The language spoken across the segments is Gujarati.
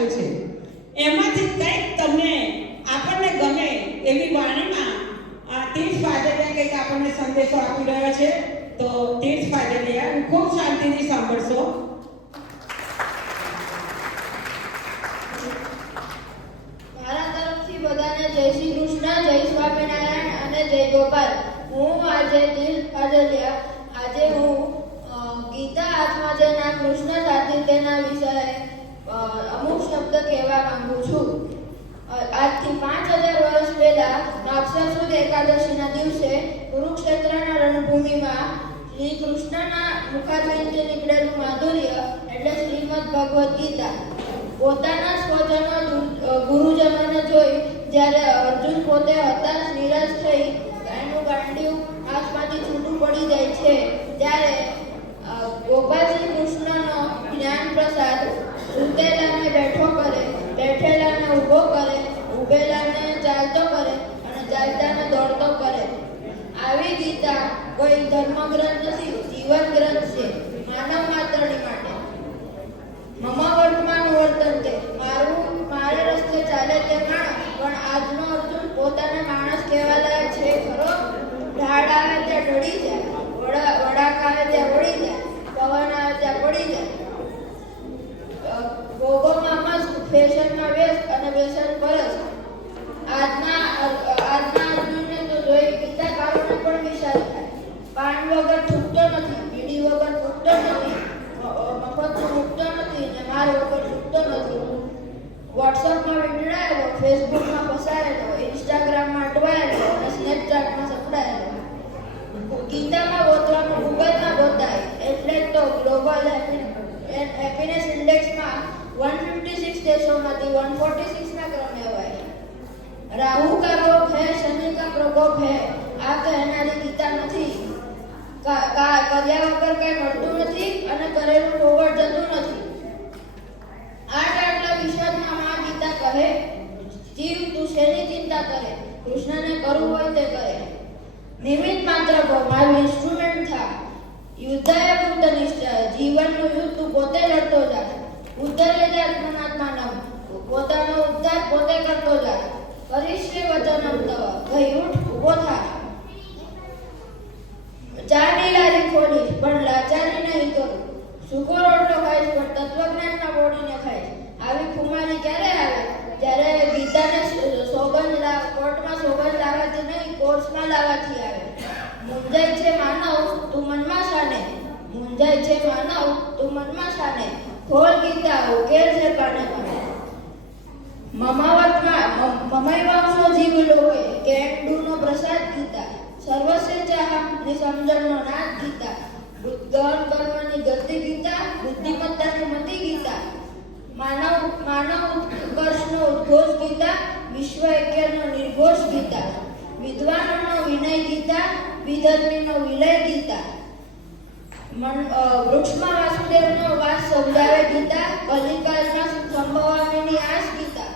આવ્યો છે, એમાંથી કંઈક તમને આપણને ગમે એવી વાણીમાં તીર્થ ફાજલિયા કંઈક આપણને સંદેશો આપી રહ્યા છે. તો તીર્થ ફાજલિયા ખૂબ શાંતિથી સાંભળશો. મારા તરફથી બધાને જય શ્રી કૃષ્ણ, જય સ્વામિનારાયણ અને જય ગોપાલ. હું આજે તીર્થ ફાજલિયા. આજે હું ગીતા હાથમાં જેના કૃષ્ણ સાથે તેના વિષય અમુક શબ્દ કહેવા માંગુ છું. આજથી 5000 વર્ષ પહેલા નાગસરસુદ એકાદશીના દિવસે કુરુક્ષેત્રના રણભૂમિમાં શ્રી કૃષ્ણના મુખારવિંદથી નીકળેલું માધુર્ય એટલે શ્રીમદ ભગવદ્ ગીતા પોતાના સ્વજનો ગુરુજનોને જોઈ જ્યારે અર્જુન પોતે હતાશ નિરાશ થઈ ગાયનું ગાંડિયું હાથમાંથી છૂટું પડી જાય છે, ત્યારે ગોપાલજી કૃષ્ણનો જ્ઞાન પ્રસાદ સૂતેલાને બેઠો કરે, બેઠેલાને ઊભો કરે, ઊભેલાને ચાલતો કરે અને ચાલતાને દોડતો કરે. આવી ગીતા કોઈ ધર્મગ્રંથ નથી, જીવન ગ્રંથ છે, માનવ માત્રની માટે. મમ વર્તમાન વર્તનતે, મારે રસ્તે ચાલે તે માણસ, પણ આજનો અર્જુન પોતાને માણસ કહેવા લાયક છે ખરો? ઢાળ આવે ત્યાં ઢળી જાય, વડાક આવે ત્યાં વળી જાય, પવન આવે ત્યાં પડી જાય. ભોગોમાં મસ્ત, ફેશનમાં વ્યસ્ત અને વ્યસન પરસ્ત. આજના અર્જુનને તો જોઈ ગીતા કાળોને પણ વિશાળ થાય. પાન વગર છૂટતો નથી, બીડી વગર છૂટતો નથી, મફતનો મૂકતો નથી ને માર વગર છૂટતો નથી. વોટ્સઅપમાં વીંટળાયેલો, ફેસબુકમાં ફસાયેલો, ઇન્સ્ટાગ્રામમાં અટવાયેલો અને સ્નેપચેટમાં સપડાયેલો. ગીતામાં ગોતવાનું ગૂગલ ના ગોતાય, એટલે જ તો ગ્લોબલ હેપીનેસ ઇન્ડેક્સમાં 156 દેશોમાંથી 146ના ક્રમે અવાય. રાહુ કા રોગ હૈ, શનિ કા પ્રકોપ હૈ, આ કહેનારી ગીતા નથી. કર્યા વગર કઈ મળતું નથી અને કરેલું ફોરવર્ડ જતું નથી. આટલા વિષદમાં માં ગીતા કહે, જીવ તું શેની ચિંતા કરે, કૃષ્ણને કરવું હોય તે કરે. નિમિત્ત માત્ર મારું ઇન્સ્ટ્રુમેન્ટ થા, યુદ્ધાય કૃત નિશ્ચય, જીવનનું યુદ્ધ તું પોતે લડતો જા. ઉદ્ધરે આત્મનાત્માનમ, પોતાનો ઉદ્ધાર પોતે કરતો જા. કરીશ્રે વચનમ તવ, ગઈ ઉઠ ઊભો થા. ચારની લારી ખોલીશ પણ લાચારી નહીં કરું, સૂકો રોટલો ખાઈશ પણ તત્વજ્ઞાનમાં બોડીને ખાઈશ. આવી ખુમારી ક્યારે આવે? જ્યારે ગીતાને કોર્ટમાં સોગંદ લાવવાથી નહીં, કોર્ટ્સમાં લાવવાથી આવે. મુંજાય છે માનવ તું મનમાં શાને, મુંજાય છે માનવ તું મનમાં શાને, ખોલ ગીતા ઉકેલ છે કાને કાને. મમૈવાંશો જીવ લોકે, કેન્ડુનો પ્રસાદ ગીતા, સર્વસ્ય ચાહમ ની સમજણનો નાદ ગીતા. ગહન કર્મની ગતિ ગીતા, બુદ્ધિમત્તાની મતિ ગીતા. માનવ ઉત્કર્ષનો ઉદ્ઘોષ ગીતા, વિશ્વ ઐક્યનો નિર્ઘોષ ગીતા. વિદ્વાનોનો વિનય ગીતા, વિધર્મીનો વિલય ગીતા. વૃક્ષમાં વાસુદેવનો વાસ સમજાવે ગીતા, કલિકાલમાં સંભવામીની આશ ગીતા.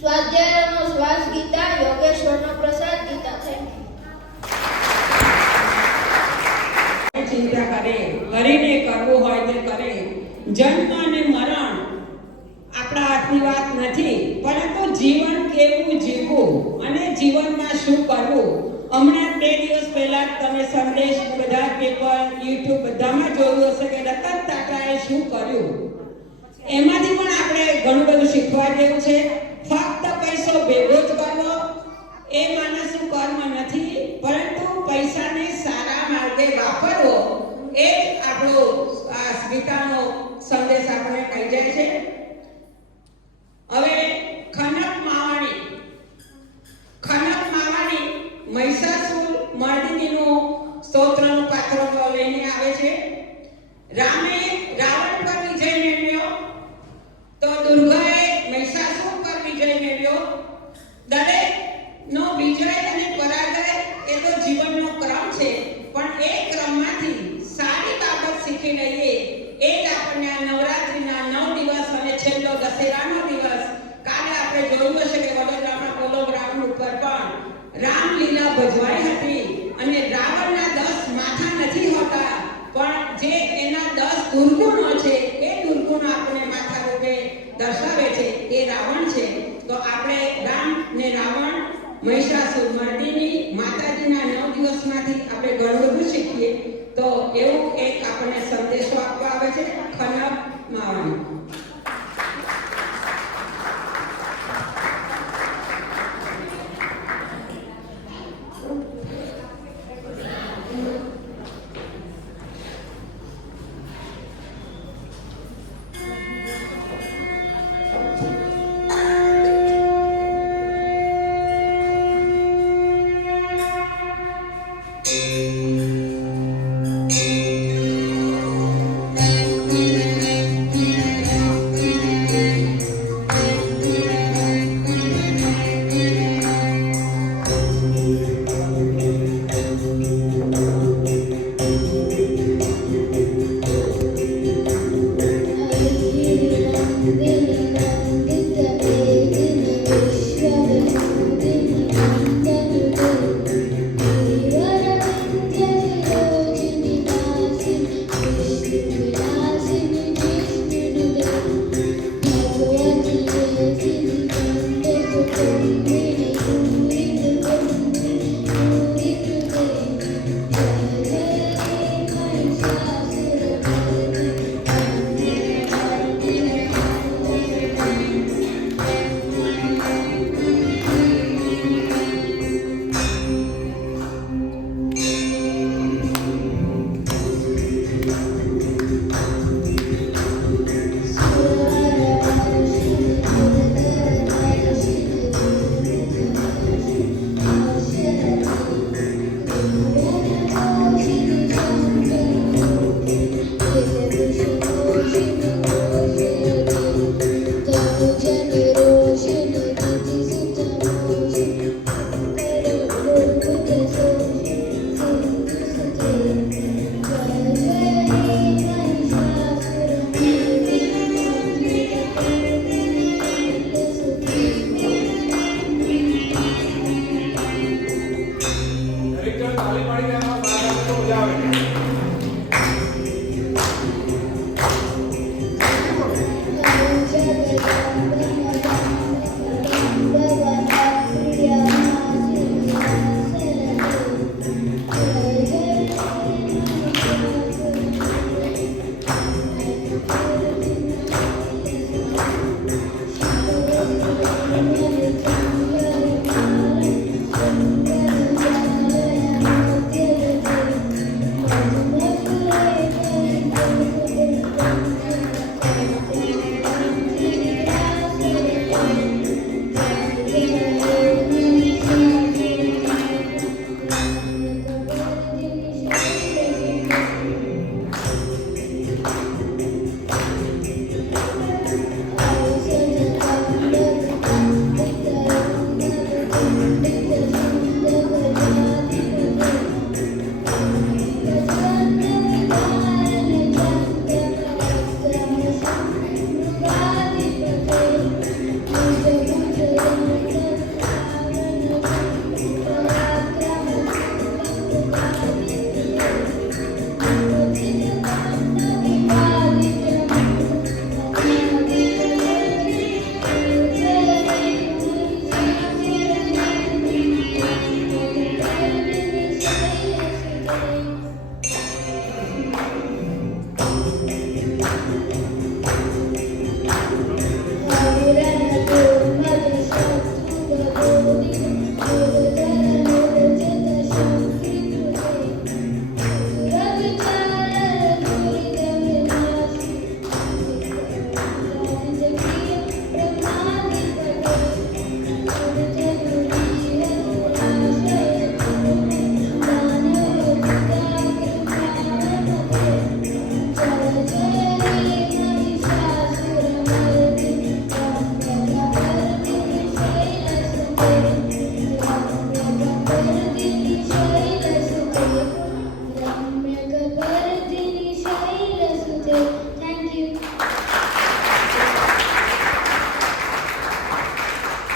સ્વાધ્યાયનો શ્વાસ ગીતા, યોગેશ્વરનો પ્રસાદ ગીતા. ચિંતા કરે, કરીને કરવું હોય તે કરે. જન્મ અને મરણ આપણા હાથની વાત નથી, પરંતુ જીવન કેવું જીવવું અને જીવનમાં શું કરવું. હમણાં 2 દિવસ પહેલા તમે સંદેશ બધા પેપર, યુટ્યુબ બધામાં જોયું હશે કે રતન ટાટાએ શું કર્યું. એમાંથી પણ આપણે ઘણું બધું શીખવા જેવું છે. ફક્ત પૈસો ભેગો જ કરવો એ માણસનું કર્મ નથી, પરંતુ પૈસાને સારા માર્ગે વાપરવો એ જ આપણો આ ગીતાનો સંદેશ આપણે કહી જાય છે. હવે ખનક માવાણી મહિષાસુર મર્દિનીનું સ્તોત્રનું પાત્ર લઈને આવે છે. રામે રાવણ પર વિજય મેળવ્યો તો દુર્ગાએ મહિષાસુર પર વિજય મેળવ્યો. દરેકનો વિજય અને પરાજય એ તો જીવનનો ક્રમ છે, પણ એ ક્રમમાંથી સારી બાબત શીખી લઈએ એ જ આપણને આ નવરાત્રિના 9 દિવસ અને છેલ્લો દશેરાનો દિવસ. કાલે આપણે જોયું હશે કે વડોદરામાં પોલો ગ્રાઉન્ડ ઉપર પણ રામલીલા ભજવાઈ હતી અને રાવણના 10 માથા નથી હોતા, પણ જે એના 10 દુર્ગુણો છે એ દુર્ગુણો આપણે માથા રૂપે એ રાવણ છે. તો આપણે રામ ને રાવણ, મહિષાસુર મર્દિની, માતાજીના 9 દિવસમાંથી આપણે ઘણું બધું શીખીએ. તો એવું એક આપણને સંદેશો આપવા આવે છે ખનક માવણી.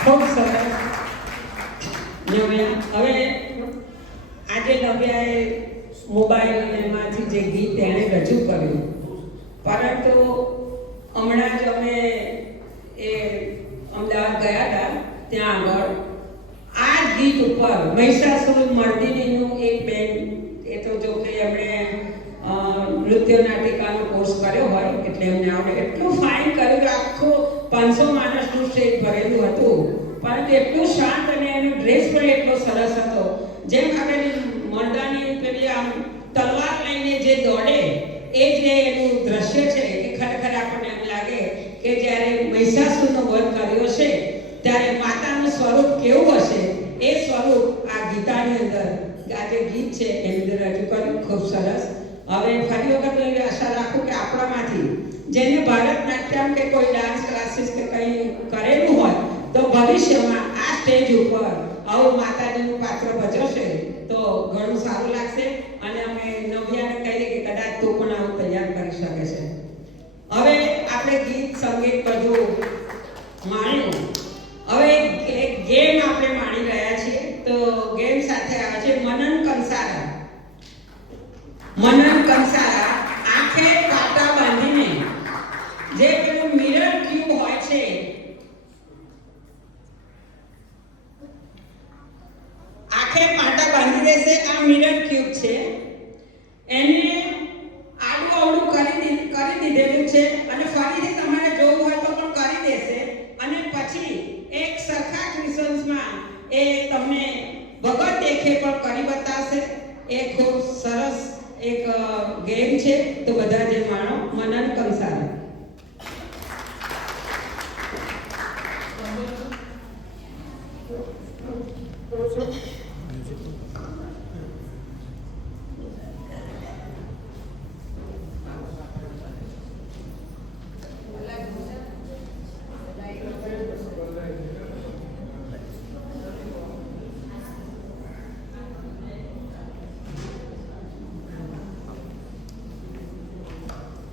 ખૂબ સરસ. હવે આજે નવ્યાએ મોબાઈલ એમાંથી જે ગીત એણે રજૂ કર્યું, પરંતુ હમણાં જ અમે એ અમદાવાદ ગયા હતા ત્યાં આગળ આ જ ગીત ઉપર મહિષાસુર મર્દિનીનું એક બેન, એ તો જો કે એમણે નૃત્ય નાટિકાનો કોર્સ કર્યો હોય એટલે એમને આવડે, એટલું ફાઇન કર્યું કે આખો 500 માણસનું સ્ટેજ ભરેલું હતું, પરંતુ એટલું શાંત અને એનો ડ્રેસ પણ એટલો સરસ હતો. જેમ આપણે મરદાની પેલી આમ તલવાર લઈને જે દોડે એ જે એનું દ્રશ્ય છે એ ખરેખર આપણને એમ લાગે કે જ્યારે મહિષાસુરનો વધ કર્યો છે ત્યારે માતાનું સ્વરૂપ કેવું હશે, એ સ્વરૂપ આ ગીતાની અંદર આ જે ગીત છે એની અંદર રજૂ કર્યું. ખૂબ સરસ. હવે ફરી વખત એવી આશા રાખું કે આપણામાંથી જેને ભારતનાટ્યમ કે કોઈ ડાન્સ ક્લાસીસ કે કંઈ કરેલું હોય તો ભવિષ્યમાં આ સ્ટેજ ઉપર આવું માતાજીનું પાત્ર ભજવશે તો ઘણું સારું લાગશે અને અમે નવ્યાને કહીએ કે કદાચ તું પણ આવું તૈયાર કરી શકે છે. હવે આપણે ગીત સંગીત બધું માણ્યું. હવે એક ગેમ આપણે માણી રહ્યા છીએ, તો ગેમ સાથે આવે છે મનન કંસારા. મનન કંસારા આંખે પાટા બાંધીને જે પેલું મિરર ક્યુબ હોય છે, આંખે પાટા બાંધી દેશે. આ મિરર ક્યુબ છે, એને આડું અવળું કરી દીધેલું છે અને ફરીથી તમારે જોવું હોય તો પણ કરી દેશે અને પછી એક સરખા ક્રિસન્સમાં એ તમને વગર દેખે પણ કરી બતાવશે. એ ખૂબ સરસ એક ગેમ છે, તો બધા જે માણો મનન કંસારા.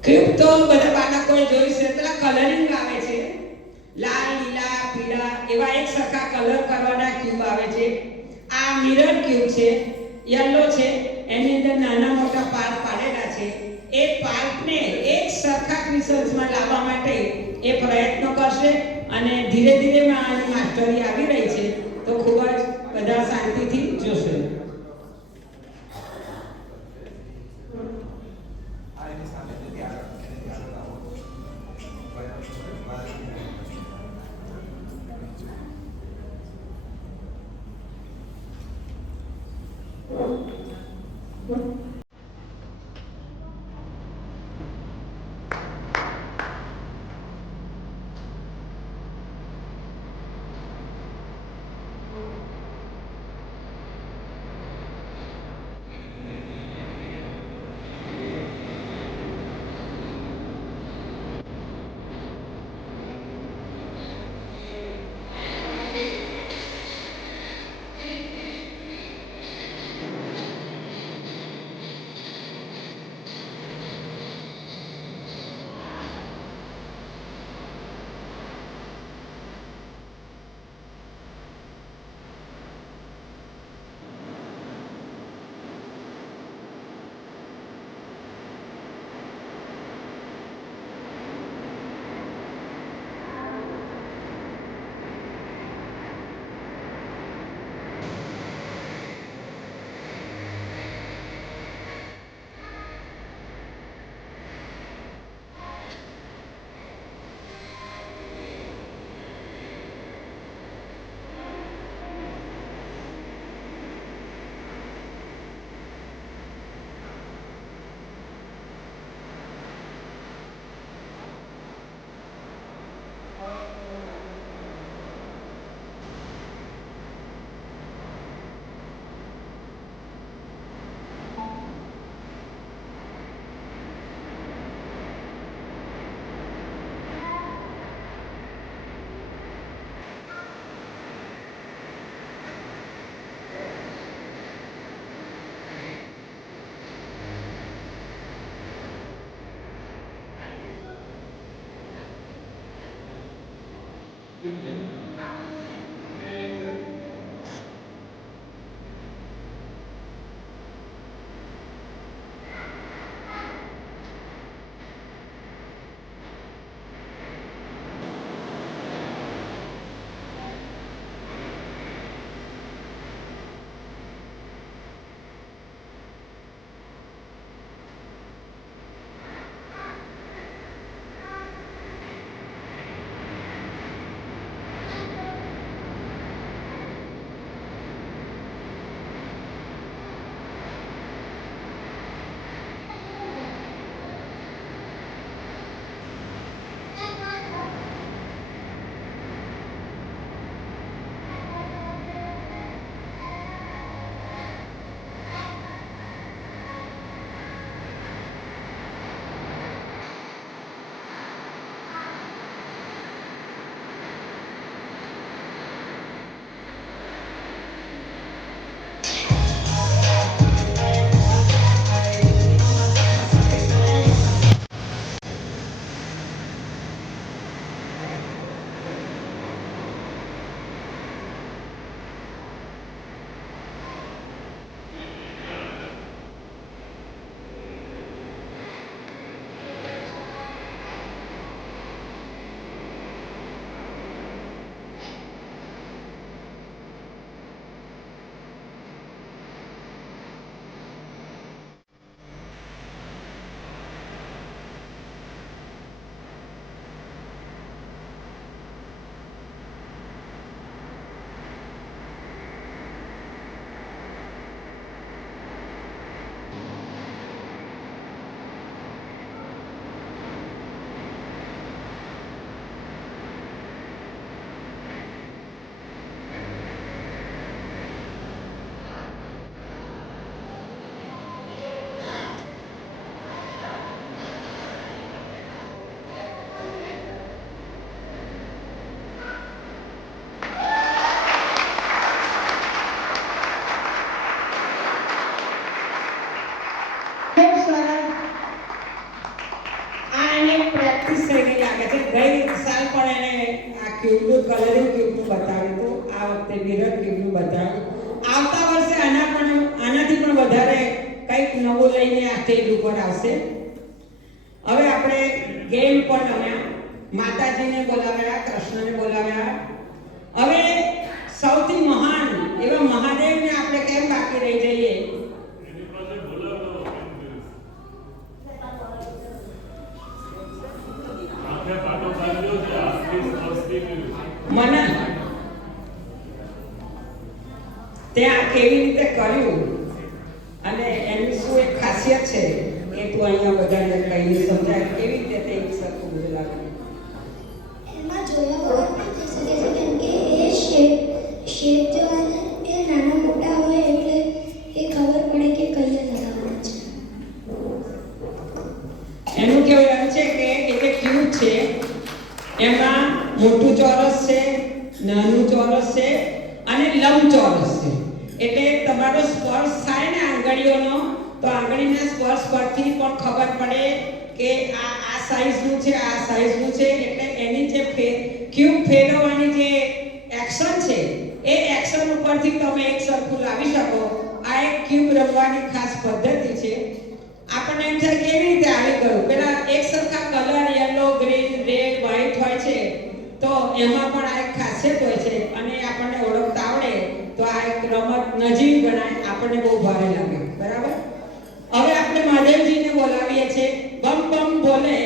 ક્યુબ તો બધા બાળકોએ જોયું છે, પેલા કલરિંગ આવે છે, લાલ, લીલા, પીળા એવા એક સરખા કલર કરવાના ક્યુબ આવે છે. આ મિરર ક્યુબ છે, યલો છે, એની અંદર નાના મોટા પાર્ટ પાડેલા છે. એ પાર્ટને એક સરખા ક્રિસન્સમાં લાવવા માટે એ પ્રયત્નો કરશે અને ધીરે ધીરે આની માસ્ટરી આવી રહી છે, તો ખૂબ જ બધા શાંતિથી જોશે. કલરિંગ ક્યુબનું બતાવ્યું હતું, આ વખતે મિરર ક્યુબનું બતાવ્યું. આવતા વર્ષે આનાથી પણ વધારે કંઈક નવું લઈને આ સ્ટેજ ઉપર આવશે. હવે આપણે ગેમ પણ રમ્યા, માતાજીને બોલાવ્યા, કૃષ્ણને બોલાવ્યા. હવે સૌથી મહાન એવા મહાદેવને આપણે કેમ બાકી રહી જઈએ? મને ત્યાં કેવી રીતે કર્યું અને એની શું એક ખાસિયત છે એ તું અહીંયા બધાને કહીને સમજાય કેવી રીતે તે એક સરખું બોલાવે. એમાં જોયા વગર પણ થઈ શકે છે, કેમ કે એ શેપ જો હોય ને એ નાના મોટા હોય એટલે એ ખબર પડે કે કઈ લગાવવાનું છે. એનું કેવું એમ છે કે એ જે ક્યુબ છે એમાં મોટું ચોરસ છે, નાનું ચોરસ છે અને લંબચોરસ છે. એટલે તમારો સ્પર્શ થાય ને આંગળીઓનો, તો આંગળીના સ્પર્શ પરથી પણ ખબર પડે કે આ સાઈઝનું છે, આ સાઈઝનું છે. એટલે એની જે ક્યુબ ફેરવવાની જે એક્શન છે એ એક્શન ઉપરથી તમે એક સરખું લાવી શકો. આ એક ક્યુબ રમવાની ખાસ પદ્ધતિ છે. આપણને એમ થાય કેવી રીતે આવી ગયું, પેલા એક સરખા colour yellow, green, red, white હોય છે, તો એમાં પણ આ એક ખાસિયત હોય છે અને આપણને ઓળખતા આવડે તો આ એક રમત નજીવી ગણાય, આપણને બહુ ભારે લાગે. બરાબર. હવે આપણે મહાદેવજીને બોલાવીએ છીએ. બમ બમ બોલે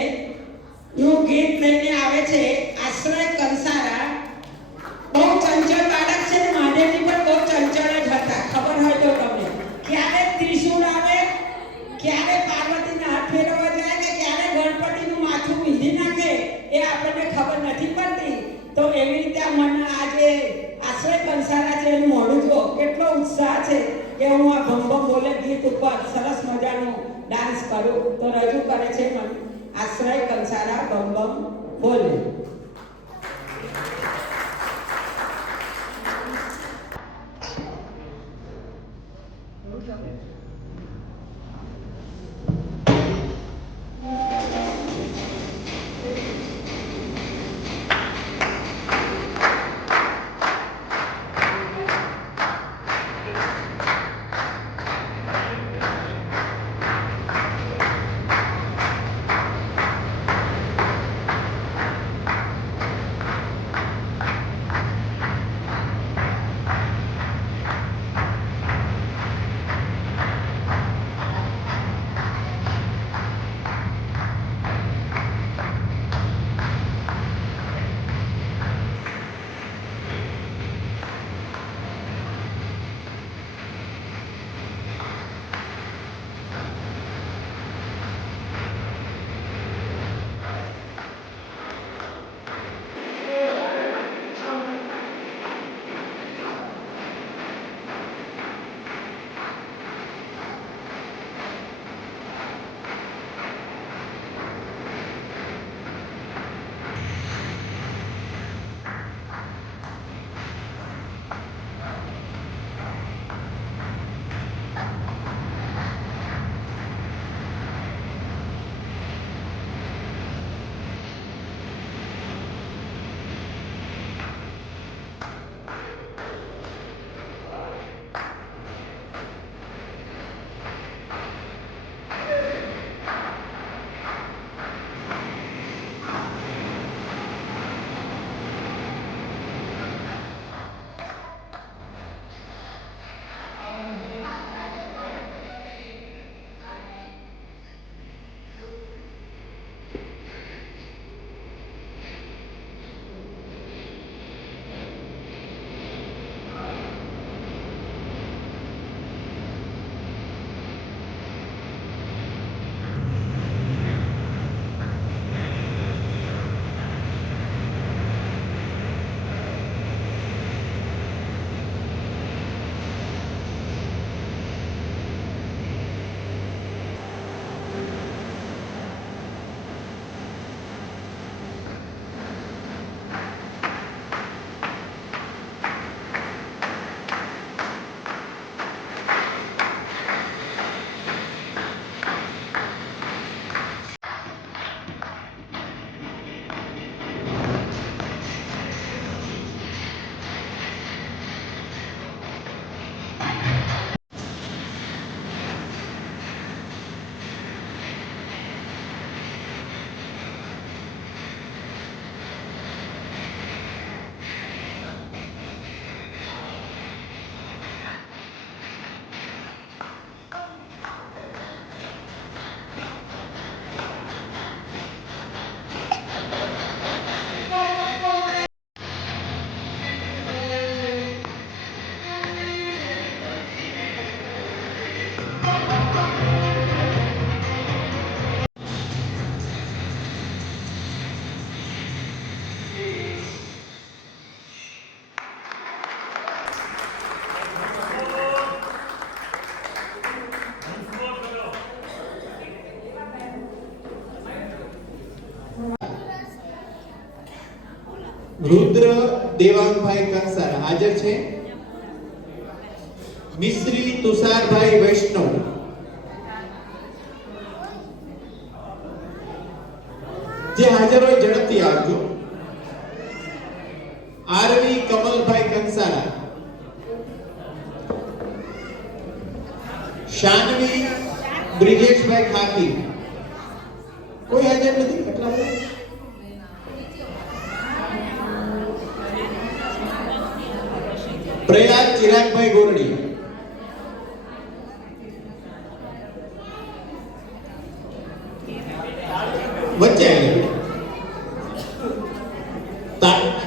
નું ગીત લઈને આવે છે આશ્રય કંસારા. બહુ ચંચળ બાળક છે ને, મહાદેવજી પણ બહુ ચંચળ જ હતા. ખબર હોય તો તમને ક્યારે ત્રિશૂળ આવે, ક્યારે પાર્વતીના હાથ ફેરવવા જાય કે ક્યારે ગણપતિનું માથું વીંધી નાખે એ આપણને ખબર નથી પડતી. તો એવી રીતે આ જે આશ્રય કંસારા છે એનું મોઢું જુઓ, કેટલો ઉત્સાહ છે કે હું આ ભમ ભમ બોલે ગીત ઉપર સરસ મજાનું ડાન્સ કરું. તો રજૂ કરે છે આશ્રય કંસારા બમ બમ બોલે. રુદ્ર દેવાંગભાઈ કંસારા હાજર છે. મિશ્રી તુષારભાઈ વૈષ્ણવ, જે હાજર હોય ઝડપથી આવજો. આરવી કમલભાઈ કંસારા, શાનવી બ્રિજેશભાઈ ખાકી, કોઈ હાજર નથી. કેટલા બધા? પ્રયાગ ચિરાગભાઈ ગોરડી, વચ્ચે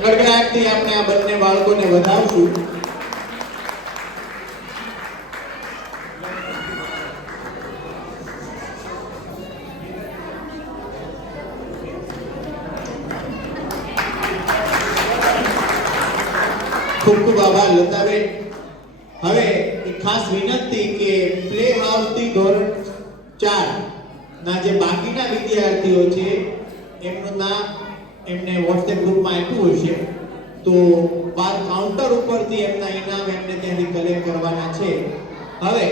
ગડગડાટથી આપણે આ બંને બાળકોને વધાવશું. ખૂબ ખૂબ આભાર લતાબેન. હવે એક ખાસ વિનંતી કે પ્લે હાઉસ થી ધોરણ 4 ના જે બાકીના વિદ્યાર્થીઓ છે એમનું નામ એમને WhatsApp ગ્રુપમાં આપ્યું હશે, તો બાર કાઉન્ટર ઉપરથી એમના ઇનામ એમને ત્યાંથી કલેક્ટ કરવાના છે. હવે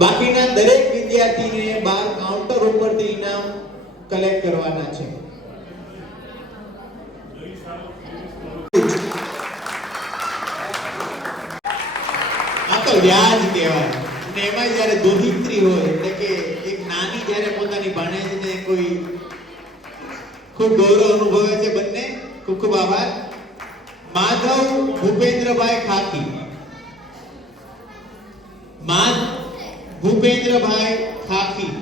બાકીના દરેક વિદ્યાર્થીને બાર કાઉન્ટર ઉપરથી ઇનામ કલેક્ટ કરવાના છે. આ તો વ્યાજ કહેવાય. અને એમાં જ્યારે દોહિત્રી હોય એટલે કે એક નાની જ્યારે પોતાની ભાણેજને કોઈ ખૂબ ગૌરવ અનુભવે છે બંને. ખૂબ ખૂબ આભાર. માધવ ભૂપેન્દ્રભાઈ ખાકી, ભૂપેન્દ્રભાઈ ખાકી,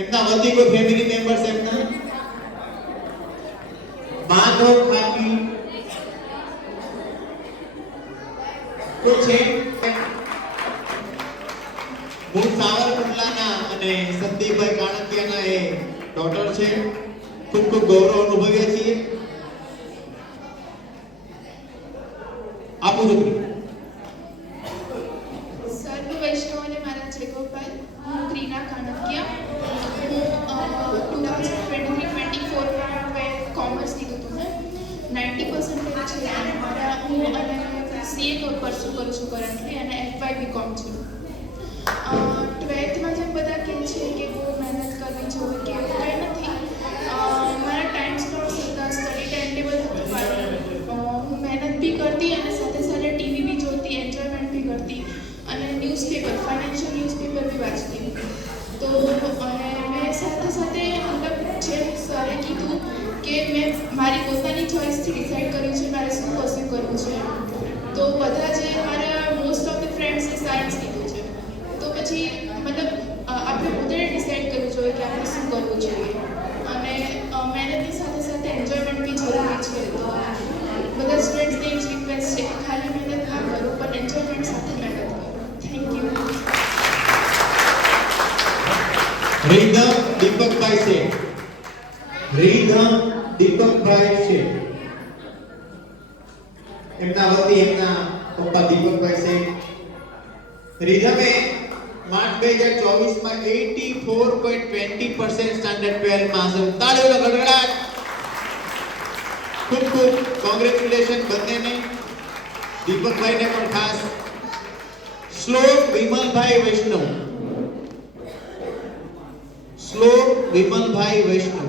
એમના વતી કોઈ ફેમિલી મેમ્બર્સ એમના? માધવ ખાકી તો છે. મૂળ સાવરકુંડલાના અને સંદીપભાઈ કાણકિયાના એ ડોટર છે. ખૂબ ખૂબ ગૌરવ અનુભવીએ છીએ. આપો દીકરી. સર્વ વૈષ્ણવને મારા જય ગોપાલ. હું રીના કાણકિયા. હું 2023-24 કોમર્સ લીધું હતું મેં. 90% છે મારા. હું અને સીએ પરસ્યુ કરું છું કરન્ટલી અને FY BCom છું. 12thમાં જેમ બધા કહે છે કે બહુ મહેનત કરવી જોઈએ કે એવું કંઈ નથી. મારા ટાઈમ સ્લોટ્સ હતા, સ્ટડી ટાઈમ ટેબલ હતું મારું. હું મહેનત બી કરતી અને સાથે સાથે ટીવી બી જોતી, એન્જોયમેન્ટ બી કરતી અને ન્યૂઝપેપર, ફાઇનાન્શિયલ ન્યૂઝપેપર બી વાંચતી. તો અને મેં સાથે સાથે મતલબ જે સરે કીધું કે મેં મારી પોતાની ચોઇસથી ડિસાઈડ કર્યું છે મારે શું પસંદ કરવું છે. તો બધા જે મારા મોસ્ટ ઓફ ધ ફ્રેન્ડ્સે સાયન્સ લીધું છે. તો પછી મતલબ આપણે પોતાને ડિસાઈડ કરવું જોઈએ કે આપણે શું કરવું જોઈએ. અને મહેનતની સાથે સાથે એન્જોયમેન્ટ બી જરૂરી છે. તો બધા સ્ટુડન્ટ્સને જ રિક્વેસ્ટ છે કે ખાલી મહેનત ના કરો પણ એન્જોયમેન્ટ સાથે મહેનત કરો. Thank you. રીધમ દીપકભાઈ છે. રીધમ દીપકભાઈ છે. એમના વતી એમના પપ્પા દીપકભાઈ છે. રીધમે માર્ચ 2024 માં 84.20% સ્ટાન્ડર્ડ 12 માં હાંસલ. તાળીઓનો ગડગડાટ. ખૂબ ખૂબ કોંગ્રેચ્યુલેશન બંનેને. દીપકભાઈને પણ ખાસ. શ્લોક વિમલભાઈ વૈષ્ણવ, શ્લોક વિમલભાઈ વૈષ્ણવ,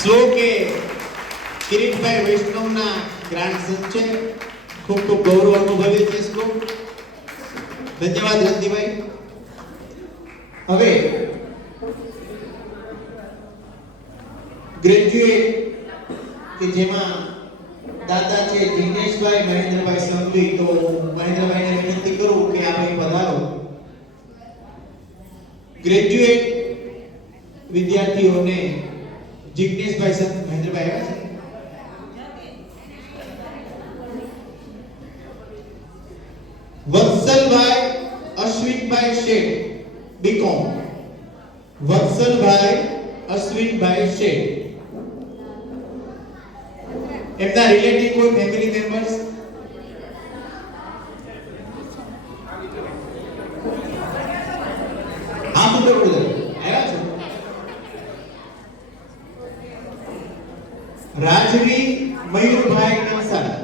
શ્લોક એ કિરીટભાઈ વૈષ્ણવના ગ્રાન્ડસન છે. ખૂબ ખૂબ ગૌરવ અનુભવે છે શ્લોક. ધન્યવાદ રંજીભાઈ. હવે ગ્રેજ્યુએટ કે જેમાં દાદા છે જિગ્નેશભાઈ મહેન્દ્રભાઈ સંઘવી. તો મહેન્દ્રભાઈને વિનંતી કરું કે આપણે પધારો. ગ્રેજ્યુએટ વિદ્યાર્થીઓને જિગ્નેશભાઈ સંઘવી, મહેન્દ્રભાઈ આવ્યા છે. વત્સલભાઈ અશ્વિનભાઈ શેઠ, બીકોમ. વત્સલભાઈ અશ્વિનભાઈ શેઠ. એમના રિલેટિવ કોઈ ફેમિલી મેમ્બર્સ? હા બોલો બોલો, આવ્યા છો? રાજવી મયુરભાઈ કંસારા.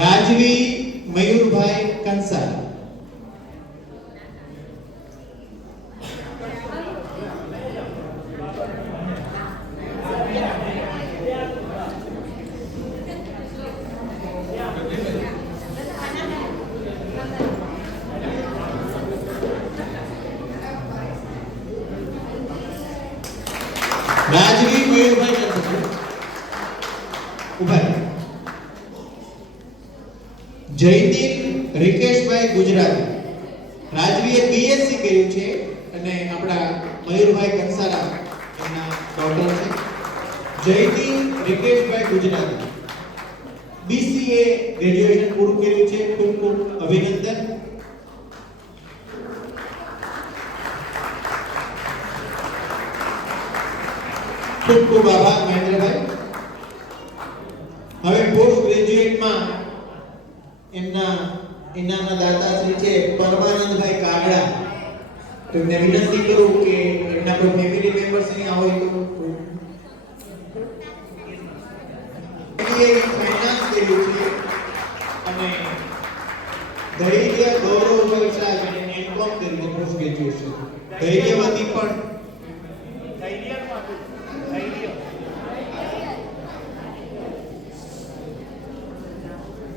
રાજવી મયુરભાઈ કંસારા. રાજવી મયુરભાઈ કંસારા ઉભા રહો. જયદીપ રિકેશભાઈ ગુજરાતી. રાજવીએ બીએસસી કર્યું છે અને આપણા મયુરભાઈ કંસારા એમના ડોટર છે. જયદીપ રિકેશભાઈ ગુજરાતી બીસીએ ગ્રેજ્યુએશન પૂરું કર્યું છે. ખૂબ ખૂબ અભિનંદન. ખૂબ ખૂબ આભાર મહેન્દ્રભાઈ. હવે પોસ્ટ ગ્રેજ્યુએટમાં એમના ઇનામના દાતાશ્રી છે પરમાનંદભાઈ કાગડા. તો એમને વિનંતી કરું કે એમના કોઈ ફેમિલી મેમ્બર્સ અહીંયા હોય તો BA ફાઇનાન્સ કર્યું છે અને ધૈર્ય ગૌરવ પરીક્ષા અને એમકોમ કર્યું છે પોસ્ટ ગ્રેજ્યુએશન. ધૈર્યવતી પણ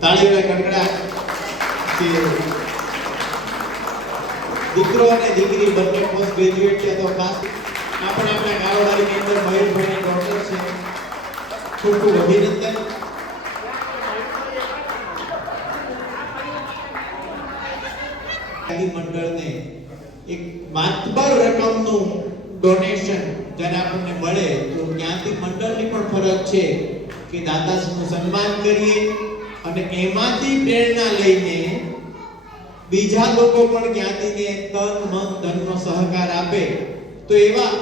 તાળીઓના કડકડાટ કે દીકરો અને દીકરી બંને પોસ્ટ ગ્રેજ્યુએટ છે. તો ખાસ આપણે આપણા ગાળવાડીની અંદર મયુરભાઈની ડોટર છે. ખૂબ ખૂબ અભિનંદન. મંડળને એક માતબર રકમનું ડોનેશન જ્યારે આપણને મળે તો ત્યાંથી મંડળની પણ ફરજ છે કે દાતાશ્રીનું સન્માન કરીએ અને એમાંથી પ્રેરણા લઈને બીજા લોકો પણ જ્ઞાતિને તન મન ધનનો સહકાર આપે. તો એવા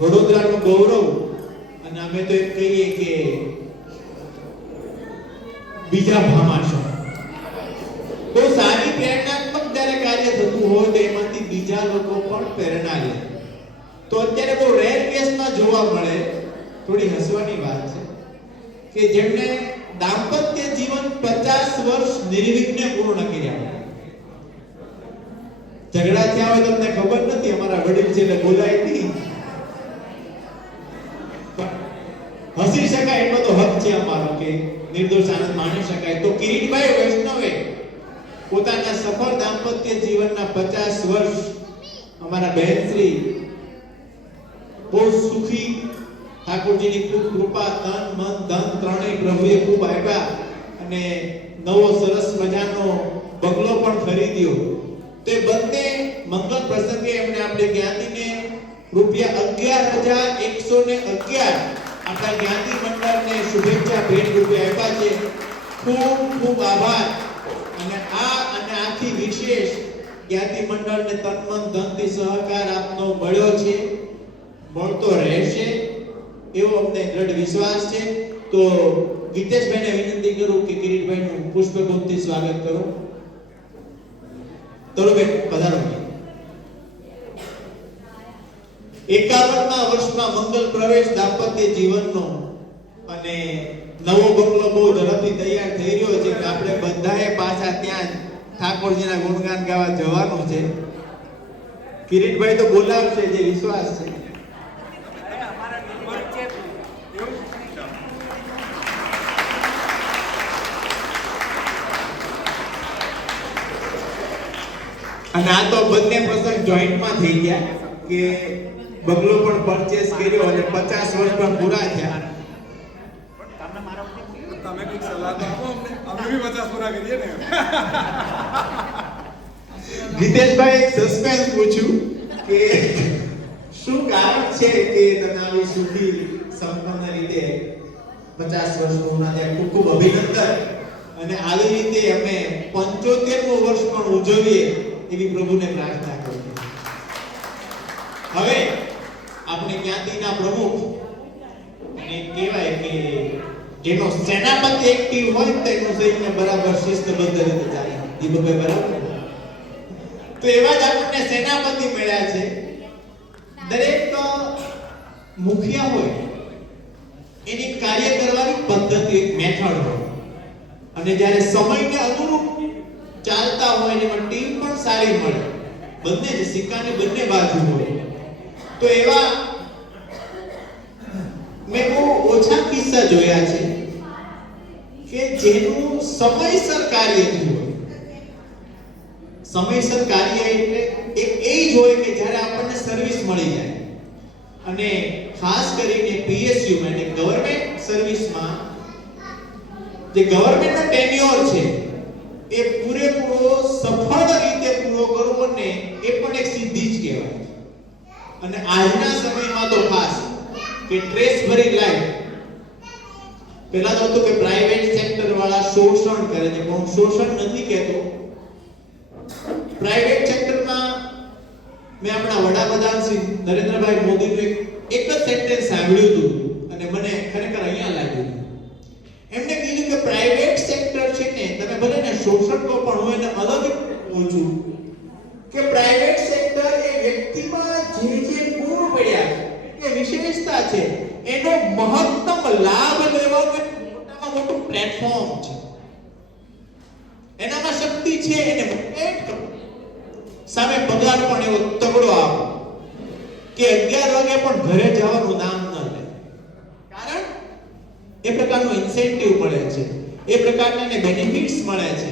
વડોદરાનું ગૌરવ અને અમે તો એમ કહીએ કે બીજા ભામાશો. તો સારી પ્રેરણાત્મક જ્યારે કાર્ય થતું હોય તો એમાંથી બીજા લોકો પણ પ્રેરણા લે. તો અત્યારે બહુ રેર કેસમાં જોવા મળે, થોડી હસવાની વાત છે, કે જેમણે દાંપત્ય જીવન 50 વર્ષ નિર્વિઘ્ને પૂર્ણ કર્યા. ઝઘડા થયા હોય તમને ખબર નથી, અમારા વડીલ છે એટલે બોલાય નહીં, હસી શકાય એટલો તો હક છે અમારો કે નિર્દોષ આનંદ માણી શકાય. તો કિરીટભાઈ વૈષ્ણવે પોતાના સફળ દાંપત્ય જીવનના 50 વર્ષ અમારા બહેનશ્રી બહુ સુખી, ઠાકોરજીની ખૂબ કૃપા, તન મન ધન ત્રણેય પ્રભુએ ખૂબ આપ્યા અને નવો સરસ મજાનો બંગલો પણ ખરીદ્યો. તે બંને મંગલ પ્રસંગે એમણે આપણે જ્ઞાતિને રૂપિયા 11,111 આપણા જ્ઞાતિ મંડળને શુભેચ્છા ભેટ રૂપે આપ્યા છે. ખૂબ ખૂબ આભાર. અને આથી વિશેષ જ્ઞાતિ મંડળને તન મન ધનથી સહકાર આપનો મળ્યો છે, મળતો રહેશે એવો અમને દ્રઢ વિશ્વાસ છે. તો ગીતેશભાઈને વિનંતી કરું કે કિરીટભાઈનું પુષ્પગુચ્છથી સ્વાગત કરો. તરુબેન પધારો. 51મા વર્ષમાં મંગલ પ્રવેશ દાંપત્ય જીવનનો અને નવો બંગલો બહુ ઝડપથી તૈયાર થઈ રહ્યો છે. આપણે બધાએ પાછા ત્યાં ઠાકોરજીના ગુણગાન ગાવા જવાનું છે. કિરીટભાઈ તો બોલાવશે, જે વિશ્વાસ છે. અને આ તો બંને પ્રસંગ જોઈન્ટમાં થઈ ગયા કે બંગલો પણ પરચેસ કર્યો અને 50 વર્ષ પણ પૂરા થયા. તમે કઈક સલાહ તો આપો અમને, અમે બી 50 પૂરા કરીએ ને. ગીતેશભાઈ એક સસ્પેન્સ પૂછ્યું કે શું કારણ છે કે તમે આવી સુખી સંપન્ન રીતે 50 વર્ષ પૂર્ણ થયા. ખૂબ ખૂબ અભિનંદન. અને આવી રીતે અમે 75મું વર્ષ પણ ઉજવીએ એવી પ્રભુને પ્રાર્થના કરું. હવે આપણી જ્ઞાતિના પ્રમુખ અને કહેવાય કે જેનો સેનાપતિ એક્ટિવ હોય તો એનું સૈન્ય બરાબર શિસ્તબદ્ધ રીતે ચાલે. દીપકભાઈ બરાબર. તો એવા જ આપણને સેનાપતિ મળ્યા છે. દરેક મુખિયા હોય એની કાર્ય કરવાની પદ્ધતિ એક મેથડ હોય અને જ્યારે સમયને અનુરૂપ ચાલતા હોય એમાં ટીમ પણ સારી મળે. બંને જ સિક્કાની બંને બાજુ હોય. તો એવા મેં બહુ ઓછા કિસ્સા જોયા છે કે જેનું સમયસર કાર્ય થયું હોય. સમયસર કાર્ય એટલે એક એ જ હોય કે જ્યારે આપણને સર્વિસ મળી જાય. અને ખાસ કરીને PSU માં એટલે ગવર્નમેન્ટ સર્વિસમાં જે ગવર્નમેન્ટનો ટેન્યોર છે એ પૂરેપૂરો સફળ રીતે પૂરો કરવો ને એ પણ એક સિદ્ધિ જ કહેવાય. અને આજના સમયમાં તો ખાસ કે ટ્રેસ ભરી લાઈફ. પહેલા તો હતું કે પ્રાઇવેટ સેક્ટર વાળા શોષણ કરે છે, પણ શોષણ નથી કહેતો. પ્રાઇવેટ સેક્ટરમાં મેં આપણા વડાપ્રધાન શ્રી નરેન્દ્રભાઈ મોદીનું એક જ સેન્ટેન્સ સાંભળ્યું હતું અને મને ખરેખર અહીંયા લાગ્યું. એમને કીધું કે પ્રાઇવેટ સેક્ટર છે ને તમે ભલે ને શોષણ તો પણ હોય ને અલગ ઓછું કે પ્રાઇવેટ સેક્ટર એ વ્યક્તિમાં જે ગુણ પડ્યા છે એ વિશેષતા છે એનો મહત્તમ લાભ લેવાનો મોટામાં મોટું પ્લેટફોર્મ છે. એનામાં શક્તિ છે એને મોટિવેટ કરો. સામે પગાર પણ એવો તગડો આપો કે 11 વાગે પણ ઘરે જવાનું નામ ન લે. કારણ એ પ્રકારનો ઇન્સેન્ટિવ મળે છે, એ પ્રકારના બેનિફિટ્સ મળે છે.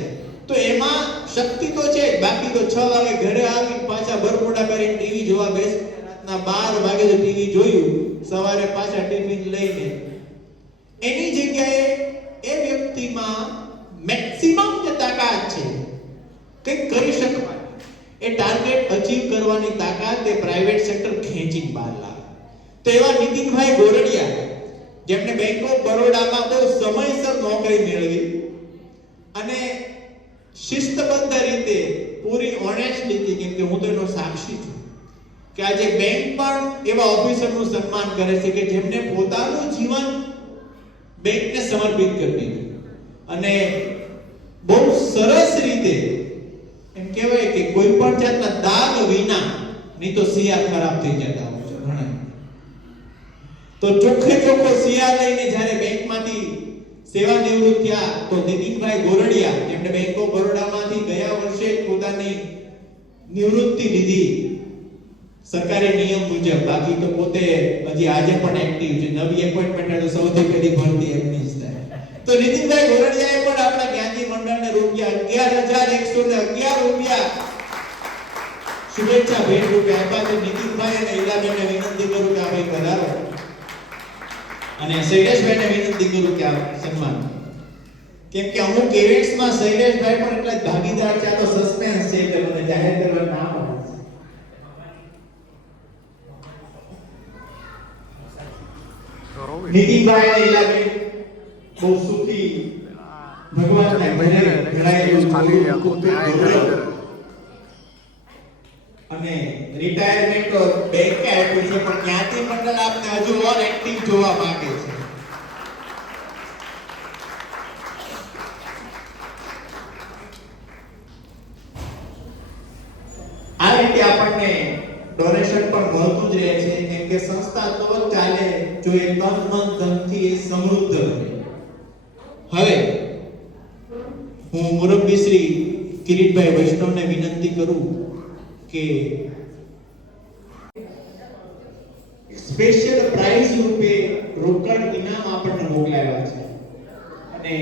તો એમાં શક્તિ તો છે જ. બાકી તો 6 વાગે ઘરે આવી પાછા બરમોડા કરીને ટીવી જોવા બેસે. રાતના 12 વાગે તો ટીવી જોયું, સવારે પાછા ટિફિન લઈને. એની જગ્યાએ એ વ્યક્તિમાં મેક્સિમમ જે તાકાત છે કંઈક કરી શકવાની, એ ટાર્ગેટ અચીવ કરવાની તાકાત એ પ્રાઇવેટ સેક્ટર ખેંચીને બહાર લાવે. તો એવા નીતિનભાઈ ગોરડિયા જેમને બેંક ઓફ બરોડામાં બહુ સમયસર નોકરી મેળવી અને શિસ્તબદ્ધ રીતે પૂરી ઓનેસ્ટલી, કેમ કે હું તો એનો સાક્ષી છું કે આજે બેંક પણ એવા ઓફિસરનું સન્માન કરે છે કે જેમને પોતાનું જીવન બેંકને સમર્પિત કરી દીધું અને બહુ સરસ રીતે એમ કહેવાય કે કોઈ પણ જાતના દાગ વિના, નહીં તો શિયાળ ખરાબ થઈ જતા હોય છે ઘણા. તો ચોખ્ખે ચોખ્ખો શિયાળ લઈને જ્યારે બેંકમાંથી સેવા નિવૃત્ત થયા તો નીતિનભાઈ ગોરડિયા જેમણે બેંક ઓફ બરોડામાંથી ગયા વર્ષે પોતાની નિવૃત્તિ લીધી સરકારી નિયમ મુજબ. બાકી તો પોતે હજી આજે પણ એક્ટિવ છે. નવી એપોઇન્ટમેન્ટ તો સૌથી પહેલી ભરતી એમની જ થાય. તો નીતિનભાઈ ગોરડિયાએ પણ આપણા જ્ઞાતિ મંડળને રૂપિયા 11,111 શુભેચ્છા ભેટ રૂપે આપ્યા છે. નીતિનભાઈ અને ઈલાબેનને વિનંતી કરું કે આપણે પધારો અને શૈલેષભાઈને વિનંતી કરું કે આ સન્માન. કેમ કે અમુક ઇવેન્ટ્સમાં શૈલેષભાઈ પણ એટલા ભાગીદાર છે. આ તો સસ્પેન્સ છે એટલે મને જાહેર કરવા ના મળે. નીતિનભાઈ અને ઈલાબેન બહુ સુખી ભગવાનના ઘરે ઘડાયેલું અને રિટાયરમેન્ટ તો બેંકે આપ્યું છે, પણ જ્ઞાતિ મંડળ આપને હજુ ઓર એક્ટિવ જોવા માંગે છે. આ રીતે આપણને ડોનેશન પણ મળતું જ રહે છે. કેમ કે સંસ્થા તો ચાલે જો એ તન મન ધનથી એ સમૃદ્ધ બને. હવે હું મુરબ્બી શ્રી કિરીટભાઈ વૈષ્ણવને વિનંતી કરું કે સ્પેશિયલ પ્રાઇઝ રૂપે રોકડ ઇનામ આપણને મોકલાવ્યા છે અને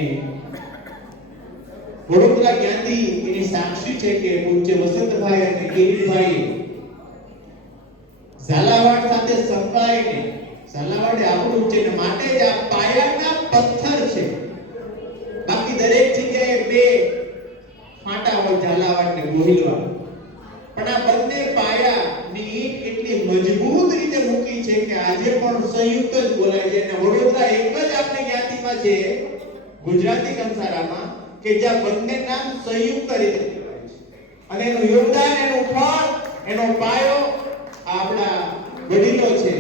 વડોદરા જ્ઞાતિ એની સાક્ષી છે કે પૂજ્ય વસંતભાઈ અને કિરીટભાઈ ઝાલાવાડ સાથે સંકળાઈને, ઝાલાવાડ આપણું છે ને માટે જ આ પાયાના પથ્થર છે. બાકી દરેક જગ્યાએ બે ફાટા હોય, ઝાલાવાડ ને ગોહિલવાડ, પણ આ બંને પાયાની ઈંટ એટલી મજબૂત રીતે મૂકી છે કે આજે પણ સંયુક્ત જ બોલાય છે. અને વડોદરા એક જ આપણી જ્ઞાતિમાં છે ગુજરાતી કંસારામાં કે જ્યાં બંને નામ સંયુક્ત રીતે કહેવાય છે. અને એનું યોગદાન, એનું ફળ, એનો પાયો આપણા વડીલો છે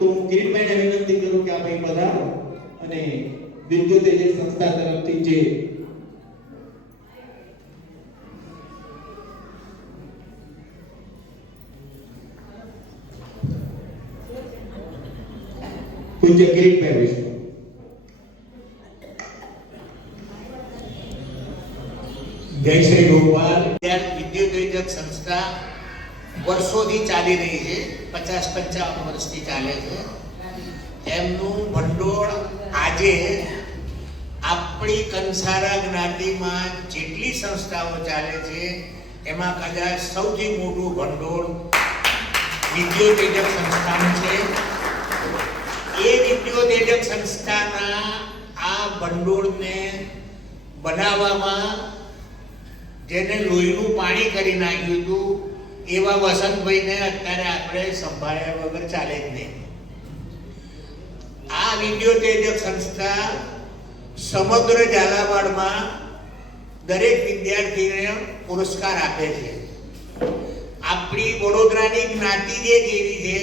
તો હું કિરીટભાઈને વિનંતી કરું કે આપણે પધારો અને વિદ્યુતેજક સંસ્થા તરફથી જે પૂજ્ય કિરીટભાઈ વિશે જય શ્રી ગોપાલ. વિદ્યુતેજક સંસ્થા વર્ષોથી ચાલી રહી છે, 50-55 વર્ષથી ચાલે છે. એમનું ભંડોળ આજે આપણી કંસારા જ્ઞાતિમાં જેટલી સંસ્થાઓ ચાલે છે એમાં કદાચ સૌથી મોટું ભંડોળ વિદ્યુતેજક સંસ્થાનું છે. એ વિદ્યુતેજક સંસ્થાના આ ભંડોળને બનાવવામાં જેને લોહીનું પાણી કરી નાખ્યું હતું એવા વસંતભાઈને અત્યારે આપણે સંભાળ્યા વગર ચાલે જ નહીં. આ વિદ્યુતેજક સંસ્થા સમગ્ર ઝાલાવાડમાં દરેક વિદ્યાર્થીને પુરસ્કાર આપે છે. આપણી વડોદરાની જ્ઞાતિ જ એક એવી છે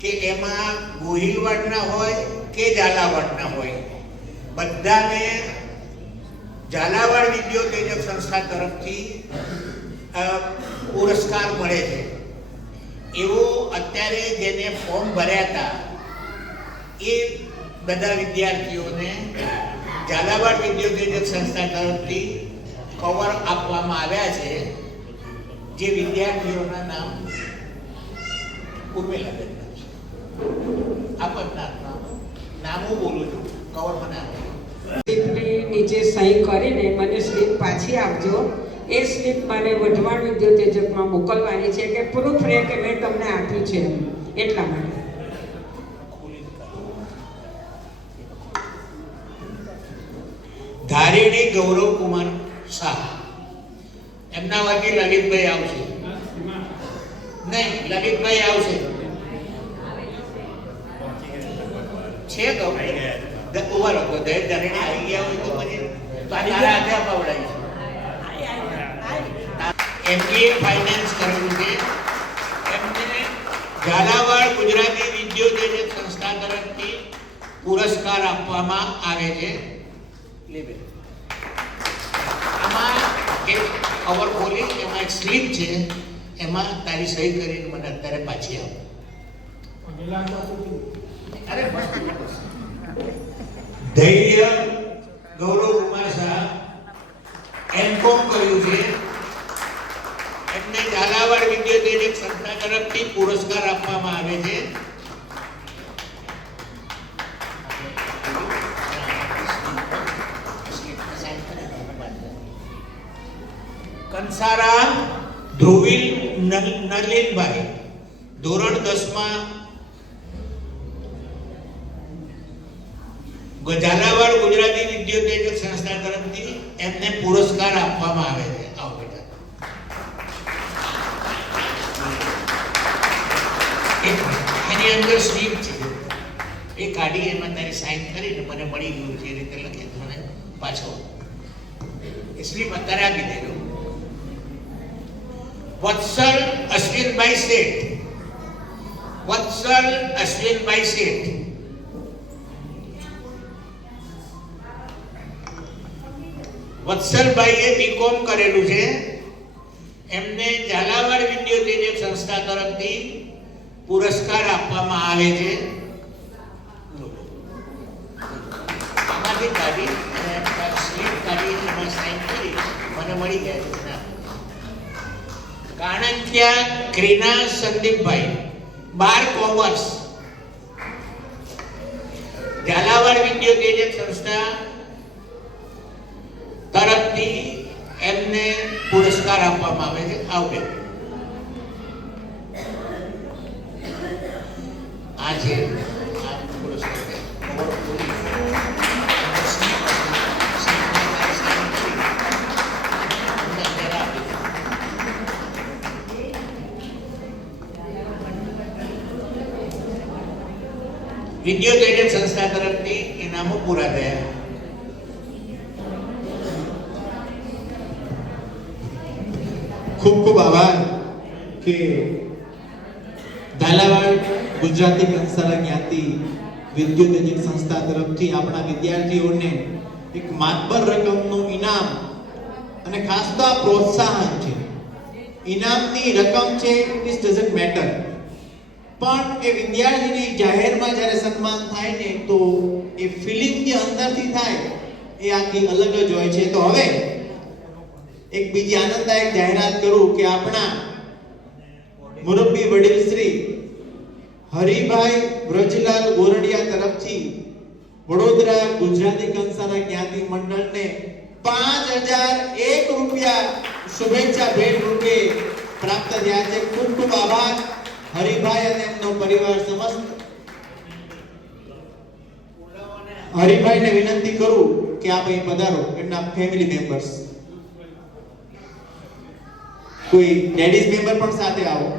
કે એમાં ગોહિલવાડના હોય કે ઝાલાવાડના હોય, બધાને ઝાલાવાડ વિદ્યુતેજક સંસ્થા તરફથી પુરસ્કાર મળે છે. એવો અત્યારે જેને ફોર્મ ભર્યા હતા એ બધા વિદ્યાર્થીઓને ઝાલાવાડ વિદ્યુતેજક સંસ્થા તરફથી કવર આપવામાં આવ્યા છે. જે વિદ્યાર્થીઓના નામ ઉર્મિલા બેન છે. આપના નામ હું બોલું છું, કવર મને આપો. સ્લીપની નીચે સહી કરીને મને સ્લીપ પાછી આપજો. એ સ્લીપ મારે વઢવાણ વિદ્યુતેજકમાં મોકલવાની છે કે પ્રૂફ રહે કે મેં તમને આપ્યું છે એટલા માટે. ધારીણી ગૌરવ કુમાર શાહ, એમના વતી લલિતભાઈ આવશે. નહીં, લલિતભાઈ આવશે છે તો ઉભા રહો. દહેજ ધારીણી આવી ગયા હોય તો પછી તારા હાથે અપાવડાવી છે. MBA ફાઇનાન્સ કરેલું છે. એમને ઝાલાવાડ ગુજરાતી વિદ્યુતેજક સંસ્થા તરફથી પુરસ્કાર આપવામાં આવે છે. આમાં એક કવર ખોલી એમાં એક સ્લીપ છે, એમાં તારી સહી કરીને મને અત્યારે પાછી આવો. ધૈર્ય ગૌરવ કુમાર શાહ એમકોમ કર્યું છે. એમને ઝાલાવાડ વિદ્યુતેજક સંસ્થા તરફથી પુરસ્કાર આપવામાં આવે છે. કંસારા ધ્રુવીલ નલિનભાઈ, ધોરણ 10માં ઝાલાવાડ ગુજરાતી વિદ્યુતેજક સંસ્થા તરફથી એમને પુરસ્કાર આપવામાં આવે છે. આવો બેટા. એની અંદર સ્લીપ છે, એ કાઢી એમાં તારી સાઈન કરીને મને મળી ગયું છે એ રીતે લખે મને પાછો એ સ્લીપ અત્યારે આપી દેજો. વત્સલ અશ્વિનભાઈ શેઠ, વત્સલ અશ્વિનભાઈ શેઠ, વત્સલભાઈએ બીકોમ કરેલું છે. એમને ઝાલાવાડ વિદ્યુતેજક સંસ્થા તરફથી પુરસ્કાર આપવામાં આવે છે. આમાંથી કાઢી સ્લીપ કાઢી એમાં સાઈન કરી મને મળી ગયા છે. કાણંતિયા ક્રીના સંદીપભાઈ, 12 કોમર્સ, ઝાલાવાડ વિદ્યુતેજક સંસ્થા તરફથી એમને પુરસ્કાર આપવામાં આવે છે. આવડે આ છે આ પુરસ્કાર. વિદ્યુતેજક સંસ્થા તરફથી ઇનામો પૂરા થયા. ખૂબ ખૂબ આભાર કે ઝાલાવાડ ગુજરાતી કંસારા જ્ઞાતિ વિદ્યુતજિત સંસ્થા તરફથી આપણા વિદ્યાર્થીઓને એક માતબર રકમનું ઇનામ અને ખાસ તો આ પ્રોત્સાહન છે. ઇનામની રકમ છે ઇટ ડઝન્ટ મેટર, પણ એ વિદ્યાર્થીની જાહેરમાં જ્યારે સન્માન થાય ને તો એ ફિલિંગ જે અંદરથી થાય એ આખી અલગ જ હોય છે. તો હવે એક બીજી આનંદદાયક જાહેરાત કરું કે આપણા મુરબ્બી વડીલ શ્રી હરિભાઈ વ્રજલાલ ગોરડિયા તરફથી વડોદરા ગુજરાતી કંસારા જ્ઞાતિ મંડળને 5001 રૂપિયા શુભેચ્છા ભેટ રૂપે પ્રાપ્ત થયા છે. ખૂબ ખૂબ આભાર હરિભાઈ અને એમનો પરિવાર સમસ્ત. હરિભાઈને વિનંતી કરું કે આપ અહીં પધારો, એમના ફેમિલી મેમ્બર્સ, કોઈ લેડીઝ મેમ્બર પણ સાથે આવો.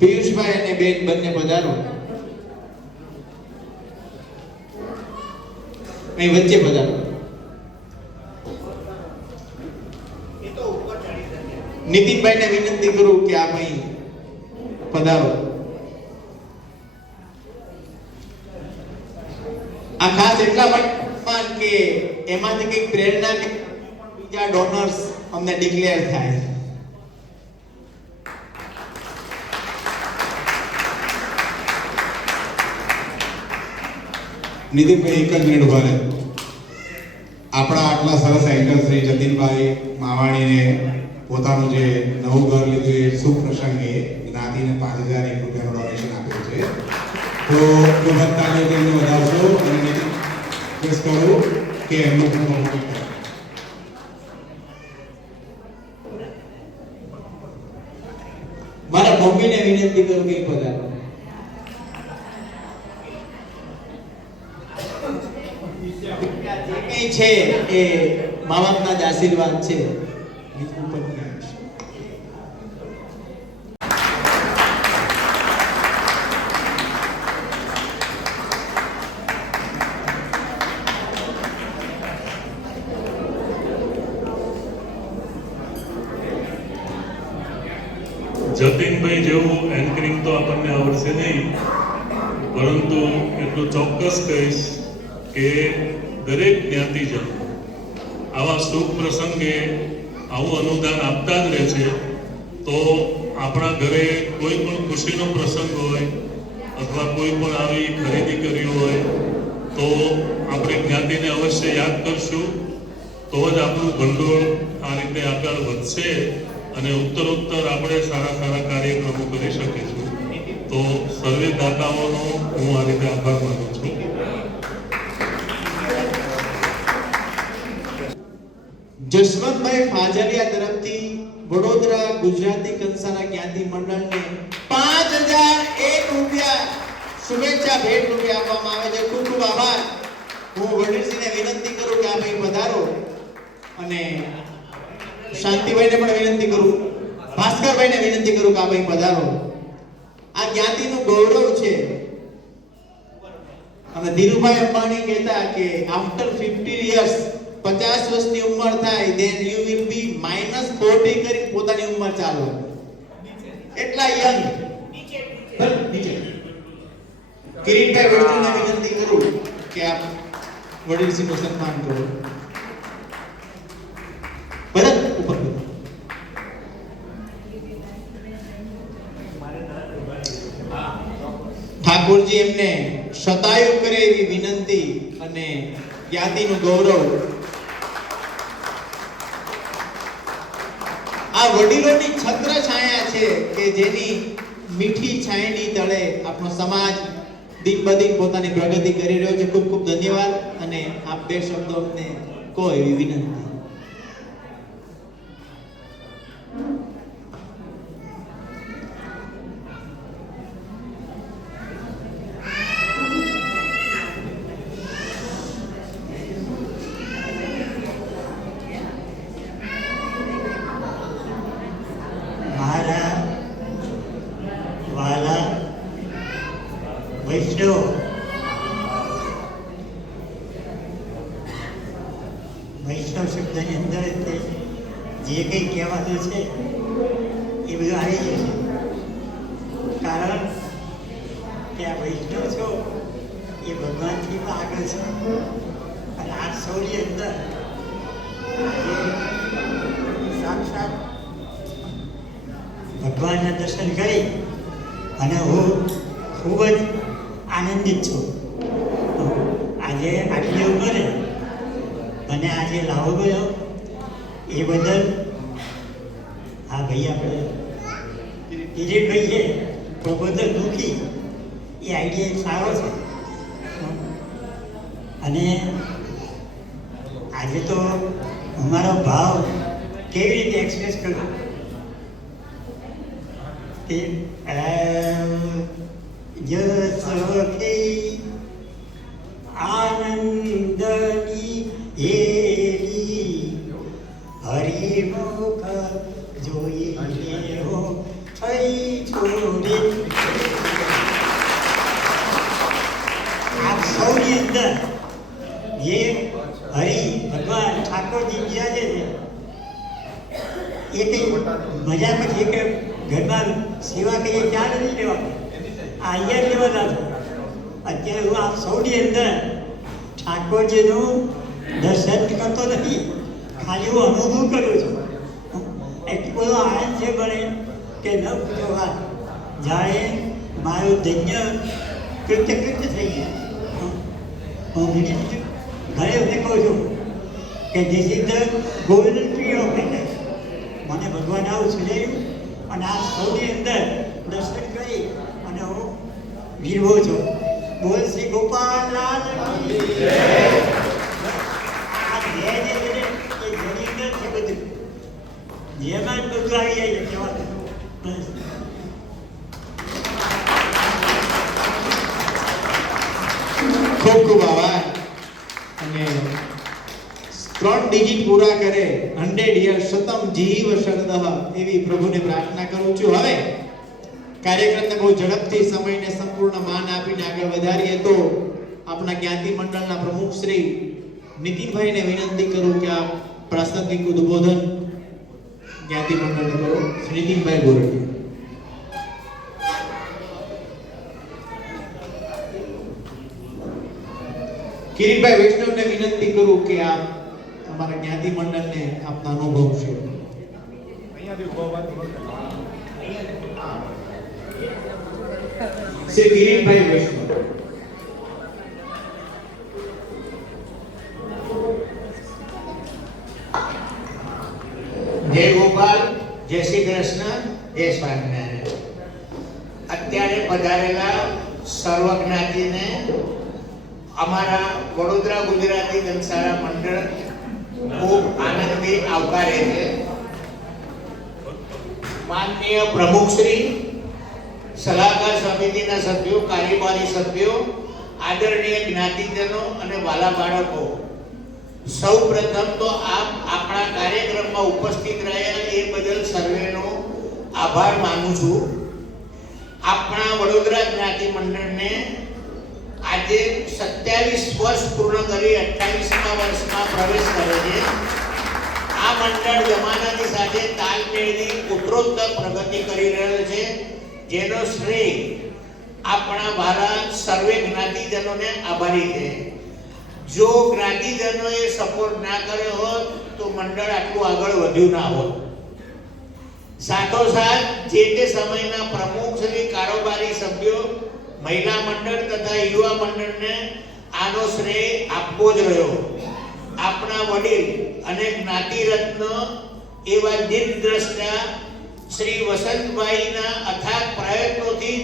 પિયુષભાઈ અને બેન બંને પધારો, અહીં વચ્ચે પધારો. નીતિનભાઈને વિનંતી કરું કે આપ અહીં પધારો. આ ખાસ એટલા માટે કે એમાંથી કંઈક પ્રેરણા બીજા ડોનર્સ અમને ડિક્લેર થાય. નીતિનભાઈ એક જ મિનિટ ઉભા રહે. આપણા આટલા સરસ એન્કર શ્રી જતીનભાઈ માવાણીને પોતાનું જે નવું ઘર લીધું એ શુભ પ્રસંગે જ્ઞાતિને 5001 રૂપિયાનું ડોનેશન આપ્યું છે. તો ખૂબ તાલીઓ તેમને વધારશો અને રિક્વેસ્ટ કરું કે એમનું પણ બહુ મારા મમ્મીને વિનંતી કરું કે પધારો. જે છે એ મા બાપના જ આશીર્વાદ છે. જતીનભાઈ જેવું એન્કરિંગ તો આપણને આવડશે નહીં, પરંતુ એટલું ચોક્કસ કહીશ કે દરેક જ્ઞાતિજન આવા શુભ પ્રસંગે આવું અનુદાન આપતા જ રહે છે. તો આપણા ઘરે કોઈ પણ ખુશીનો પ્રસંગ હોય અથવા કોઈ પણ આવી ખરીદી કરી હોય તો આપણે જ્ઞાતિને અવશ્ય યાદ કરશું. તો જ આપણું ભંડોળ આ રીતે આગળ વધશે અને ઉત્તરોત્તર આપણે સારા સારા કાર્યક્રમો કરી શકીશું. તો સર્વે દાતાઓનો હું આ રીતે આભાર માનું છું. જશવંતભાઈ ફાજલિયા તરફથી વડોદરા ગુજરાતી કંસારા જ્ઞાતિ મંડળને 5001 રૂપિયા શુભેચ્છા ભેટ રૂપે આપવામાં આવે છે. ખૂબ ખૂબ આભાર. હું વડીલશ્રીને વિનંતી કરું કે આપ અહીં પધારો અને શાંતિભાઈને પણ વિનંતી કરું, ભાસ્કરભાઈને વિનંતી કરું કે આપ અહીં પધારો. આ જ્ઞાતિનું ગૌરવ છે. અને ધીરુભાઈ અંબાણી કહેતા કે આફ્ટર 50 યર્સ 50 વર્ષની ઉંમર થાય then you will be -40 કરી પોતાની ઉંમર ચાલો. એટલા યંગ. કિરીટભાઈ વડીલને વિનંતી કરું કે આપ વડીલશ્રીનું સન્માન કરો. ભરત ઉપર ઠાકોરજી એમને શતાયુ કરે એવી વિનંતી અને જ્ઞાતિનું ગૌરવ. આ વડીલોની છત્ર છાયા છે કે જેની મીઠી છાયની તળે આપણો સમાજ દિન બદિન પોતાની પ્રગતિ કરી રહ્યો છે. ખૂબ ખૂબ ધન્યવાદ. અને આપ બે શબ્દો અમને કહો એવી વિનંતી. વૈષ્ણવ શબ્દની અંદર જે કંઈ કહેવાતું છે એ બધું આવી જશે. કારણ કે આ વૈષ્ણવ છો એ ભગવાનથી પણ આગળ છે. અને આ સૌની અંદર આજે સાક્ષાત ભગવાનના દર્શન કરી અને હું ખૂબ જ આનંદિત છું. આજે આટલી ઉંમરે અને આજે લાવો ગયો એ બદલ આ ભાઈ આપણે કિરીટભાઈ છે પ્રબોધક દુઃખી એ આઈડિયા સારો છે. અને આજે તો અમારો ભાવ કેવી રીતે એક્સપ્રેસ કરવો કે જસખી આનંદની એરી હરિમુખ જોઈ લેવો થઈ છોડી. આપ સૌની અંદર જે હરિ ભગવાન ઠાકોરજી બિરાજે છે એ કંઈ મજા પછી કે ઘરમાં સેવા કરીએ ત્યાં નથી લેવા, આ અહીંયા લેવાના છે. અત્યારે હું આપ સૌની અંદર ઠાકોરજીનું દર્શન કરતો નથી, ખાલી હું અનુભવ કરું છું. એટલું બધો આનંદ છે મને કે ન પૂછો વાત. જાણે મારું ધન્ય કૃત્ય થઈ ગયા. હું ઘણી વખતે કહું છું કે this is the golden tree of life. મને ભગવાન આવું સુજાયું અને આ સૌની અંદર દર્શન કરી અને હું ગીરવો છું. બોલ શ્રી ગોપાલ લાલ કી જય. આ જય જે છે ને એ જેની અંદર છે બધું, જેમાં જ બધું આવી જાય છે કહેવાતું. બસ ખૂબ ખૂબ આભાર. અને 3 ડિજિટ પૂરા કરે 100 યર શતમ જીવ શરદઃ એવી પ્રભુને પ્રાર્થના કરું છું. હવે કાર્યક્રમને બહુ ઝડપથી સમયને સંપૂર્ણ માન આપીને આગળ વધારીએ તો આપણા જ્ઞાતિ મંડળના પ્રમુખ શ્રી નીતિનભાઈને વિનંતી કરું કે આ પ્રાસંગિક ઉદ્બોધન જ્ઞાતિ મંડળને કરો. શ્રી નીતિનભાઈ ગોરડિયા. કિરીટભાઈ વૈષ્ણવને વિનંતી કરું કે આપ અમારા જ્ઞાતિ મંડળને આપના અનુભવ છે. શ્રી કિરીટભાઈ વૈષ્ણવ. જય ગોપાલ, જય શ્રી કૃષ્ણ, જય સ્વામિનારાયણ. અત્યારે પધારેલા સર્વ જ્ઞાતિને અમારા વડોદરા ગુજરાતી દંસારા મંડળ ખૂબ આનંદથી આવકારે છે. માનનીય પ્રમુખશ્રી, સલાહકાર સમિતિના સભ્યો, કાર્યકારી સભ્યો, આદરણીય જ્ઞાતિજનો અને વાલા બાળકો, સૌ પ્રથમ તો આપ આપણા કાર્યક્રમમાં ઉપસ્થિત રહ્યા એ બદલ સર્વેનો આભાર માનું છું. આપણા વડોદરા જ્ઞાતિ મંડળને આજે 27 વર્ષ પૂર્ણ કરી 28મા વર્ષમાં પ્રવેશ કરે છે. આ મંડળ જમાનાની સાથે તાલ મેળવી ઉત્તરોત્તર પ્રગતિ કરી રહ્યો છે, જેનો શ્રેય આપણા વાલા સર્વે જ્ઞાતિજનોને આભારી છે. જો જ્ઞાતિજનોએ સપોર્ટ ના કર્યો હોત તો મંડળ આટલું આગળ વધ્યું ના હોત. સાથોસાથ જે તે સમયના પ્રમુખ શ્રી, કારોબારી સભ્યો, મહિલા મંડળ તથા યુવા મંડળને આનો શ્રેય આપવો જ રહ્યો. આપણા વડીલ અને જ્ઞાતિ રત્ન એવા દીર્ઘદ્રષ્ટા શ્રી વસંતભાઈના અથાગ પ્રયત્નોથી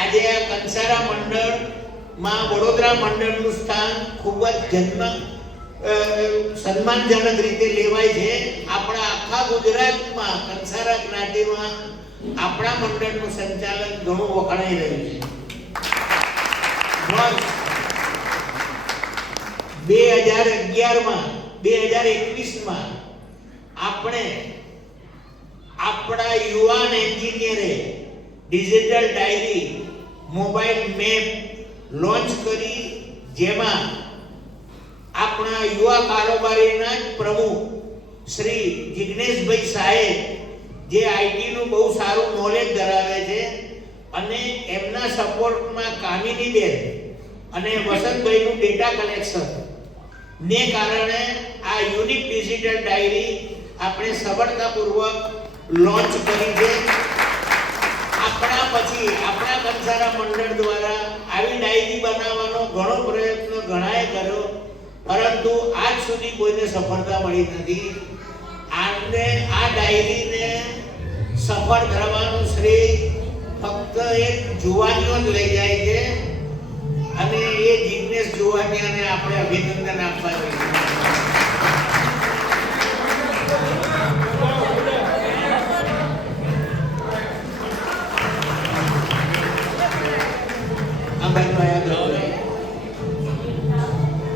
આજે આ કંસારા મંડળમાં વડોદરા મંડળનું સ્થાન ખૂબ જ સન્માનજનક રીતે લેવાય છે. આપણા આખા ગુજરાતમાં કંસારા જ્ઞાતિમાં આપણા મંડળનું સંચાલન ઘણું વખણાઈ રહ્યું છે. 2011માં 2021માં આપણે આપણા યુવાન એન્જિનિયરે digital diary, mobile map launch કરી, જેમાં આપણા યુવા કારોબારીના પ્રમુખ શ્રી જિગ્નેશભાઈ સાહેબ જે આઈટીનું બહુ સારું નોલેજ ધરાવે છે અને એમના સપોર્ટમાં કામિનીબેન અને વસંતભાઈનું ડેટા કલેક્શન ને કારણે આ યુનિક ડિજિટલ ડાયરી આપણે સફળતાપૂર્વક લોન્ચ કરી છે. આપણા કંસારા મંડળ દ્વારા આવી ડાયરી બનાવવાનો ઘણો પ્રયત્ન ઘણાએ કર્યો, પરંતુ આજ સુધી કોઈને સફળતા મળી નથી. આ ડાયરીને સફળ કરવાનું શ્રેય ફક્ત એક જુવાનીઓ જ લઈ જાય છે અને એ જિજ્ઞેશ જુવાનિયાને આપણે અભિનંદન આપવા જોઈએ.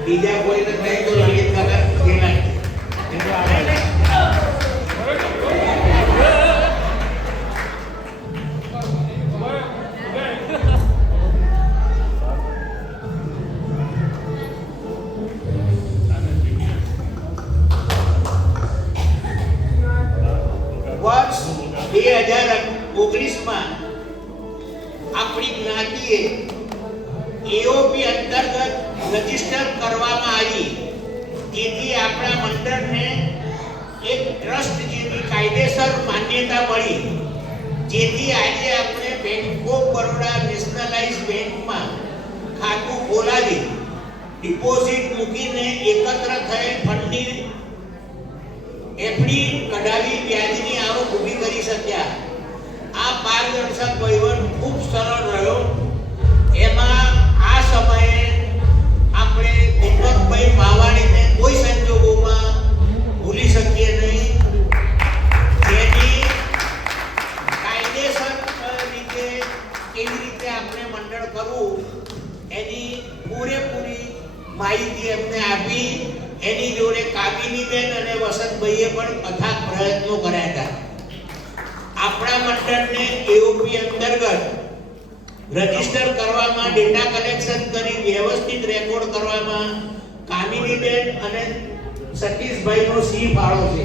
બીજા કોઈને નહીં તો લલિત કાકા કેલા વર્ષ 2019 આપણી જ્ઞાતિએ એઓપી અંતર્ગત રજીસ્ટર કરવામાં આવી, જેથી આપણા મંડળને એક ટ્રસ્ટ જેવી કાયદેસર માન્યતા મળી, જેથી આજે આપણે બેંક ઓફ બરોડા નેશનલાઇઝ બેંકમાં ખાતું ખોલાવી ડિપોઝિટ મૂકીને એકત્ર થયેલ ફંડની એફડી કઢાવી વ્યાજની આવક ઊભી કરી શક્યા. આ પારદર્શક વહીવટ ખૂબ સરળ રહ્યો. એમાં આ સમયે આપણે દીપકભાઈ માવાણીને કોઈ સંજોગોમાં ભૂલી શકીએ નહીં, જેની કાયદેસર રીતે કેવી રીતે આપણે મંડળ કરવું એની પૂરેપૂરી માહિતી એમને આપી. એની જોડે કામિનીબેન અને વસંતભાઈએ પણ અથાગ પ્રયત્નો કર્યા હતા. આપણા મંડળને એઓપી અંતર્ગત રજીસ્ટર કરવામાં, ડેટા કલેક્શન કરી વ્યવસ્થિત રેકોર્ડ કરવામાં કામિનીબેન અને સતીશભાઈનો સિંહ ફાળો છે.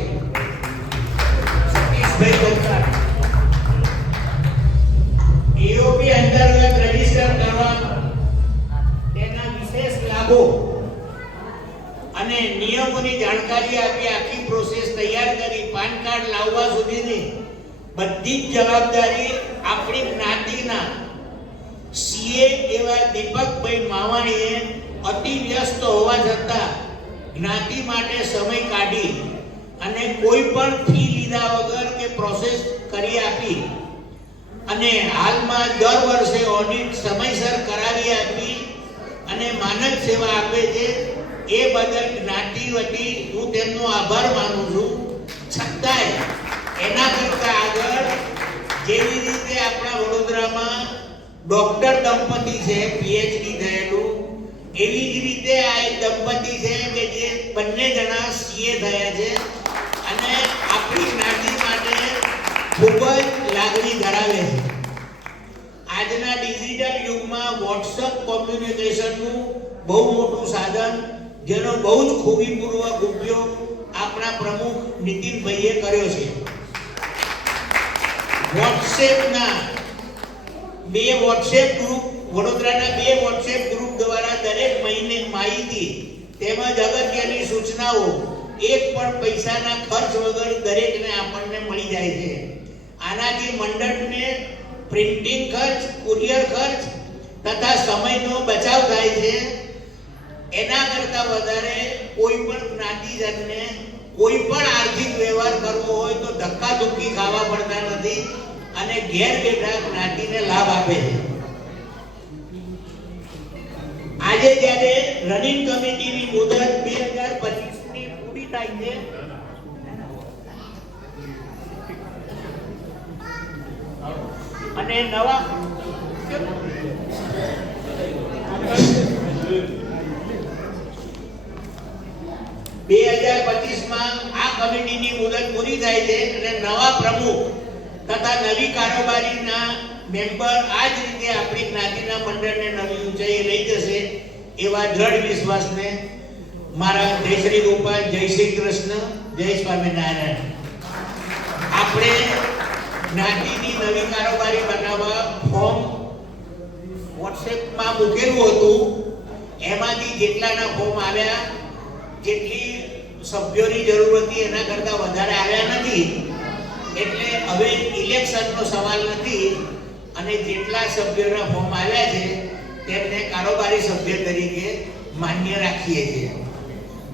સતીશભાઈ બનતા એઓપી અંતર્ગત રજીસ્ટર કરવામાં તેના વિશેષ લાભો અને નિયમોની જાણકારી આપી આખી પ્રોસેસ તૈયાર કરી પાન કાર્ડ લાવવા સુધીની બધી જ જવાબદારી આપણી જ્ઞાતિના સીએ એવા દીપકભાઈ માવાણીએ અતિ વ્યસ્ત હોવા છતાં જ્ઞાતિ માટે સમય કાઢી અને કોઈ પણ ફી લીધા વગર કે પ્રોસેસ કરી આપી અને હાલમાં દર વર્ષે ઓડિટ સમયસર કરાવી આપી અને માનદ સેવા આપે છે. એ બદલ જ્ઞાતિ વતી હું તેમનો આભાર માનું છું. છતાંય એના કરતા આગળ જેવી રીતે આપણા વડોદરામાં ડોક્ટર દંપતી છે પીએચડી થયેલું, એવી જ રીતે આ એક દંપતી છે કે જે બંને જણા સીએ થયા છે અને આપણી જ્ઞાતિ માટે ખૂબ જ લાગણી ધરાવે છે. આજના ડિજિટલ યુગમાં વોટ્સઅપ કોમ્યુનિકેશનનું બહુ મોટું સાધન, જેનો બહુ જ ખૂબીપૂર્વક ઉપયોગ આપણા પ્રમુખ નીતિનભાઈએ કર્યો છે. વોટ્સએપના 2 વોટ્સએપ ગ્રુપ, વડોદરાના 2 વોટ્સએપ ગ્રુપ દ્વારા દરેક મહિને માહિતી તેમજ અગત્યની સૂચનાઓ એક પણ પૈસાના ખર્ચ વગર દરેકને આપણને મળી જાય છે. આનાથી મંડળને પ્રિન્ટિંગ ખર્ચ, કુરિયર ખર્ચ તથા સમયનો બચાવ થાય છે. એના કરતા વધારે કોઈ પણ જ્ઞાતિજનને કોઈ પણ આર્થિક વ્યવહાર કરવો હોય તો ધક્કાધુક્કી ખાવા પડતા નથી અને ઘેર બેઠા જ્ઞાતિને લાભ આપે છે. આજે જ્યારે રનિંગ કમિટીની મુદત 2025 ની પૂરી થાય છે, અને નવા 2025માં આ કમિટીની મુદત પૂરી થાય છે અને નવા પ્રમુખ તથા નવી કારોબારીના મેમ્બર આ જ રીતે આપણી જ્ઞાતિના મંડળને નવી ઊંચાઈએ લઈ જશે એવા દ્રઢ વિશ્વાસને મારા જય શ્રી ગોપાલ, જય શ્રી કૃષ્ણ, જય સ્વામિનારાયણ. આપણે જ્ઞાતિની નવી કારોબારી બનાવવા ફોર્મ વોટ્સએપમાં મૂકેલું હતું. એમાંથી જેટલાના ફોર્મ આવ્યા, જેટલી સભ્યોની જરૂર હતી એના કરતાં વધારે આવ્યા નથી. એટલે હવે ઇલેક્શનનો સવાલ નથી અને જેટલા સભ્યોના ફોર્મ આવ્યા છે તેમને કારોબારી સભ્ય તરીકે માન્ય રાખીએ છીએ.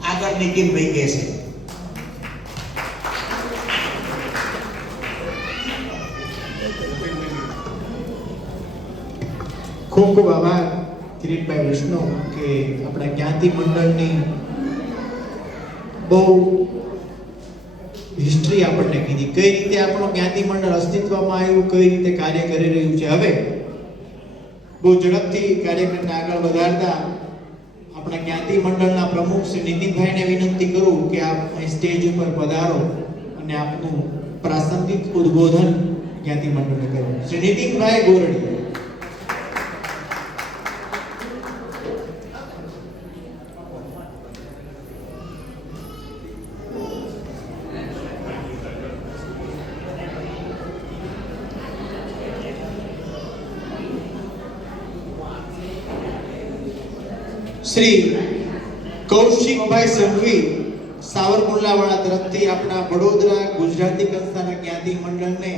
આગળ નીતિનભાઈ કહેશે. ખૂબ ખૂબ આભાર કિરીટભાઈ વિષ્ણુ કે આપણા જ્ઞાતિ મંડળની બહુ હિસ્ટ્રી આપણને કીધી, કઈ રીતે આપણું જ્ઞાતિ મંડળ અસ્તિત્વમાં આવ્યું, કઈ રીતે કાર્ય કરી રહ્યું છે. હવે બહુ ઝડપથી કાર્યક્રમને આગળ વધારતા આપણા જ્ઞાતિ મંડળના પ્રમુખ શ્રી નીતિનભાઈને વિનંતી કરું કે આપ અહીં સ્ટેજ ઉપર પધારો અને આપનું પ્રાસંગિક ઉદ્બોધન જ્ઞાતિ મંડળને કરો. શ્રી નીતિનભાઈ ગોરડી. શ્રી કૌશિકભાઈ સંઘવી સાવરકુંડલાવાળા તરફથી આપણા વડોદરા ગુજરાતી કક્ષાના જ્ઞાતિ મંડળને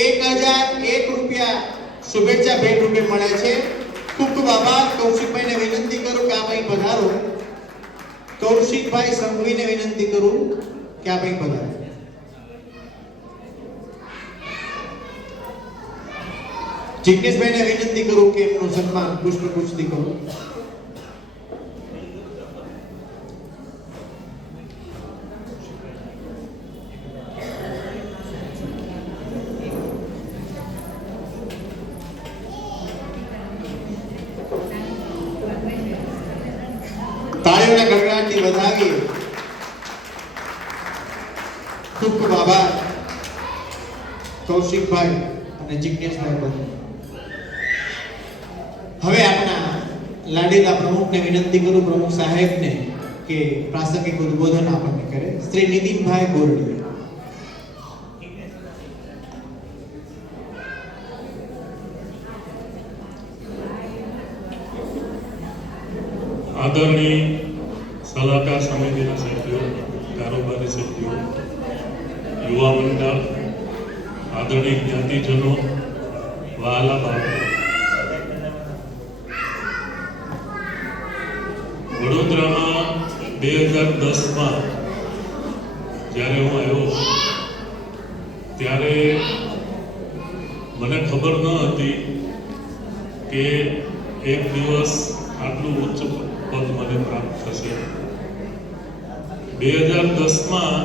1001 રૂપિયા શુભેચ્છા ભેટ રૂપે મળે છે. ખૂબ ખૂબ આભાર. કૌશિકભાઈને વિનંતી કરું કે આપ અહીં પધારો. કૌશિકભાઈ સંઘવીને વિનંતી કરું કે આપ અહીં પધારો. જિગ્નેશભાઈને વિનંતી કરું કે એમનું સન્માન પુષ્પગુચ્છથી કરું. તાળીઓના ગડગડાટથી વધાવીએ. ખૂબ ખૂબ આભાર કૌશિકભાઈ અને જિજ્ઞેશભાઈ બંને. હવે આપણા લાડીલા પ્રમુખને વિનંતી કરું, પ્રમુખ સાહેબને, કે પ્રાસંગિક ઉદ્બોધન આપણને કરે. શ્રી નીતિનભાઈ ગોરડી. આદરણીય સલાહકાર સમિતિના સભ્યો, કારોબારી સભ્યો, યુવા મંડળ, આદરણીય જ્ઞાતિજનો, વહાલા બાળકો, વડોદરામાં 2010માં જ્યારે હું આવ્યો ત્યારે મને ખબર ન હતી કે એક દિવસ આટલું ઉચ્ચ પદ મને પ્રાપ્ત થશે. 2010માં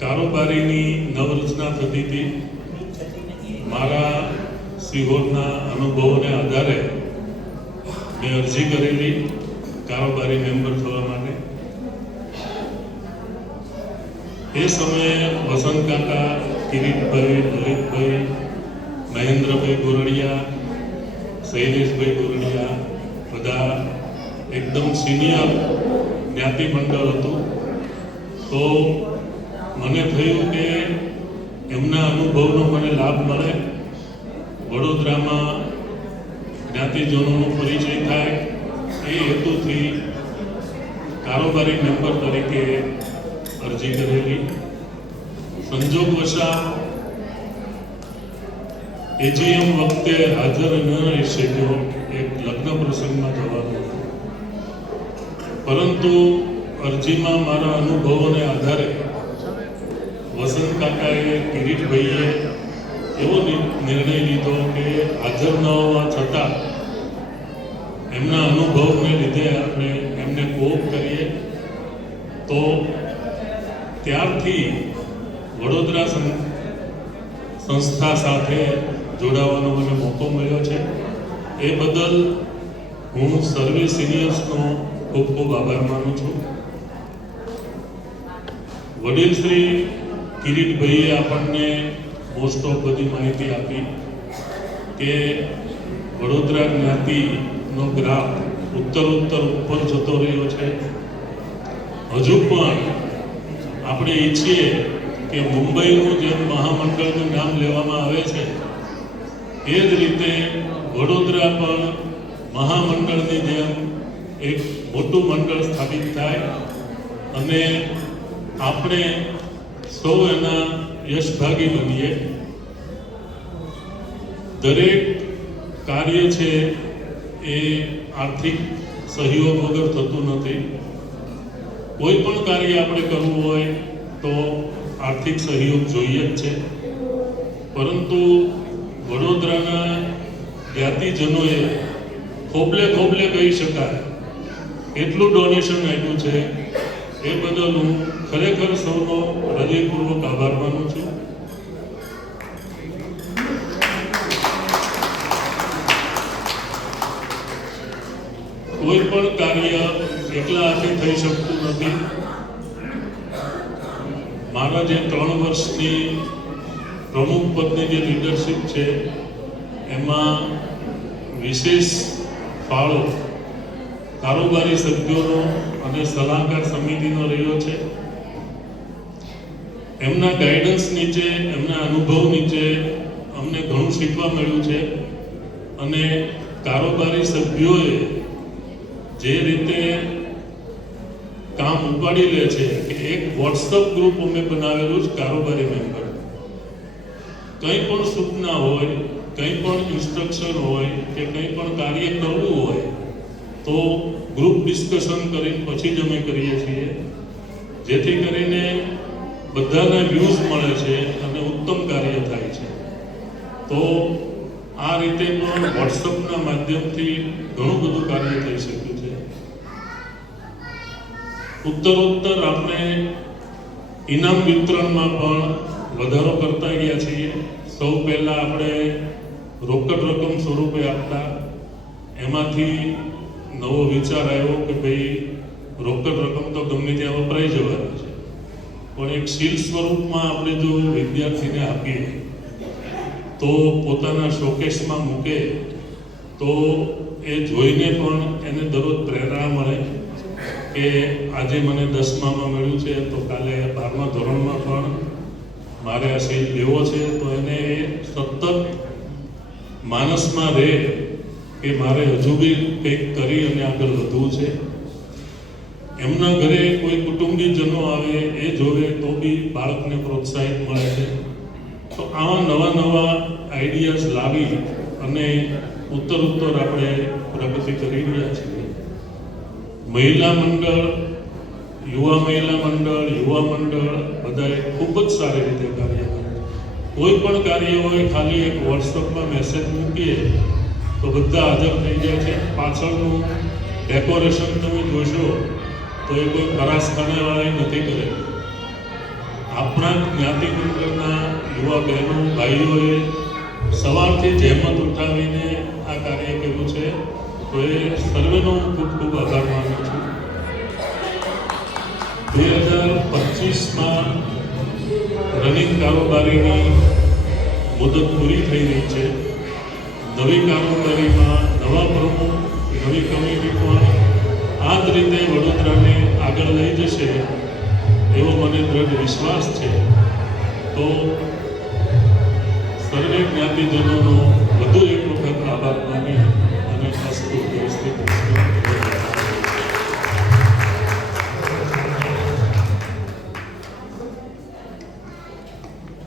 કારોબારીની નવરચના થતી હતી. મારા સિહોરના અનુભવોને આધારે મેં અરજી કરેલી કારોબારી મેમ્બર થવા માટે. એ સમયે વસંત કાકા, કિરીટભાઈ, લલિતભાઈ, મહેન્દ્રભાઈ ગોરડિયા, શૈલેષભાઈ ગોરડિયા બધા એકદમ સિનિયર જ્ઞાતિ મંડળ હતું. તો મને થયું કે એમના અનુભવનો મને લાભ મળે, વડોદરામાં જ્ઞાતિજનોનો પરિચય થાય, એ હેતુથી કારોબારી મેમ્બર તરીકે અરજી કરેલી. સંજોગવશાત એજીએમ વખતે હાજર ન રહી શક્યો, એક લગ્ન પ્રસંગમાં જવાનું હતું. પરંતુ અરજીમાં મારા અનુભવોને આધારે વસંત કાકાએ, કિરીટભાઈએ એવો નિર્ણય લીધો કે હાજર ન હોવા છતાં એમના અનુભવને લીધે આપણે એમને કોપ કરીએ. તો ત્યારથી વડોદરા સંસ્થા સાથે જોડાવાનો મને મોકો મળ્યો છે. એ બદલ હું સર્વે સિનિયર્સનો ખૂબ ખૂબ આભાર માનું છું. વડીલ શ્રી કિરીટભાઈએ આપણને મોસ્ટ ઓફ બધી માહિતી આપી કે વડોદરા જ્ઞાતિનો ગ્રાફ ઉત્તરોત્તર ઉપર જતો રહ્યો છે. હજુ પણ આપણે ઈચ્છીએ કે મુંબઈનું જેમ મહામંડળનું નામ લેવામાં આવે છે એ જ રીતે વડોદરા પણ મહામંડળની જેમ એક મોટું મંડળ સ્થાપિત થાય અને આપણે સૌ એના યશભાગી બનીએ. દરેક કાર્ય છે એ આર્થિક સહયોગ વગર થતું નથી. કોઈ પણ કાર્ય આપણે કરવું હોય તો આર્થિક સહયોગ જોઈએ જ છે. પરંતુ વડોદરાના જ્ઞાતિજનોએ ખોબલે કહી શકાય એટલું ડોનેશન આપ્યું છે. એ બદલ હું ખરેખર સૌનો હૃદયપૂર્વક આભાર માનું છું. કોઈ પણ કાર્ય એકલા હાથે થઈ શકતું નથી. મારા જે 3 વર્ષની પ્રમુખ પદની જે લીડરશિપ છે એમાં વિશેષ ફાળો કારોબારી સભ્યોનો અને સલાહકાર સમિતિનો રહ્યો છે. એમના ગાઈડન્સ નીચે, એમના અનુભવ નીચે અમને ઘણું શીખવા મળ્યું છે. અને કારોબારી સભ્યોએ જે રીતે કામ ઉપાડી લે છે કે એક વોટ્સઅપ ગ્રુપ અમે બનાવેલું જ કારોબારી મેમ્બર, કંઈ પણ સૂચના હોય, કંઈ પણ ઇન્સ્ટ્રક્શન હોય કે કંઈ પણ કાર્ય કરવું હોય તો ગ્રુપ ડિસ્કશન કરીને પછી જ અમે કરીએ છીએ, જેથી કરીને બધાને વ્યૂઝ મળે છે અને ઉત્તમ કાર્ય થાય છે. તો આ રીતે પણ વોટ્સઅપના માધ્યમથી ઘણું બધું કાર્ય થઈ શક્યું છે. ઉત્તરોત્તર આપણે ઇનામ વિતરણમાં પણ વધારો કરતા ગયા છીએ. સૌ પહેલાં આપણે રોકડ રકમ સ્વરૂપે આપતા, એમાંથી નવો વિચાર આવ્યો કે ભાઈ રોકડ રકમ તો ગમે ત્યાં વપરાઈ જવાની છે, પણ એક શીલ સ્વરૂપમાં આપણે જો વિદ્યાર્થીને આપીએ તો પોતાના શોકેસમાં મૂકે તો એ જોઈને પણ એને દરરોજ પ્રેરણા મળે કે આજે મને 10મામાં મળ્યું છે તો કાલે 12મા ધોરણમાં પણ મારે આ શીલ લેવો છે. તો એને સતત માનસમાં રહે કે મારે હજુ બી કંઈક કરી અને આગળ વધવું છે. એમના ઘરે કોઈ કુટુંબીજનો આવે એ જોવે તો બી બાળકને પ્રોત્સાહિત મળે છે. તો આવા નવા આઈડિયાઝ લાવી અને ઉત્તરોત્તર આપણે પ્રગતિ કરી રહ્યા છીએ. મહિલા મંડળ, યુવા મંડળ બધાએ ખૂબ જ સારી રીતે કાર્ય કર્યું. કોઈ પણ કાર્ય હોય ખાલી એક વોટ્સઅપમાં મેસેજ મૂકીએ તો બધા હાજર થઈ જાય છે. પાછળનું ડેકોરેશન તમે જોશો તો એ કોઈ ખરાસખાનેવાળાએ નથી કરેલું. આપણા જ્ઞાતિ મંડળના યુવા બહેનો ભાઈઓએ સવારથી જહેમત ઉઠાવીને આ કાર્ય કર્યું છે. તો એ સર્વેનો હું ખૂબ આભાર માનું છું. 2025માં રનિંગ કારોબારીની મુદત પૂરી થઈ રહી છે. નવી કારોબારીમાં નવા પ્રમુખ, નવી કમિટી પણ આ જ રીતે વડોદરાને આગળ લઈ જશે એવો મને દ્રઢ વિશ્વાસ છે. તો સર્વે જ્ઞાતિજનોનો વધુ એક વખત આભાર માની અને અસ્તુ વ્યવસ્થિત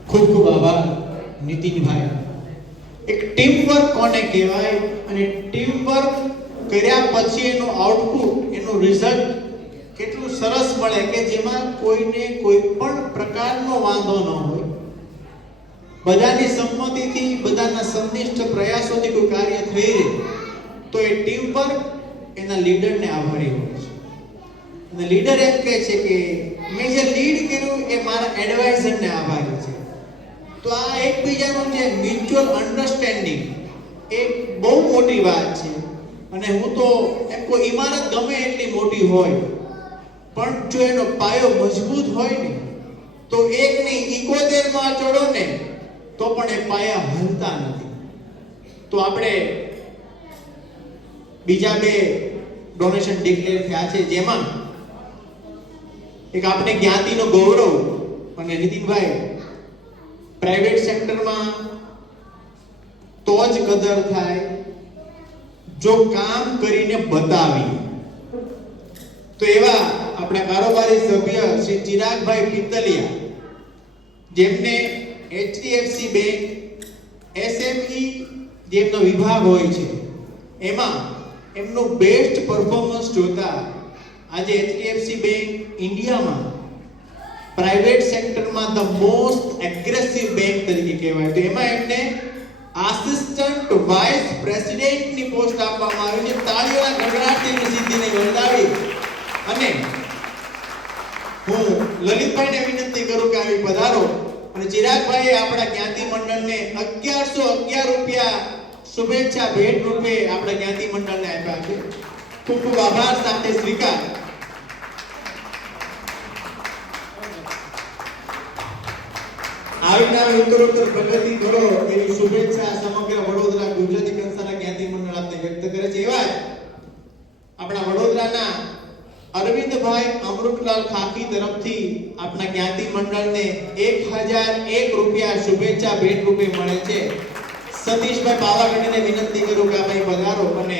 ખૂબ આભાર નીતિનભાઈ. એક ટીમ વર્ક કોને કહેવાય અને ટીમ વર્ક કર્યા પછી એનું આઉટપુટ, એનું રિઝલ્ટ કેટલું સરસ મળે કે જેમાં કોઈને કોઈ પણ પ્રકારનો વાંધો ન હોય. બધાની સંમતિથી, બધાના સંનિષ્ઠ પ્રયાસોથી કોઈ કાર્ય થઈ રહે તો એ ટીમ વર્ક એના લીડરને આભારી હોય છે. અને લીડર એમ કહે છે કે મેં જે લીડ કર્યું એ મારા એડવાઇઝરને આભારી છે. તો આ એકબીજાનું જે મ્યુચ્યુઅલ અન્ડરસ્ટેન્ડિંગ એ બહુ મોટી વાત છે. અને હું તો એમ કોઈ ઇમારત ગમે એટલી મોટી હોય પણ જો એનો પાયો મજબૂત હોય ને તો એક નહીં 71 માં ચડો ને તો પણ એ પાયા હલતા નથી. તો આપણે બીજા 2 ડોનેશન ડિક્લેર થયા છે, જેમાં એક આપણે જ્ઞાતિનો ગૌરવ અને નીતિનભાઈ પ્રાઇવેટ સેક્ટરમાં તો જ કદર થાય જો કામ કરીને બતાવી. તો એવા આપણા કારોબારી સભ્ય શ્રી ચિરાગભાઈ પિત્તલિયા, જેમને એચડીએફસી બેંક એસએમઈ જેમનો વિભાગ હોય છે એમાં એમનું બેસ્ટ પરફોર્મન્સ જોતા આજે એચડીએફસી બેંક ઇન્ડિયામાં પ્રાઇવેટ સેક્ટરમાં ધ મોસ્ટ એગ્રેસિવ બેંક તરીકે કહેવાય. તો એમાં એમને આસિસ્ટન્ટ વાઇસ પ્રેસિડેન્ટની પોસ્ટ આપવામાં આવી છે. તાળીઓના ગડગડાટથી એની સિદ્ધિને વધાવી. અને હું લલિતભાઈને વિનંતી કરું કે આવી પધારો. અને ચિરાગભાઈએ આપણા જ્ઞાતિ મંડળને 1111 રૂપિયા શુભેચ્છા ભેટ રૂપે આપણા જ્ઞાતિ મંડળને આપ્યા છે. ખૂબ ખૂબ આભાર, સાથે સ્વીકાર. આવીને ઉત્તરોત્તર પ્રગતિ કરો એવી શુભેચ્છા સમગ્ર વડોદરા ગુજરાતી કંસારા જ્ઞાતિ મંડળ આપને વ્યક્ત કરે છે. એવા જ આપણા વડોદરાના અરવિંદભાઈ અમૃતલાલ ખાકી તરફથી આપના જ્ઞાતિ મંડળને 1001 રૂપિયા શુભેચ્છા ભેટ રૂપે મળે છે. સતીશભાઈ પાવાગઢને વિનંતી કરું કે આપણે પધારો અને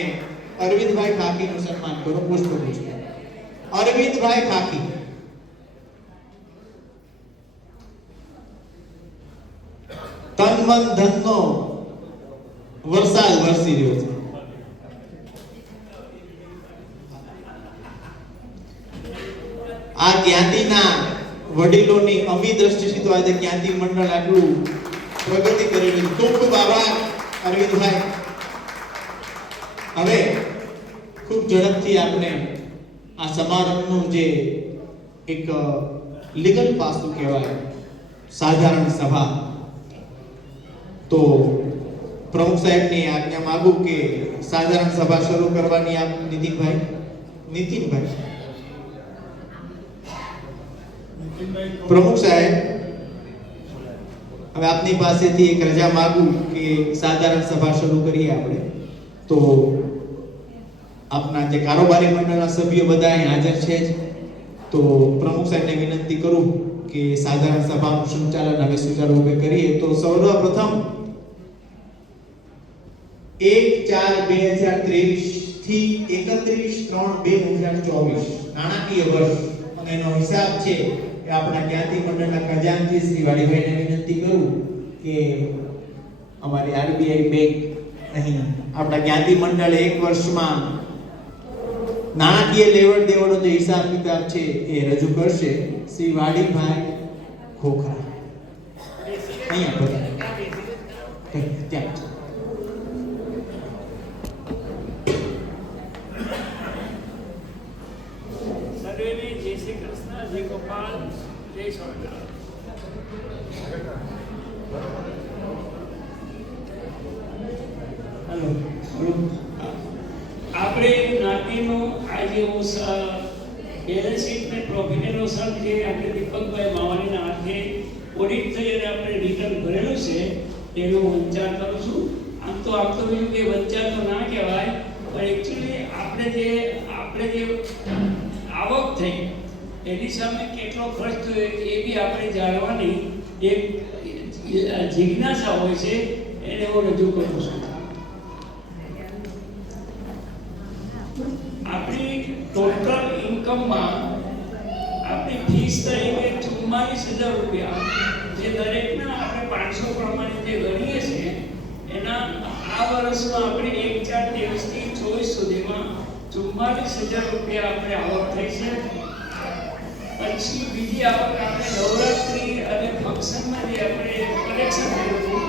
અરવિંદભાઈ ખાકીનું સન્માન કરો. પુષ્પગુચ્છ અરવિંદભાઈ ખાકી. તન મન ધનનો વરસાદ વરસી રહ્યો છે. આ જ્ઞાતિના વડીલોની અમી દ્રષ્ટિથી તો આજે જ્ઞાતિ મંડળ આટલું પ્રગતિ કરી રહ્યું છે. ખૂબ ખૂબ આભાર અરવિંદભાઈ. હવે ખૂબ ઝડપથી આપણે આ સમારંભનું જે એક લીગલ પાસું કહેવાય સાધારણ સભા, તો પ્રમુખ સાહેબની આજ્ઞા માંગુ કે સાધારણ સભા શરૂ કરવાની આપ નીતિનભાઈ પ્રમુખ સાહેબ, હવે આપની પાસેથી એક રજા માંગુ કે સાધારણ સભા શરૂ કરીએ આપણે. તો આપના જે કારોબારી મંડળના સભ્યો બધા અહીં હાજર છે જ, તો પ્રમુખ સાહેબને વિનંતી કરું કે સાધારણ સભાનું સંચાલન હવે સુચારુ રૂપે કરીએ. તો સૌપ્રથમ 1/4/2023 થી 31/3/2024 નાણાકીય વર્ષ અને એનો હિસાબ છે એ આપણા જ્ઞાતિ મંડળના ખજાનચી શ્રી વાડીભાઈને વિનંતી કરું કે અમારી આરબીઆઈ બેંક અહીં આપણા જ્ઞાતિ મંડળ એક વર્ષમાં નાણાકીય લેવડ દેવડનો જે હિસાબ કિતાબ છે એ રજૂ કરશે. શ્રી વાડીભાઈ ખોખરા અહીંયા બધા ત્યાં સર્વેને જય શ્રી કૃષ્ણ, જય ગોપાલ, જય સ્વામિનારાયણ. હેલો, આપણે જ્ઞાતિનો આજે બેલેન્સ શીટ ને પ્રોફિટ એન્ડ લોસ જે આપણે દીપકભાઈ માવાણીના હાથે ઓડિટ થઈ અને આપણે રિટર્ન ભરેલું છે એનો વંચાર કરું છું. આમ તો બીજું કે વંચાર તો ના કહેવાય, પણ એકચ્યુઅલી આપણે જે આવક થઈ એની સામે કેટલો ખર્ચ થયો એ બી આપણે જાણવાની એક જિજ્ઞાસા હોય છે, એને હું રજૂ કરું છું. આપણી ટોટલ ઇન્કમમાં આપણી ફીસ તરીકે 44,000 રૂપિયા, જે દરેકના આપણે 500 પ્રમાણે જે ગણીએ છીએ એના આ વર્ષમાં આપણે 1/4/23 થી 24 સુધીમાં 44,000 રૂપિયા આપણે આવક થઈ છે. પછી બીજી આવક આપણે નવરાત્રી અને ફંક્શનમાં જે આપણે કલેક્શન કર્યું હતું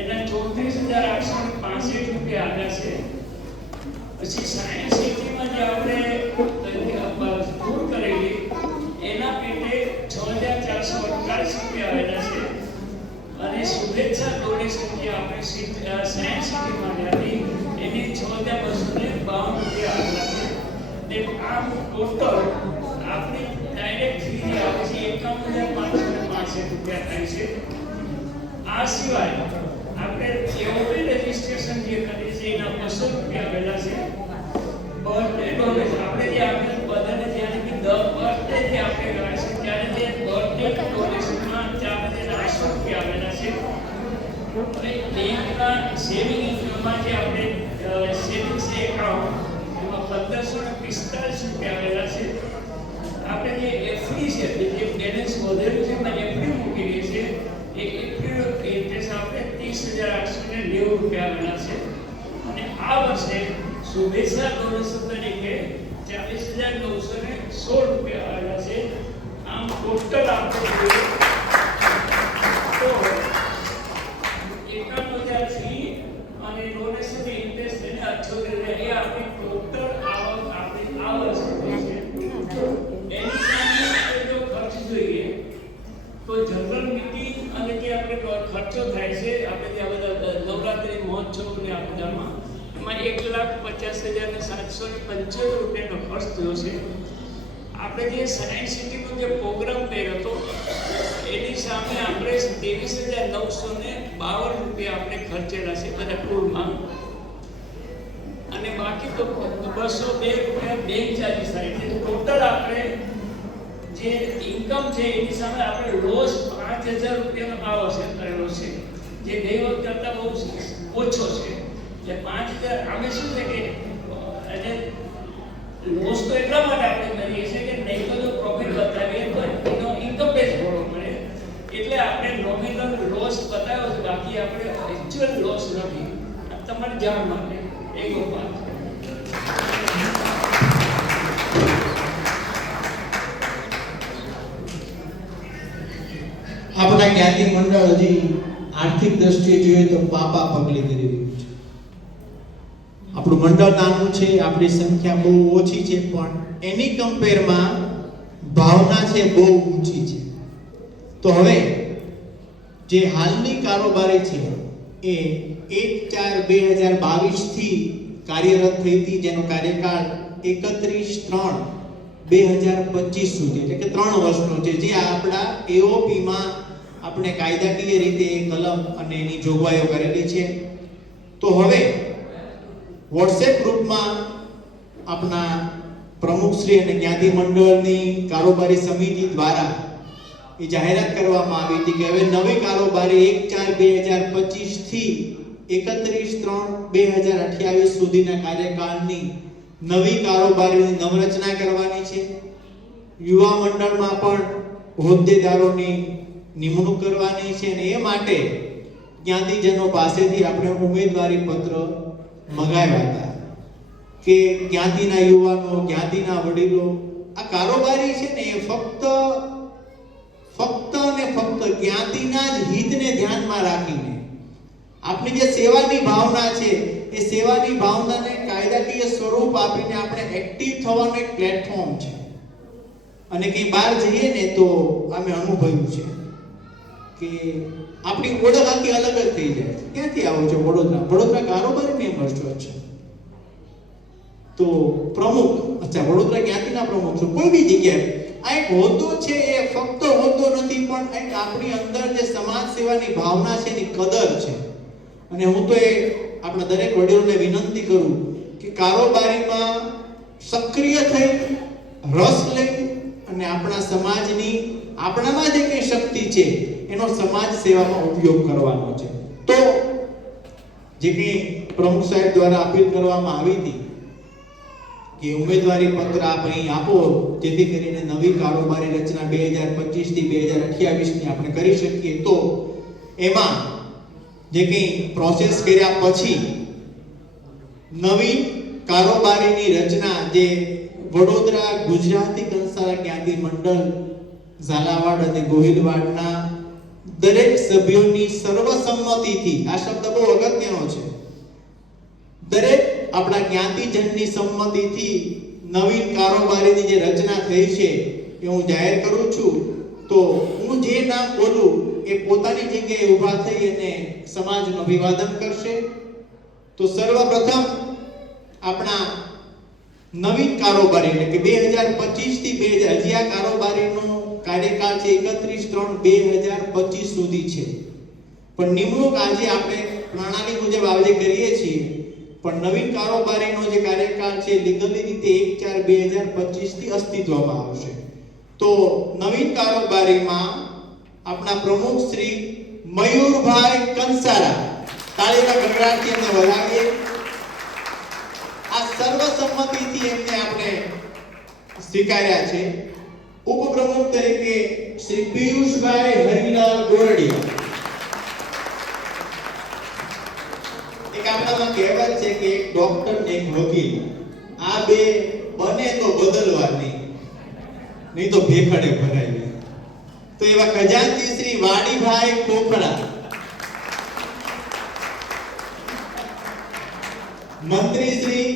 એના 34,865 રૂપિયા આવ્યા છે. પછી સાયન્સ સિટીમાં જે આપણે ટૂર કરેલી એના પેટે 6,448 રૂપિયા આવેલા છે. અને શુભેચ્છા ડોનેશન જે આપણે સાયન્સ સિટીમાં હતી એની 6,252 રૂપિયા આવેલા છે. ને આમ ટોટલ આપણી ડાયરેક્ટ ફી જે આવે છે 51,565 રૂપિયા થાય છે. આ સિવાય આપણે એઓપી રજિસ્ટ્રેશન જે કરીએ છીએ એના 200 રૂપિયા આવેલા છે. બર્થડે ડોનેશન આપણે જે આપણે બધાને જ્યારે બી દર બર્થડે જે આપણે કરે છે ત્યારે જે બર્થડે ડોનેશન સેવિંગ ઇન્કમમાં જે આપણે સેવિંગ્સ એકાઉન્ટ એમાં 1545 રૂપિયા આવેલા છે. આપણે જે એફડી છે જે બેલેન્સ વધેલું છે એમાં એફડી મૂકેલી છે એ એફડીનો ઇન્ટરેસ્ટ આપણે 30,890 રૂપિયા આવેલા છે. અને આ વર્ષે શુભેચ્છા બોનસ તરીકે 40,916 રૂપિયા આવેલા છે. આમ ટોટલ આપણે જોઈએ તો 51,000 ફી અને ડોનેશન ઇન્ટરેસ્ટ અને 78,000 એ આપણી ટોટલ આવક આપણી આ વર્ષે થઈ છે. એની સામે આપણે જો ખર્ચ જોઈએ તો જનરલ મીટિંગ અને જે આપણે ખર્ચો થાય છે આપણે જે આ બધા નવરાત્રી મહોત્સવ ને આ બધામાં એમાં 1,50,775 રૂપિયાનો ખર્ચ થયો છે. આપણે જે સાયન્સ સિટીનો જે પ્રોગ્રામ કર્યો હતો એની સામે આપણે 23,952 રૂપિયા આપણે ખર્ચેલા છે બધા ટૂરમાં. અને બાકી તો 202 રૂપિયા બેંક ચાર્જીસ થાય છે. ટોટલ આપણે જે ઇન્કમ છે એની સામે આપણે લોસ 5,000 રૂપિયાનો ભાવ હશે કરેલો છે, જે ગઈ વખત કરતાં બહુ ઓછો છે. એટલે 5,000 અમે શું છે કે અને લોસ તો એટલા માટે આપણે કરીએ છીએ કે નહીં તો જો પ્રોફિટ બતાવીએ તો એનો ઇન્કમ બેઝ ભરવો પડે, એટલે આપણે નોમિનલ લોસ બતાવ્યો છે, બાકી આપણે એક્ચ્યુઅલ લોસ નથી. આ તમારી જાણ માટે એક વાત. આપણા જ્ઞાતિ મંડળ હજી આર્થિક દ્રષ્ટિએ જોઈએ તો પાપા પગલી કરી રહ્યું છે. આપણું મંડળ નાનું છે, આપણી સંખ્યા બહુ ઓછી છે, પણ એની કમ્પેરમાં ભાવના છે બહુ ઊંચી છે. તો હવે જે હાલની કારોબારી છે એ 1/4/2022 થી કાર્યરત થઈ હતી, જેનો કાર્યકાળ 31/3/2025 સુધી એટલે કે 3 વર્ષનો છે, જે આપણા એઓપી માં આપણે કાયદાકીય રીતે કલમ અને એની જોગવાઈઓ કરેલી છે. તો હવે વોટ્સએપ ગ્રુપમાં આપણા પ્રમુખશ્રી અને જ્ઞાતિ મંડળની કારોબારી સમિતિ દ્વારા એ જાહેરાત કરવામાં આવી હતી કે હવે નવી કારોબારી 1/4/2025 થી 31/3/2028 સુધીના કાર્યકાળની નવી કારોબારીની નવરચના કરવાની છે. યુવા મંડળમાં પણ હોદ્દેદારોની નિમણૂક કરવાની છે અને એ માટે જ્ઞાતિજનો પાસેથી આપણે ઉમેદવારી પત્ર મંગાવ્યા હતા કે જ્ઞાતિના યુવાનો, જ્ઞાતિના વડીલો, આ કારોબારી છે ને એ ફક્ત અને ફક્ત જ્ઞાતિના જ હિતને ધ્યાનમાં રાખીને આપણી જે સેવાની ભાવના છે એ સેવાની ભાવનાને કાયદાકીય સ્વરૂપ આપીને આપણે એક્ટિવ થવાનું એક પ્લેટફોર્મ છે. અને કંઈ બહાર જઈએ ને તો અમે અનુભવ્યું છે કે આપણી ઓળખ આખી અલગ જ થઈ જાય છે. ક્યાંથી આવો છો? વડોદરા કારોબારી મેમ્બર છો? છે તો પ્રમુખ, અચ્છા વડોદરા જ્ઞાતિના પ્રમુખ છો, કોઈ બી જગ્યાએ આ એક હોદ્દો છે, એ ફક્ત હોદ્દો નથી પણ એક આપણી અંદર જે સમાજ સેવાની ભાવના છે એની કદર છે. અને હું તો એ આપણા દરેક વડીલોને વિનંતી કરું કે કારોબારીમાં સક્રિય થઈ, રસ લઈ અને આપણા સમાજની, આપણામાં જે કંઈ શક્તિ છે એનો સમાજ સેવામાં ઉપયોગ કરવાનો છે. તો જે કંઈ પ્રમુખ સાહેબ દ્વારા અપીલ કરવામાં આવી હતી કે ઉમેદવારી પત્ર આપ અહીં આપો, જેથી કરીને નવી કારોબારી રચના 2025 થી 2028 ની આપણે કરી શકીએ. તો એમાં જે કંઈ પ્રોસેસ કર્યા પછી નવી કારોબારીની રચના જે વડોદરા ગુજરાતી કંસારા જ્ઞાતિ મંડળ ઝાલાવાડ અને ગોહિલવાડના દરેક સભ્યોની સર્વસંમતિથી, આ શબ્દ બહુ અગત્યનો છે, દરેક આપણા જ્ઞાતિજનની સંમતિથી નવીન કારોબારીની જે રચના થઈ છે એ હું જાહેર કરું છું. તો હું જે નામ બોલું એ પોતાની જગ્યાએ ઊભા થઈ અને સમાજનું અભિવાદન કરશે. તો સર્વપ્રથમ આપણા નવીન કારોબારી એટલે કે 2025 થી 2000, હજી આ કારોબારીનો કાર્યકાળ છે 31/3/2025 સુધી છે, પણ નિમણૂક આજે આપણે પ્રણાલી મુજબ આજે કરીએ છીએ, પણ નવીન કારોબારીનો જે કાર્યકાળ છે લીગલી રીતે 1/4/2025 થી અસ્તિત્વમાં આવશે. તો નવીન કારોબારીમાં આપણા પ્રમુખ શ્રી મયુરભાઈ કંસારા તાળીના ગણગણાટથી એમને વધાવીએ. આ સર્વસંમતિથી એમને આપણે સ્વીકાર્યા છે. ઉપપ્રમુખ તરીકે શ્રી પિયુષભાઈ હરિલાલ ગોરડિયા. એક આપણામાં કહેવત છે કે એક ડોક્ટર ને એક વકીલ, આ બે બને તો બદલવા નહીં તો ભેખડે ભરાય. તો એવા ખજાનચી શ્રી વાડીભાઈ ખોખરા, મંત્રી શ્રી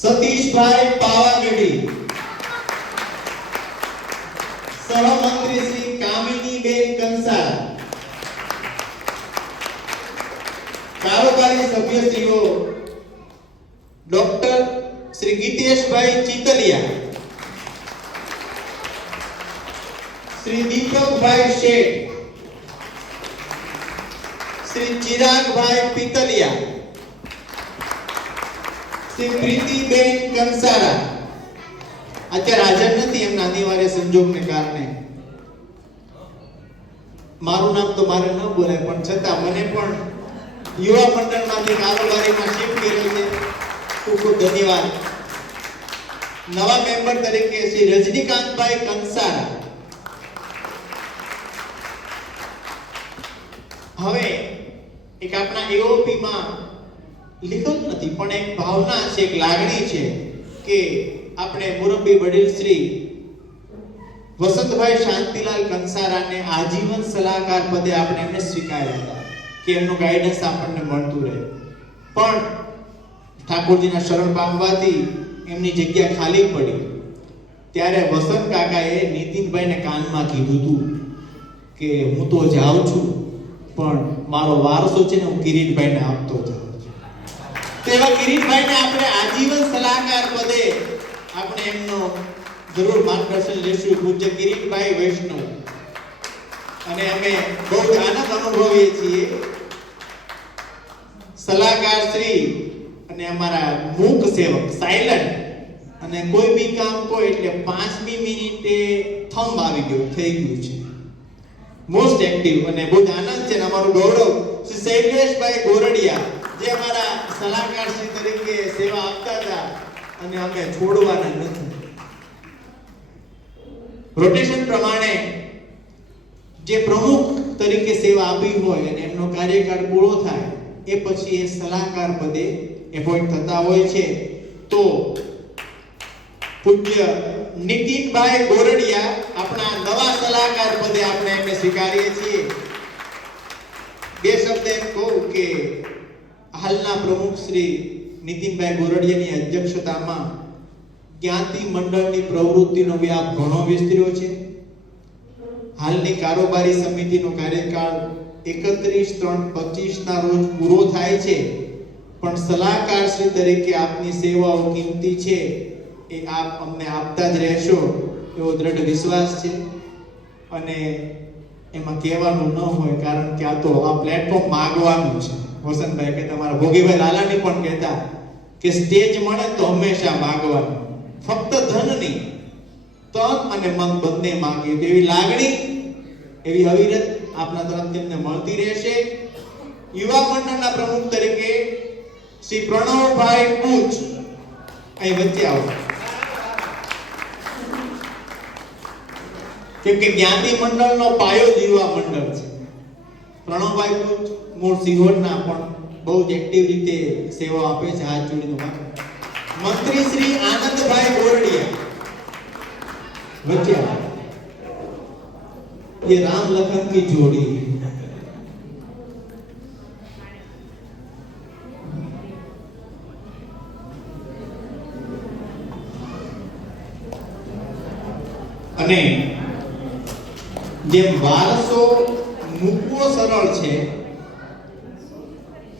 સતીશભાઈ પાવાગઢી, સહમંત્રી શ્રી કામિનીબેન કંસારા, કારોબારી સભ્યશ્રીઓ ડોક્ટર શ્રી ગીતેશભાઈ ચીતલિયા, શ્રી દીપકભાઈ શેઠ, શ્રી ચિરાગભાઈ પિતલિયા, શ્રી પ્રીતિબેન કંસારા. અત્યારે હાજર નથી એમના અનિવાર્ય સંજોગને કારણે. મારું નામ તો મારે ન બોલાય, પણ છતાં મને પણ યુવા મંડળમાંથી કારોબારીમાં શિફ્ટ કરેલ છે. ખૂબ ખૂબ ધન્યવાદ. નવા મેમ્બર તરીકે શ્રી રજનીકાંતભાઈ કંસારા. હવે એક આપણા એઓપી માં લિખત નથી, પણ એક ભાવના છે, એક લાગણી છે કે આપણે મુરબ્બી વડીલ શ્રી વસંતભાઈ શાંતિલાલ કંસારાને આજીવન સલાહકાર પદે આપણે એમને સ્વીકાર્યા હતા કે એમનું ગાઈડન્સ આપણને મળતું રહે. પણ ઠાકોરજીના શરણ પામવાથી એમની જગ્યા ખાલી પડી. ત્યારે વસંત કાકાએ નીતિનભાઈને કાનમાં કીધું હતું કે હું તો જાઉં છું, પણ મારો વારસો છે ને હું કિરીટભાઈને આપતો જાઉં છું. તો એવા કિરીટભાઈને આપણે આજીવન સલાહકાર પદે આપણે એમનો જરૂર માર્ગદર્શન લેશું. પૂજ્ય કિરીટભાઈ વૈષ્ણવ. અને અમે બહુ આનંદ અનુભવીએ છીએ. સલાહકાર શ્રી અને અમારા મૂક સેવક સાયલન્ટ, અને કોઈ બી કામ કોઈ એટલે 5મી મિનિટે થંબ આવી ગયો થઈ ગયું છે. મોસ્ટ એક્ટિવ અને બહુ આનંદ છે. અમારું ગૌરવ શ્રી શૈલેષભાઈ ગોરડિયા, જે અમારા સલાહકાર શ્રી તરીકે સેવા આપતા હતા અને અમે છોડવાના નથી. રોટેશન પ્રમાણે જે પ્રમુખ તરીકે સેવા આપી હોય અને એમનો કાર્યકાળ પૂરો થાય એ પછી એ સલાહકાર પદે એપોઇન્ટ થતા હોય છે. તો પૂજ્ય નીતિનભાઈ ગોરડિયા આપણા નવા સલાહકાર પદે આપણે એમને સ્વીકારીએ છીએ. બે શબ્દ એમ કહું કે હાલના પ્રમુખ શ્રી નીતિનભાઈ ગોરડિયાની અધ્યક્ષતામાં જ્ઞાતિ મંડળની પ્રવૃત્તિનો વ્યાપ ઘણો વિસ્તર્યો છે. હાલની કારોબારી સમિતિનો કાર્યકાળ 31/3/25 ના રોજ પૂરો થાય છે. પણ સલાહકાર શ્રી તરીકે આપની સેવાઓ કિંમતી છે, એ આપ અમને આપતા જ રહેશો એવો દ્રઢ વિશ્વાસ છે. અને એમાં કહેવાનું ન હોય, કારણ કે આ તો આ પ્લેટફોર્મ માગવાનું છે. વસંતભાઈ કે તમારા ભોગીભાઈ લાલાની પણ કહેતા કે સ્ટેજ મળે તો હંમેશા માગવાનું, ફક્ત ધન નહીં, તન અને મન બંને માંગીએ. તો એવી લાગણી, એવી અવિરત આપના તરફથી તેમને મળતી રહેશે. યુવા મંડળના પ્રમુખ તરીકે શ્રી પ્રણવભાઈ પૂંચ અહીં વચ્ચે આવો. કેમ કે જ્ઞાતિ મંડળનો પાયો જ યુવા મંડળ છે. પ્રણવભાઈ પૂંચ મૂળ સિહોરના, પણ બહુ જ એક્ટિવ રીતે સેવા આપે છે. હાથ જોડીને વાત. મંત્રી શ્રી આનંદભાઈ ગોરડિયા વચ્ચે આવો. ये राम लखन की जोड़ी. અને જેમ વારસો મૂકવો સરળ છે,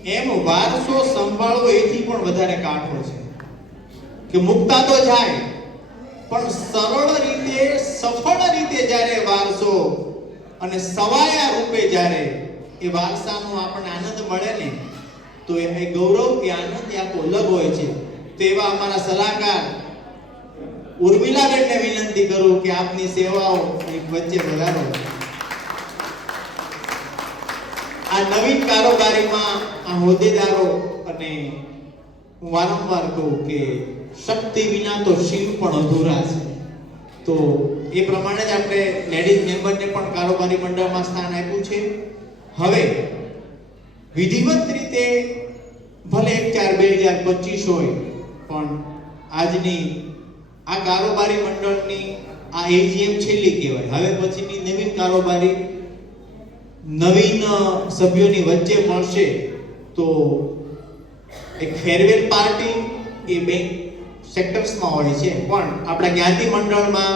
એમ વારસો સંભાળવો એથી પણ વધારે કાઠો છે. કે મુકતા તો જાય, પણ સરળ રીતે, સફળ રીતે જ્યારે વારસો અને સવાયા રૂપે જ્યારે એ વારસાનો આપણને આનંદ મળે ને, તો એ ગૌરવ કે આનંદ એ આખો અલગ હોય છે. તો એવા અમારા સલાહકાર ઉર્મિલાબેનને વિનંતી કરું કે આપની સેવાઓ વચ્ચે વધારો. આ નવીન કારોબારીમાં આ હોદ્દેદારો અને હું વારંવાર કહું કે શક્તિ વિના તો શિવ પણ અધૂરા છે. તો એ પ્રમાણે જ આપણે લેડીઝ મેમ્બરને પણ કારોબારી મંડળમાં સ્થાન આપ્યું છે. હવે વિધિવત રીતે ભલે 1/4/2025 હોય, પણ આજની આ કારોબારી મંડળની આ એજીએમ છેલ્લી કહેવાય. હવે પછીની નવીન કારોબારી નવીન સભ્યોની વચ્ચે મળશે તો એક ફેરવેલ પાર્ટી એ બેંક સેક્ટર્સમાં હોય છે, પણ આપણા જ્ઞાતિ મંડળમાં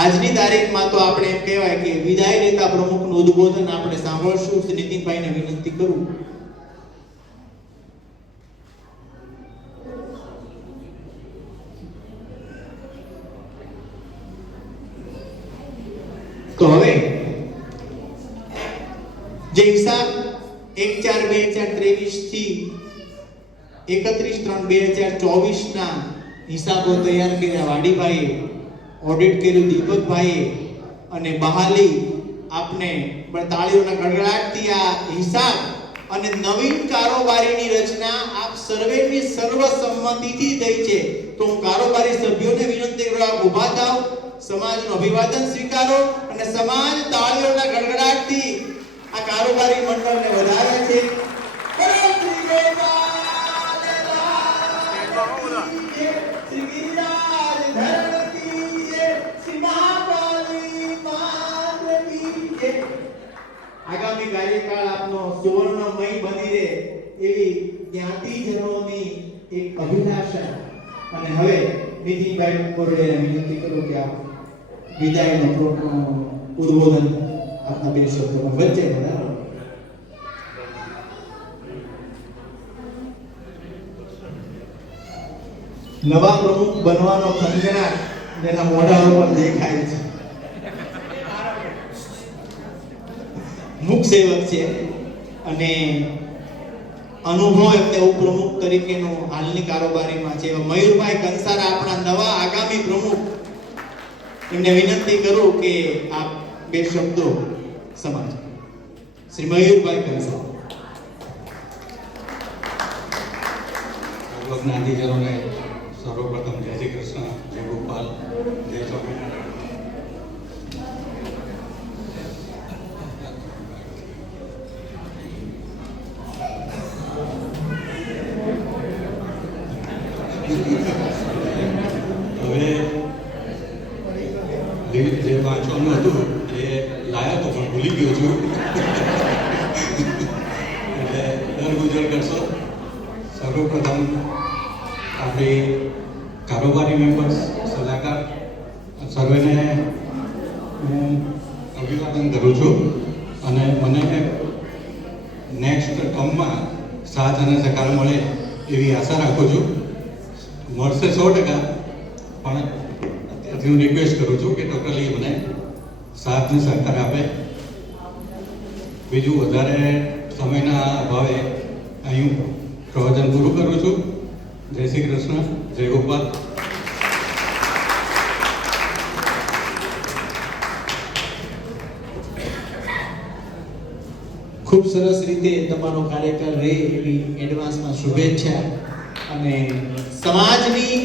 આજની તારીખમાં તો આપણે એમ કહેવાય કે વિદાય લેતા પ્રમુખનું ઉદ્બોધન આપણે સાંભળશું. શ્રી નીતિનભાઈને વિનંતી કરું. તો હવે જે હિસાબ 1/4/2023 થી 31/3/2024 ના હિસાબો તૈયાર કર્યા વાડીભાઈએ, ઓડિટ કર્યું દીપકભાઈએ, અને બહાલી આપને તાળીઓના ગડગડાટથી આ હિસાબ અને નવીન કારોબારીની રચના આપ સર્વેની સર્વસંમતિથી થઈ છે. તો હું કારોબારી સભ્યોને વિનંતી કરું, આપ ઊભા થાઓ, સમાજનું અભિવાદન સ્વીકારો અને સમાજ તાળીઓના ગડગડાટથી આ કારોબારી મંડળને વધારે છે. આગામી કાર્યકાળ આપનો સુવર્ણમય બની રહે એવી જ્ઞાતિજનોની એક અભિલાષા. અને હવે નીતિનભાઈ કોરડિયાને વિનંતી કરું કે આપ વિદાયનો ઉદ્બોધન આપના બે શબ્દોમાં વચ્ચે બનાવો. નવા પ્રમુખ બનવાનો ખંજનાટ જેના મોઢા ઉપર દેખાય છે. મુખ સેવક છે અને અનુભવ એમને ઉપપ્રમુખ તરીકેનો હાલની કારોબારીમાં છે. મયુરભાઈ કંસારા આપણા નવા આગામી પ્રમુખ, એમને વિનંતી કરું કે આપ બે શબ્દો સમાજ. શ્રી મયુરભાઈ કંસારા. જ્ઞાતિજનોને સર્વપ્રથમ જય શ્રી કૃષ્ણ, જય ગોપાલ, જય સ્વામિનારાયણ. હવે જે વાંચવાનું હતું એ લાયા તો પણ ભૂલી ગયો છું, એટલે દરગુજર કરશો. સર્વપ્રથમ આપણી કારોબારી મેમ્બર્સ, સલાહકાર સર્વેને હું અભિવાદન કરું છું અને મને નેક્સ્ટ ટર્મમાં સાથ અને સહકાર મળે એવી આશા રાખું છું. મળશે 100%, પણ અત્યારથી હું રિક્વેસ્ટ કરું છું કે ટોટલી મને સાથ અને સહકાર આપે. બીજું વધારે સમયના અભાવે અહીં પ્રવચન પૂરું કરું છું. જય શ્રી કૃષ્ણ, જય ગોપાલ. ખૂબ સરસ રીતે તમારો કાર્યકાળ રહે એવી એડવાન્સમાં શુભેચ્છા. અને સમાજની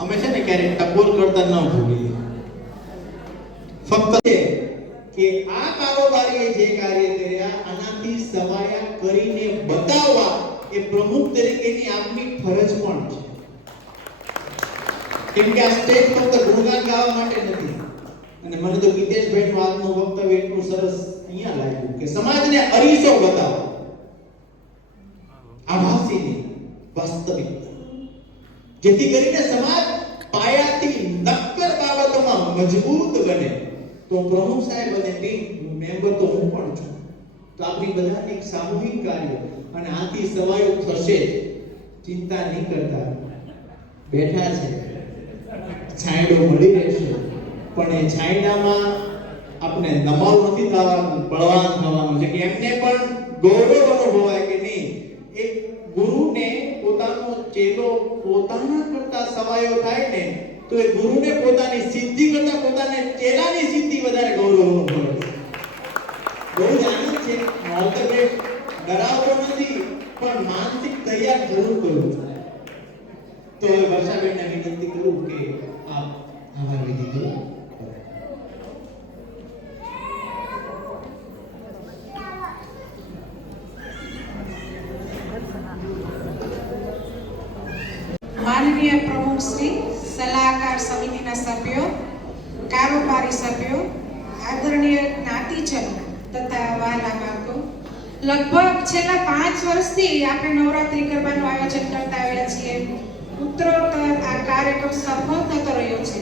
અમે છે ને ક્યારેક ટકોર કરતા ન ભૂલીએ. ફક્ત કે આ કારોબારીએ જે કાર્ય કર્યા આનાથી સમાયા કરીને બતાવવા એ પ્રમુખ તરીકેની આપની ફરજ પણ છે. કેમ કે આ સ્ટેજ ફક્ત ગુણગાન ગાવા માટે નથી. અને મને તો ગીતેશભાઈનું આજનું વક્તવ્ય એટલું સરસ અહીંયા લાગ્યું કે સમાજને અરીસો બતાવો, આભાસીની વાસ્તવિકતા, જેથી કરીને સમાજ પાયાથી નક્કર બાબતોમાં મજબૂત બને. તો પ્રમુખ સાહેબ અને ટીમ મેમ્બર તો હું પણ છું. તો આપણી બધાની એક સામૂહિક કાર્ય અને આથી સવાયો થશે. ચિંતા નહીં કરતા, બેઠા છે, છાંયડો મળી રહેશે. પણ એ છાંયડામાં આપણે નમાવ નથી થવાનું, બળવાન થવાનું છે કે એમને પણ ગૌરવ અનુભવાય કે નહીં. એક ગુરુને પોતાનો ચેલો પોતાના કરતા સવાયો થાય ને તો એ ગુરુને પોતાની સિદ્ધિ કરતા પોતાને ચેલાની સિદ્ધિ વધારે ગૌરવ અનુભવે. બહુ જ આનંદ છે. All the best. ડરાવતો નથી, પણ માનસિક તૈયાર જરૂર કરું છું. તો હવે વર્ષાબેનને વિનંતી કરું કે આપ આભાર વિધિ કરો. માનનીય પ્રમુખ શ્રી, સલાહકાર સમિતિના સભ્યો, કારોબારી સભ્યો, આદરણીય જ્ઞાતિજનો તથા વહાલા બાળકો, લગભગ છેલ્લા 5 વર્ષથી આપણે નવરાત્રી ગરબાનું આયોજન કરતા આવ્યા છીએ. ઉત્તરોત્તર આ કાર્યક્રમ સફળ થતો રહ્યો છે.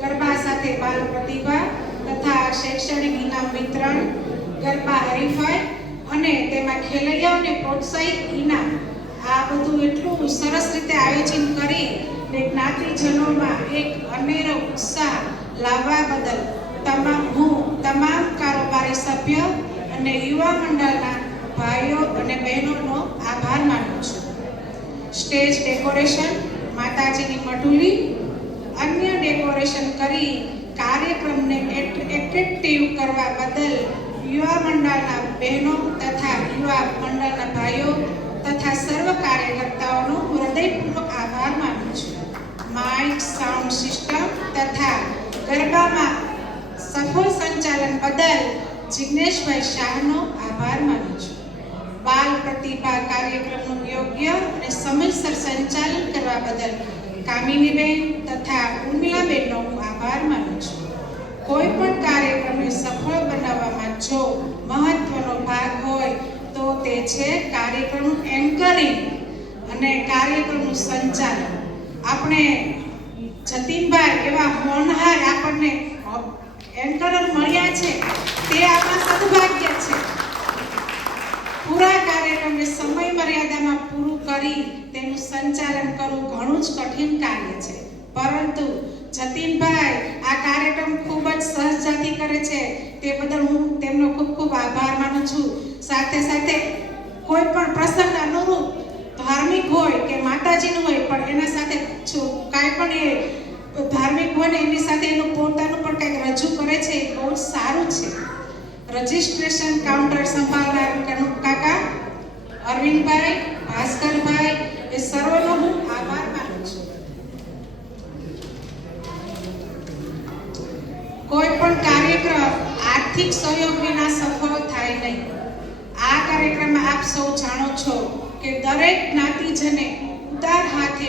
ગરબા સાથે બાલ પ્રતિભા તથા શૈક્ષણિક ઇનામ વિતરણ, ગરબા હરીફાઈ અને તેમાં ખેલૈયાઓને પ્રોત્સાહિત ઇનામ, આ બધું એટલું સરસ રીતે આયોજન કરી ને જ્ઞાતિજનોમાં એક અનેરો ઉત્સાહ લાવવા બદલ તમામ કારોબારી સભ્ય અને યુવા મંડળના ભાઈઓ અને બહેનોનો આભાર માનું છું. સ્ટેજ ડેકોરેશન, માતાજીની મઢુલી, અન્ય ડેકોરેશન કરી કાર્યક્રમને એટ્રેક્ટિવ કરવા બદલ યુવા મંડળના બહેનો તથા યુવા મંડળના ભાઈઓ તથા સર્વ કાર્યકર્તાઓનો હૃદયપૂર્વક આભાર માનું છું. માઇક, સાઉન્ડ સિસ્ટમ તથા ગરબામાં સફળ સંચાલન બદલ જિગ્નેશભાઈ શાહનો આભાર માનું છું. બાલ પ્રતિભા કાર્યક્રમનું યોગ્ય અને સમયસર સંચાલન કરવા બદલ કામિનીબેન તથા ઉર્મિલાબેનનો હું આભાર માનું છું. કોઈ પણ કાર્યક્રમને સફળ બનાવવામાં જો મહત્વનો ભાગ હોય તો તે છે કાર્યક્રમનું એન્કરિંગ અને કાર્યક્રમનું સંચાલન. આપણે જતીનભાઈ એવા હોનહાર આપણને એન્કરર મળ્યા છે, તે આપણા સદભાગ્ય છે. પૂરા કાર્યક્રમને સમય મર્યાદામાં પૂરું કરી તેનું સંચાલન કરવું ઘણું જ કઠિન કાર્ય છે, પરંતુ જતીનભાઈ આ કાર્યક્રમ ખૂબ જ સહજતાથી કરે છે. તે બદલ હું તેમનો ખૂબ ખૂબ આભાર માનું છું. સાથે સાથે કોઈ પણ પ્રસંગ અનુરૂપ ધાર્મિક હોય કે માતાજીનું હોય, પણ એના સાથે કાંઈ પણ એ ધાર્મિક હોય ને એની સાથે એનું પોતાનું પણ કંઈક રજૂ કરે છે, એ બહુ જ સારું છે. રજિસ્ટ્રેશન કાઉન્ટર સંભાળનાર કનુ કાકા, અરવિંદભાઈ, ભાસ્કરભાઈ, એ સર્વનો હું આભાર માનું છું. કોઈ પણ કાર્યક્રમ આર્થિક સહયોગ વિના સફળ થાય નહીં. આ કાર્યક્રમમાં આપ સૌ જાણો છો કે દરેક જ્ઞાતિજને ઉદાર હાથે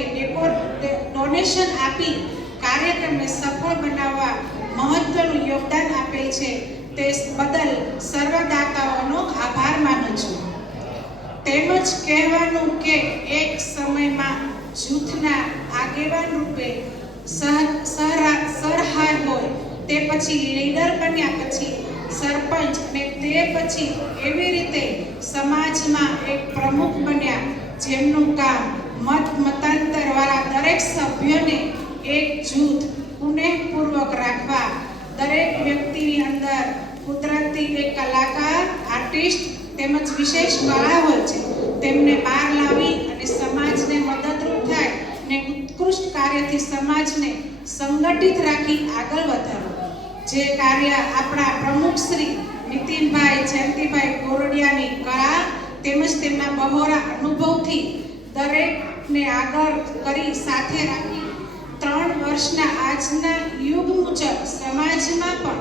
ડોનેશન આપી કાર્યક્રમને સફળ બનાવવા મહત્વનું યોગદાન આપેલ છે. તે બદલ સર્વદાતાઓનો આભાર માનું છું. તેમજ કહેવાનું કે એક સમયમાં જૂથના આગેવાન રૂપે સરહાર હોય, તે પછી લીડર બન્યા પછી સરપંચ અને તે પછી એવી રીતે સમાજમાં એક પ્રમુખ બન્યા, જેમનું કામ મતાંતર વાળા દરેક સભ્યોને એક જૂથ પુનઃપૂર્વક રાખવા, દરેક વ્યક્તિની અંદર કુદરતી એક કલાકાર, આર્ટિસ્ટ તેમજ વિશેષ કળા હોય છે, તેમને બહાર લાવી અને સમાજને મદદરૂપ થાય ને ઉત્કૃષ્ટ કાર્યથી સમાજને સંગઠિત રાખી આગળ વધારવું. જે કાર્ય આપણા પ્રમુખ શ્રી નીતિનભાઈ જયંતિભાઈ ગોરડિયાની કળા તેમજ તેમના બહોળા અનુભવથી દરેકને આગળ કરી સાથે રાખી 3 વર્ષના આજના યુગ મુજબ સમાજમાં પણ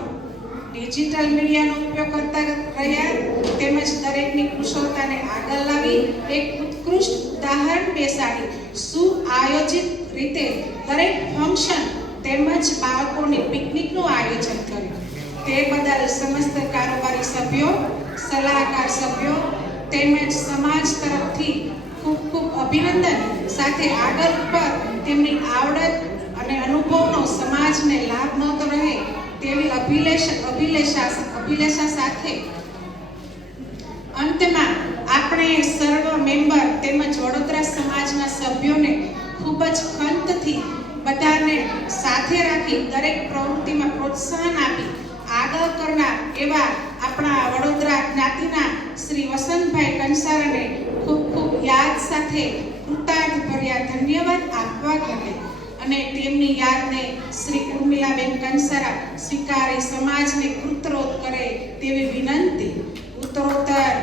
ડિજિટલ મીડિયાનો ઉપયોગ કરતા રહ્યા, તેમજ દરેકની કુશળતાને આગળ લાવી એક ઉત્કૃષ્ટ ઉદાહરણ બેસાડી સુઆયોજિત રીતે દરેક ફંક્શન તેમજ બાળકોની પિકનિકનું આયોજન કર્યું. તે બદલ સમસ્ત કારોબારી સભ્યો, સલાહકાર સભ્યો તેમજ સમાજ તરફથી ખૂબ ખૂબ અભિનંદન. સાથે આગળ પર તેમની આવડત અને અનુભવનો સમાજને લાભ મળતો રહે તેવી અભિલાષા સાથે અંતમાં આપણે સર્વ મેમ્બર તેમજ વડોદરા સમાજના સભ્યોને ખૂબ જ ખંતથી બધાને સાથે રાખી દરેક પ્રવૃત્તિમાં પ્રોત્સાહન આપી આગળ કરનાર એવા આપણા વડોદરા જ્ઞાતિના શ્રી વસંતભાઈ કંસારાને ખૂબ ખૂબ યાદ સાથે કૃતજ્ઞતાભર્યા ધન્યવાદ આપવા ઘટે અને તેમની યાદને શ્રી ઉર્મિલાબેન કંસારા સ્વીકારી સમાજને કૃતરોત કરે તેવી વિનંતી. ઉત્તરોત્તર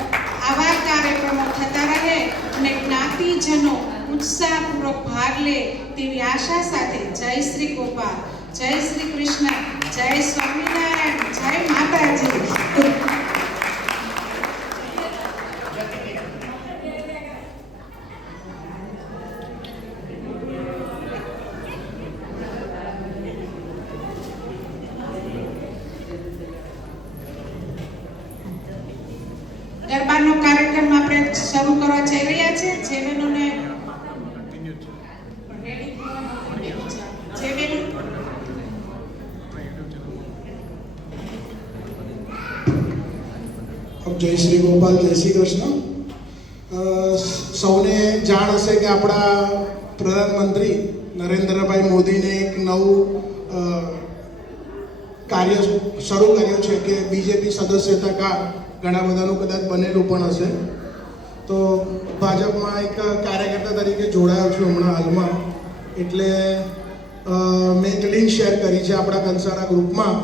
આવા કાર્યક્રમો થતા રહે અને જ્ઞાતિજનો ઉત્સાહપૂર્વક ભાગ લે તેવી આશા સાથે જય શ્રી ગોપાલ, જય શ્રી કૃષ્ણ, જય સ્વામિનારાયણ, જય માતાજી. ગરબાનો કાર્યક્રમ આપણે શરૂ કરવા જઈ રહ્યા છે. જે બહેનોને જય શ્રી ગોપાલ, જય શ્રી કૃષ્ણ. સૌને જાણ હશે કે આપણા પ્રધાનમંત્રી નરેન્દ્રભાઈ મોદીને એક નવું કાર્ય શરૂ કર્યું છે કે બીજેપી સદસ્યતા કાર્ડ. ઘણા બધાનું કદાચ બનેલું પણ હશે. તો ભાજપમાં એક કાર્યકર્તા તરીકે જોડાયો છું હમણાં હાલમાં. એટલે મેં એક લિંક શેર કરી છે આપણા કંસારા ગ્રુપમાં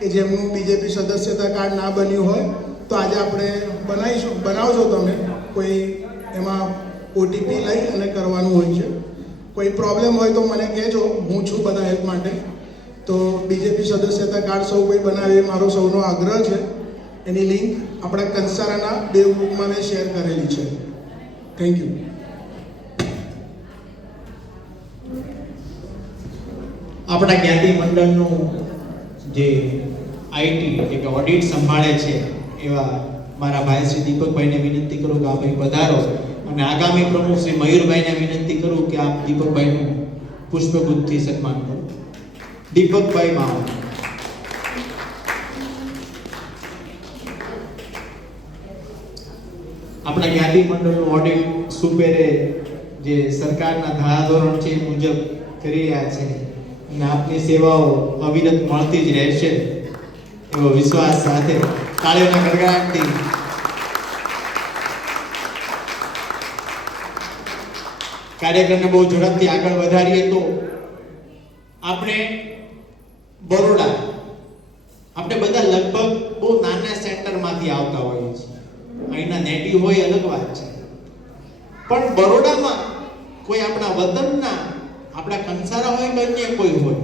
કે જેમનું બીજેપી સદસ્યતા કાર્ડ ના બન્યું હોય તો આજે આપણે બનાવજો તમે. કોઈ એમાં ઓટીપી લઈ અને કરવાનું હોય છે. કોઈ પ્રોબ્લેમ હોય તો મને કહેજો, હું છું બધા હેલ્પ માટે. તો બીજેપી સદસ્યતા કાર્ડ સૌ કોઈ બનાવે એ મારો સૌનો આગ્રહ છે. એની લિંક આપણા કંસારાના 2 ગ્રુપમાં મેં શેર કરેલી છે. Thank you. આપણા જ્ઞાતિ મંડળનું જે આઈટી એટલે ઓડિટ સંભાળે છે એવા મારા ભાઈ શ્રી દીપકભાઈને વિનંતી કરું કે આપ અહીં પધારો અને આગામી પ્રમુખ શ્રી મયુરભાઈને વિનંતી કરું કે આપ દીપકભાઈનું પુષ્પગુચ્છથી સન્માન કરો. દીપકભાઈ માવ. આપણા જ્ઞાતિ મંડળનું ઓડિટ સુપેરે જે સરકારના ધારાધોરણ છે એ મુજબ કરી રહ્યા છે અને આપની સેવાઓ અવિરત મળતી જ રહેશે એવો વિશ્વાસ સાથે તાળીઓના ગડગડાટથી કાર્યક્રમને બહુ ઝડપથી આગળ વધારીએ તો આપણે બરોડા આપણે બધા લગભગ બહુ નાના સેન્ટરમાંથી આવતા હોઈએ છીએ. અહીંના નેટિવ હોય અલગ વાત છે, પણ બરોડામાં કોઈ આપણા વતનના આપણા કંસારા હોય કે અન્ય કોઈ હોય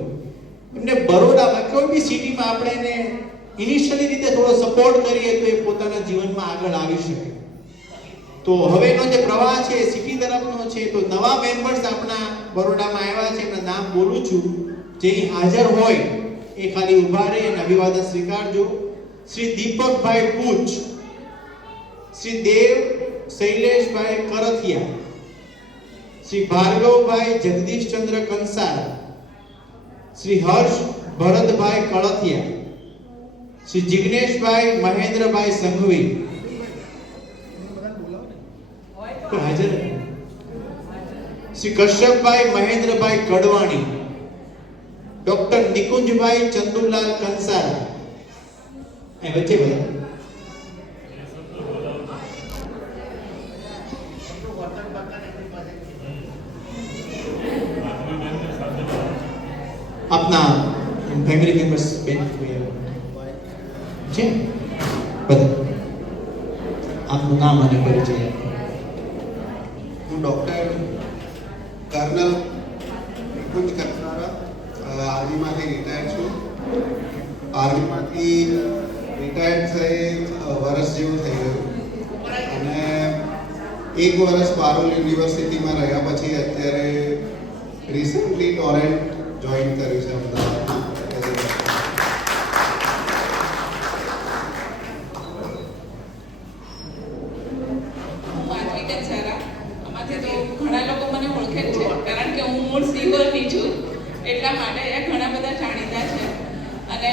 એમને બરોડામાં કોઈ બી સિટીમાં આપણે એને ઇનિશિયલી રીતે થોડો સપોર્ટ કરીએ તો એ પોતાના જીવનમાં આગળ આવી શકે. તો હવેનો જે પ્રવાહ છે એ સિટી તરફનો છે. તો નવા મેમ્બર્સ આપણા બરોડામાં આવ્યા છે, એમના નામ બોલું છું. જે હાજર હોય એ ખાલી ઊભા રહી અને અભિવાદન સ્વીકારજો. શ્રી દીપકભાઈ પૂચ, શ્રી દેવ શૈલેષભાઈ કરથિયા, શ્રી ભાર્ગવભાઈ જગદીશચંદ્ર કંસારા, શ્રી હર્ષ ભરતભાઈ કળથિયા, શ્રી જિગ્નેશભાઈ મહેન્દ્રભાઈ સંઘવી હાજર, શ્રી કશ્યપભાઈ મહેન્દ્રભાઈ કડવાણી, ડોક્ટર નિકુંજભાઈ ચંદુલાલ કંસારા એ વચ્ચે બધા अपना फैमिली मेंबर्स बेन છે બધા આપનું નામ અને પરિચય. હું ડૉક્ટર કર્નલ નિકુંજ કંસારા આર્મીમાંથી રિટાયર્ડ છું. આર્મીમાંથી રિટાયર્ડ થઈ વર્ષ જેવું થઈ ગયું અને 1 વર્ષ પારુલ યુનિવર્સિટીમાં રહ્યા પછી અત્યારે રિસેન્ટલી ટોરેન્ટ જોઈન કર્યું છે અમદાવાદમાં. ઘણા લોકો મને ઓળખે છે કારણ કે હું મૂળ સિહોરની છું, એટલા માટે એ ઘણા બધા જાણીતા છે. અને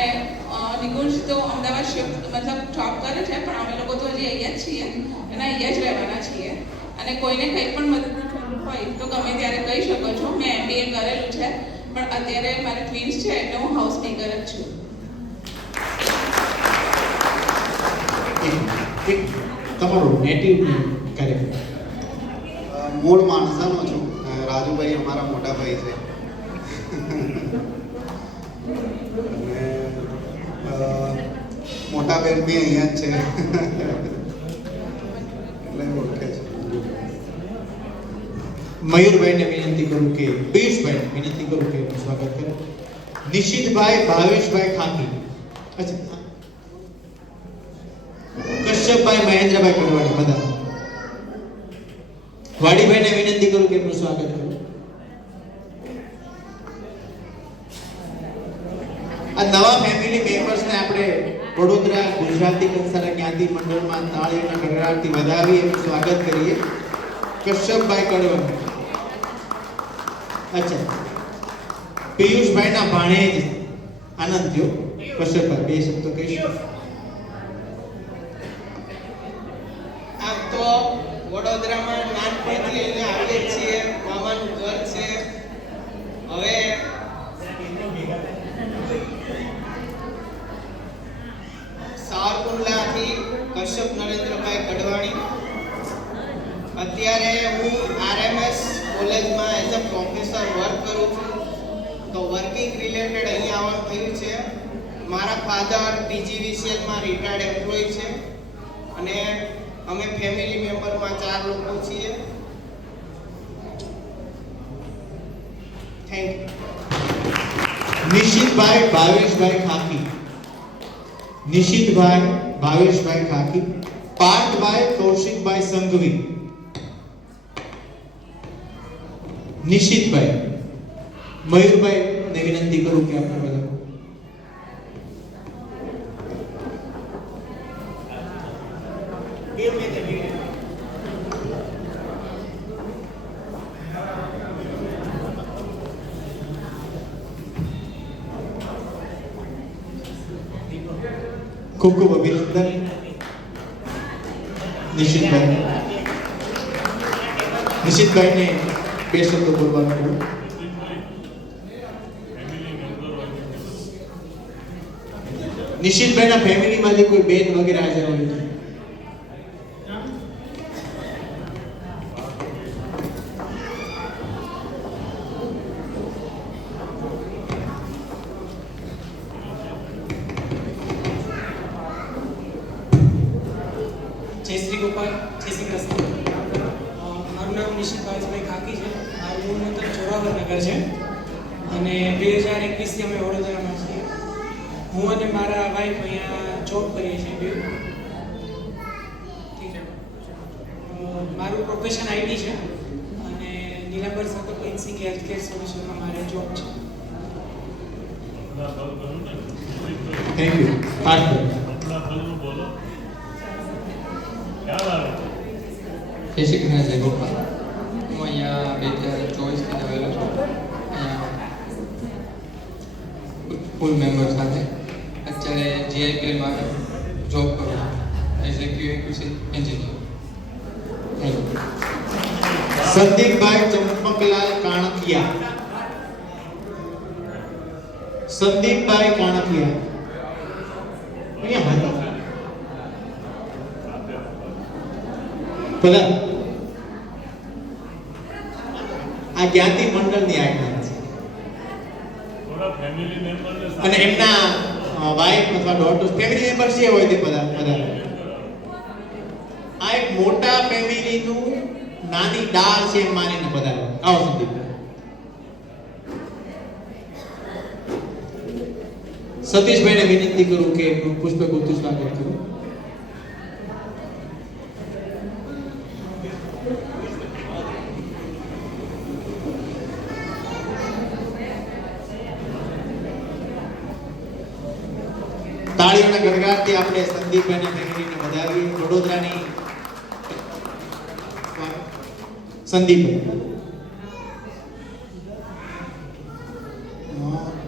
નિકુંજ તો અમદાવાદ શિફ્ટ મતલબ જોબ કરે છે, પણ અમે લોકો તો હજી અહીંયા જ છીએ અને અહીંયા જ રહેવાના છીએ. અને કોઈને કંઈ પણ મદદની જરૂર હોય તો ગમે ત્યારે કહી શકો છો. મેં MBA કરેલું છે, પણ અત્યારે મારે ટ્વિન્સ છે એટલે હું હાઉસ મેકર જ છું. તમારું નેટિવ કાર્યક્રમ? મૂળ માણસાનો છું. રાજુભાઈ અમારા મોટા ભાઈ છે અને મોટા બેન બી અહીંયા જ છે. એટલે ઓળખે છે. મયુરભાઈને વિનંતી કરું કે પિયુષભાઈને વિનંતી કરું કે એમનું સ્વાગત કરે. નિશિતભાઈ ભાવેશભાઈ ખાકી. અચ્છા, કશ્યપભાઈ મહેન્દ્રભાઈ કડવાણી બધા. વાડીભાઈને વિનંતી કરું કે એમનું સ્વાગત કરું. આ નવા ફેમિલી મેમ્બર્સને આપણે વડોદરા ગુજરાતી કંસારા જ્ઞાતિ મંડળમાં તાળીઓના ગણગણાટથી વધાવી એનું સ્વાગત કરીએ. કશ્યપભાઈ કડવાણી. અચ્છા, પિયુષભાઈના ભાણેજ આનંદ થયો. કશ્યપભાઈ બે શબ્દો કહીશું. આમ તો વડોદરામાં નાનપણથી લઈને આવીએ છીએ, મામાનું ઘર છે. હવે સાવરકુંડલાથી કશ્યપ નરેન્દ્રભાઈ કડવાણી. અત્યારે હું આરએમએસ કોલેજમાં એઝ અ પ્રોફેસર વર્ક કરું છું. તો વર્કિંગ રિલેટેડ અહીં આવવાનું થયું છે. મારા ફાધર પીજીવીસીએલમાં રિટાયર્ડ એમ્પ્લોય છે અને અમે ફેમિલી મેમ્બરમાં 4 લોકો છીએ. Thank you. નિશિતભાઈ ભાવેશભાઈ ખાકી. નિશિતભાઈ ભાવેશભાઈ ખાકી. પાર્થભાઈ કૌશિકભાઈ સંઘવી. નિશિતભાઈ. મયુરભાઈ ને વિનંતી કરું કે આપણે બધા ખૂબ ખૂબ અભિનંદન નિશિતભાઈ. નિશિતભાઈને બે શબ્દો બોલવાનું કહું. નિશિતભાઈના ફેમિલીમાંથી કોઈ બેન વગેરે હાજર હોય તો જય શ્રી ગોપાલ, જય શ્રી કૃષ્ણ. મારું નામ નિશિત ભાવેશભાઈ ખાકી છે. મારું મૂળ વતન જોરાવરનગર છે અને 2021થી અમે વડોદરામાં છીએ. હું અને મારા વાઈફ અહીંયા જોબ કરીએ છીએ બે. ઠીક છે. મારું પ્રોફેશન આઈટી છે અને નીલાંબર સતત ઇન્સિંગ હેલ્થકેર સોલ્યુશનમાં મારે જોબ છે. Thank you. બોલો. જય શ્રી કૃષ્ણ, જય ગોપાલ. હું અહીંયા 2024થી આવેલો છું. અહીંયા ફૂલ મેમ્બર સાથે અત્યારે જીઆઈપીએલમાં જોબ કરું છું as a QAQC engineer. Thank you. Sandipbhai Champaklal Kankiya. સંદીપભાઈ કાણકિયા. અહીંયા હાલો બધા. આ જ્ઞાતિ મંડળની આજ્ઞા છે અને એમના વાઇફ અથવા ડોટર્સ ફેમિલી મેમ્બર્સ જે હોય તે બધા. આ એક મોટા ફેમિલીનું નાની ડાળ છે એમ માનીને બધા. આવો સંદીપ. સતીશભાઈને વિનંતી કરું કે પુષ્પગુપ્ત સ્વાગત કરું. તાળીઓના ગણગણાટથી આપણે સંદીપભાઈના ફેમિલીને વધાવીએ. વડોદરાની સંદીપભાઈ.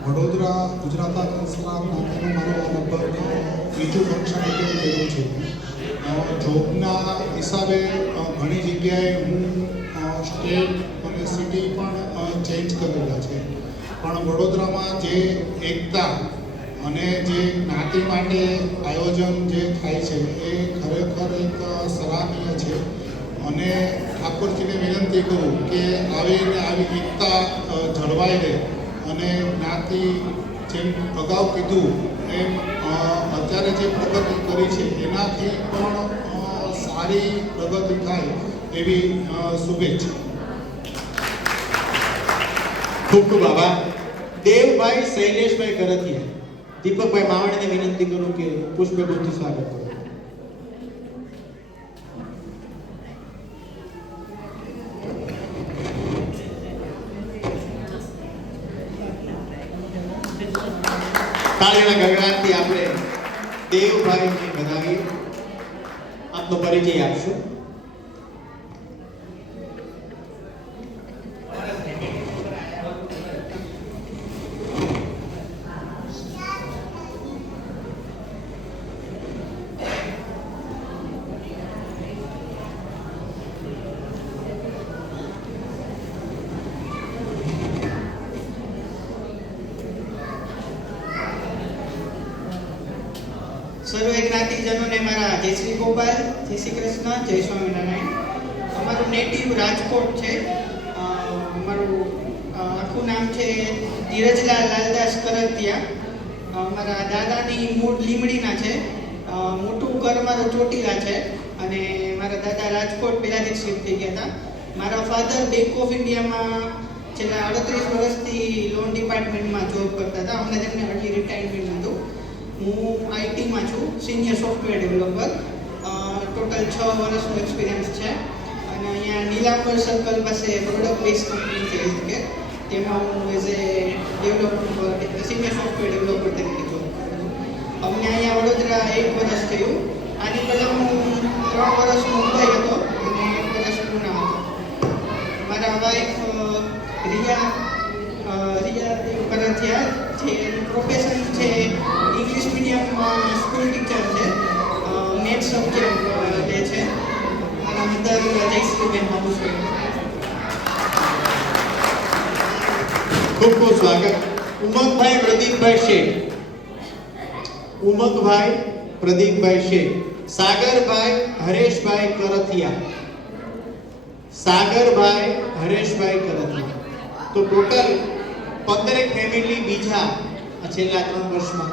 વડોદરા ગુજરાત કંસારા જ્ઞાતિનું મારું લગભગ બીજું ફંક્શન એટેન્ડ કર્યું છે. જોબના હિસાબે ઘણી જગ્યાએ હું સ્ટેટ અને સિટી પણ ચેન્જ કરેલા છે. પણ વડોદરામાં જે એકતા અને જે જ્ઞાતિ માટે આયોજન જે થાય છે એ ખરેખર એક સરાહનીય છે. અને ઠાકોરજીને વિનંતી કરું કે આવી એકતા જળવાઈ રહે અને જ્ઞાતિ જેમ અગાઉ કીધું એમ અત્યારે જે પ્રગતિ કરી છે એનાથી પણ સારી પ્રગતિ થાય એવી શુભેચ્છા. ખૂબ ખૂબ આભાર. દેવભાઈ શૈલેષભાઈ કરથિયા. દીપકભાઈ માવાણીને વિનંતી કરું કે પુષ્પગુચ્છથી સ્વાગત કરો. તાળીના ગગડાટથી આપણે દેવભાઈને વધાવીએ. આપનો પરિચય આપશો. સર્વે જ્ઞાતિજનોને મારા જય શ્રી ગોપાલ, જય શ્રી કૃષ્ણ, જય સ્વામિનારાયણ. અમારું નેટિવ રાજકોટ છે. અમારું આખું નામ છે ધીરજલાલ લાલદાસ કરતિયા. મારા દાદાની મૂળ લીમડીના છે. મોટું ઘર મારું ચોટીલા છે અને મારા દાદા રાજકોટ પહેલાથી શિફ્ટ થઈ ગયા હતા. મારા ફાધર બેંક ઓફ ઇન્ડિયામાં છેલ્લા 38 વર્ષથી લોન ડિપાર્ટમેન્ટમાં જોબ કરતા હતા. અમને તેમને અર્લી રિટાયરમેન્ટ હતું. હું આઈટીમાં છું, સિનિયર સોફ્ટવેર ડેવલપર. ટોટલ 6 વર્ષનો એક્સપિરિયન્સ છે અને અહીંયા નીલાંબર સર્કલ પાસે પ્રોડક્ટ બેઝ કંપની છે હેલ્થકેર. તેમાં હું as a developer senior software developer તરીકે જોબ કરું છું. અમને અહીંયા વડોદરા 1 વર્ષ થયું. આની પહેલાં હું 3 વર્ષ મુંબઈ હતો અને 1 વર્ષ પૂના હતો. મારા વાઈફ રિયા કરથિયા છે. પ્રોફેશન છે ઇંગ્લિશ મીડિયમમાં સ્કૂલ ટીચર છે. મેથ્સ સબ્જેક્ટ લે છે. મારા મધર જયશ્રીબેન હાઉસવાઈફ. ખૂબ ખૂબ સ્વાગત. ઉમંગભાઈ પ્રદીપભાઈ શેઠ. ઉમંગભાઈ પ્રદીપભાઈ શેઠ. સાગરભાઈ હરેશભાઈ કરથિયા. સાગરભાઈ હરેશભાઈ કરથિયા. તો ટોટલ 15 ફેમિલી બીજા છેલ્લા 3 વર્ષમાં.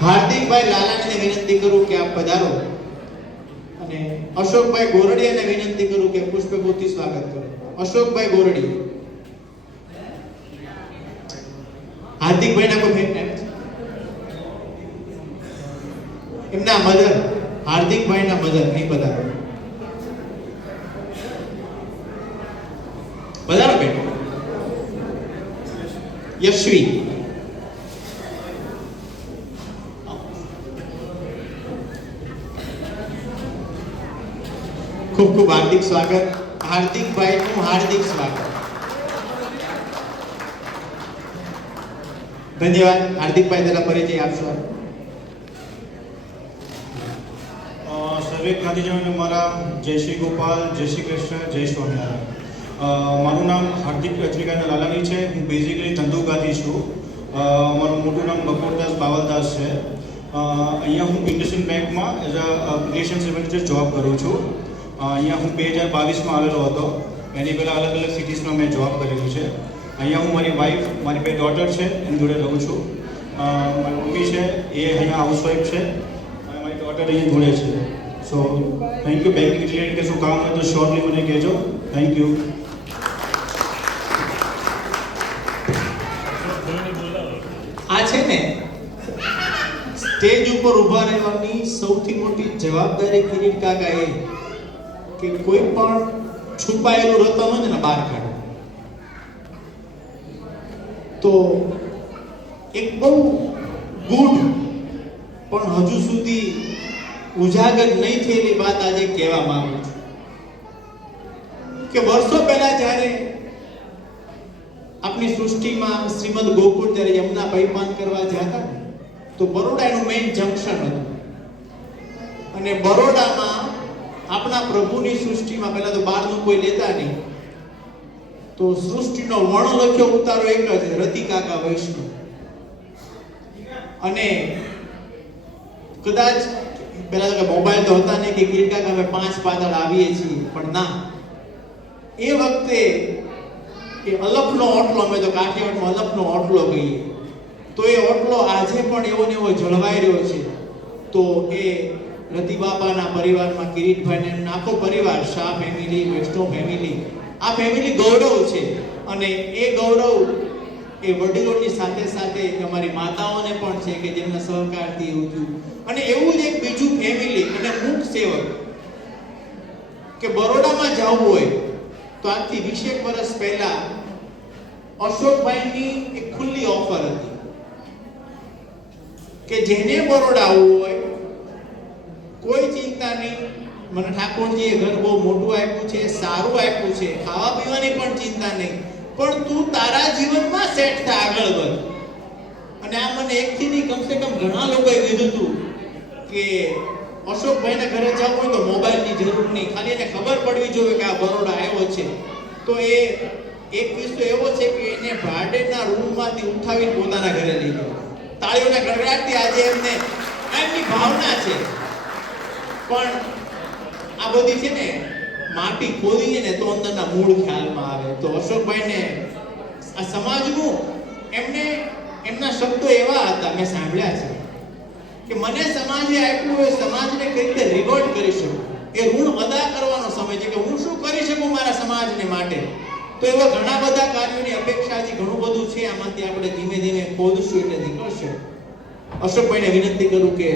હાર્દિકભાઈ લાલાણીને વિનંતી કરું કે આપ પધારો અને અશોકભાઈ ગોરડીયાને વિનંતી કરું કે પુષ્પગુચ્છથી સ્વાગત કરો. અશોકભાઈ ગોરડીયા. હાર્દિકભાઈના કોઈ ફેક ટાઈમ છે? એમના મધર, હાર્દિકભાઈના મધર નહીં પધારો. પધારો બેન. યશવી. ખૂબ ખૂબ હાર્દિક સ્વાગત. હાર્દિકભાઈનું હાર્દિક સ્વાગત. ધન્યવાદ. હાર્દિકભાઈ તેના પરિચય આપશો. સર્વે જ્ઞાતિજનોને મારા જય શ્રી ગોપાલ, જય શ્રી કૃષ્ણ, જય સ્વામિનારાયણ. મારું નામ હાર્દિક અચલિકાના લાલાણી છે. હું બેઝિકલી ધંધુકાથી છું. મારું મોટું નામ બકોરદાસ બાવલદાસ છે. અહીંયા હું ઇન્ડસઇન્ડ બેંકમાં as a relationship manager job કરું છું. અહીંયા હું 2022માં આવેલો હતો. એની પહેલાં અલગ અલગ સિટીઝમાં મેં જોબ કરેલું છે. અહીંયા હું મારી વાઈફ, મારી 2 ડોટર છે એની જોડે રહું છું. મારી મમ્મી છે એ અહીંયા હાઉસવાઈફ છે અને મારી ડોટર અહીંયા જોડે છે. So thank you. Banking related કે શું કામ હોય તો શ્યોરલી મને કહેજો. Thank you. આ છે ને સ્ટેજ ઉપર ઊભા રહેવાની સૌથી મોટી જવાબદારી કિરીટ કાકા એ કે કોઈ પણ છુપાયેલું રતન હોય ને બહાર કાઢે. તો એક બહુ ગુડ પણ હજુ સુધી ઉજાગર નહીં થયેલી વાત આજે કહેવા માંગુ છું કે વર્ષો પહેલા જ્યારે આપની સૃષ્ટિમાં શ્રીમદ ગોકુળ ત્યારે યમુના પૈપાન કરવા જતા તો બરોડાનું મેઇન જંકશન હતું અને બરોડામાં આપણા પ્રભુની સૃષ્ટિમાં પહેલા તો બહારનું કોઈ લેતા નહીં તો સૃષ્ટિનો વર્ણ લખ્યો ઉતારો એક જ રતિ કાકા વૈષ્ણવ અને કદાચ પહેલા તો મોબાઈલ તો હતા નહીં કે કિરીટ કાકા અમે 5 પાતળ આવીએ છીએ પણ ના એ વખતે એ અલફનો ઓટલો અમે તો કાઠિયાવાડમાં અલફનો ઓટલો કહીએ તો એ ઓટલો આજે પણ એવો ને એવો જળવાઈ રહ્યો છે. તો એ રતિ બાપાના પરિવારમાં કિરીટભાઈ ને આખો પરિવાર, શાહ ફેમિલી, વૈષ્ણવ ફેમિલી, આ ફેમિલી ગૌરવ છે. અને એ ગૌરવ એ વડીલોની સાથે સાથે અમારી માતાઓને પણ છે કે જેમના સહકારથી એવું થયું. અને એવું જ એક બીજું ફેમિલી અને મૂક સેવક કે બરોડામાં જવું હોય તો આજથી 20 વર્ષ પહેલા અશોકભાઈની એક ખુલ્લી ઓફર હતી કે જેને બરોડા આવવું હોય કોઈ ચિંતા નહીં, મને ઠાકોરજીએ ઘર બહુ મોટું આપ્યું છે, સારું આપ્યું છે, ખાવા પીવાની પણ ચિંતા નહીં, પણ તું તારા જીવનમાં સેટ થા, આગળ વધ. અને આ મને એકથી નહીં કમસે કમ ઘણા લોકોએ કીધું હતું કે અશોકભાઈના ઘરે જવું હોય તો મોબાઈલની જરૂર નહીં, ખાલી એને ખબર પડવી જોઈએ કે આ બરોડા આવ્યો છે. તો એ એક કિસ્સો એવો છે કે એને ભાડેના રૂમમાંથી ઉઠાવીને પોતાના ઘરે લઈ ગયો. તાળીઓના ગડગડાટથી આજે એમને એમની ભાવના છે. પણ આ બધી છે ને માટી ખોદીએ ને તો અંદરના મૂળ ખ્યાલમાં આવે. તો અશોકભાઈને આ સમાજનું એમના શબ્દો એવા હતા, મેં સાંભળ્યા છે કે મને સમાજે આપ્યું એ સમાજને કઈ રીતે રિવર્ટ કરી શકું, એ ઋણ અદા કરવાનો સમય છે કે હું શું કરી શકું મારા સમાજને માટે. તો એવા ઘણા બધા કાર્યોની અપેક્ષા છે, ઘણું બધું છે, આમાંથી આપણે ધીમે ધીમે ખોદશું એટલે નીકળશે. અશોકભાઈને વિનંતી કરું કે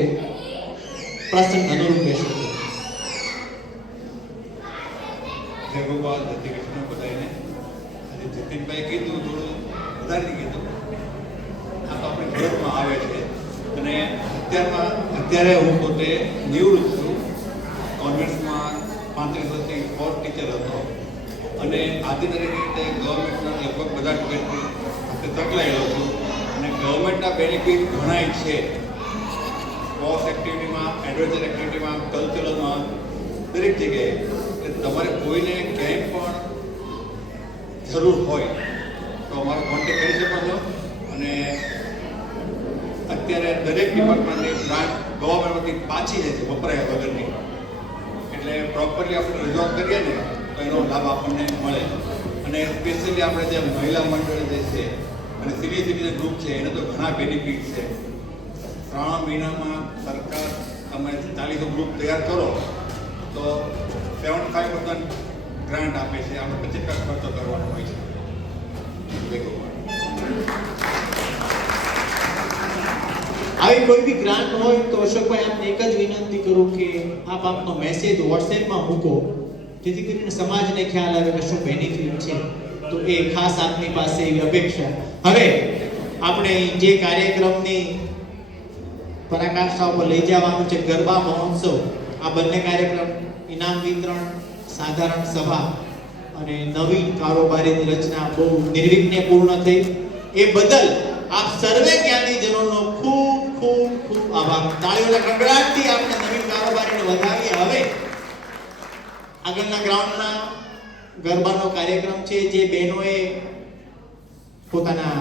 પ્રસંગ અનુરૂપ બેસો. જય ગોપાલ, જય શ્રી કૃષ્ણ બધાને. આજે જતીનભાઈ કીધું થોડું વધારે કીધું, આ તો આપણી ફરજમાં આવે છે. અને અત્યારે હું પોતે નિવૃત્ત છું. કોન્વેન્ટ્સમાં 35 વર્ષથી સ્પોર્ટ ટીચર હતો અને આજે દરેક રીતે ગવર્મેન્ટના લગભગ બધા ટિકિટથી સાથે સંકળાયેલો છું. અને ગવર્મેન્ટના બેનિફિટ ઘણાય છે, સ્પોર્ટ્સ એક્ટિવિટીમાં, એડવેન્ચર એક્ટિવિટીમાં, કલ્ચરલમાં, દરેક જગ્યાએ. તમારે કોઈને ક્યાંય પણ જરૂર હોય તો અમારો કોન્ટેક્ટ કરી શકો છો. અને અત્યારે દરેક ડિપાર્ટમેન્ટની ગ્રાન્ટ ગવર્મેન્ટમાંથી પાછી જાય છે વપરાયા વગરની. એટલે પ્રોપરલી આપણે રિઝોલ્વ કરીએ ને તો એનો લાભ આપણને મળે. અને સ્પેશિયલી આપણે જે મહિલા મંડળ જે છે અને સિનિયર સિટીઝન ગ્રુપ છે એને તો ઘણા બેનિફિટ છે. 3 મહિનામાં સરકાર તમે 40 ગ્રુપ તૈયાર કરો તો 75% ગ્રાન્ટ આપે છે. આપણે 25% ખર્ચો કરવાનો હોય છે. આવી કોઈ બી ગ્રાન્ટ હોય તો અશોકભાઈ આપને એક જ વિનંતી કરું કે આપ આપનો મેસેજ વોટ્સએપમાં મૂકો, જેથી કરીને સમાજને ખ્યાલ આવે કે શું બેનિફિટ છે. તો એ ખાસ આપની પાસે એવી અપેક્ષા. હવે આપણે જે કાર્યક્રમની પરાકાષ્ઠા ઉપર લઈ જવાનું છે, ગરબા મહોત્સવ, આ બંને કાર્યક્રમ, ઇનામ વિતરણ, સાધારણ સભા અને નવી કારોબારીની રચના બહુ નિર્વિઘ્ને પૂર્ણ થઈ. એ બદલ આપ સર્વે જ્ઞાતિજનોનો ખૂબ ખૂબ ખૂબ આભાર. તાળીઓના ગડગડાટથી આપણે નવીન કારોબારીને વધાવીએ. હવે આગળના ગ્રાઉન્ડના ગરબાનો કાર્યક્રમ છે, જે બહેનોએ પોતાના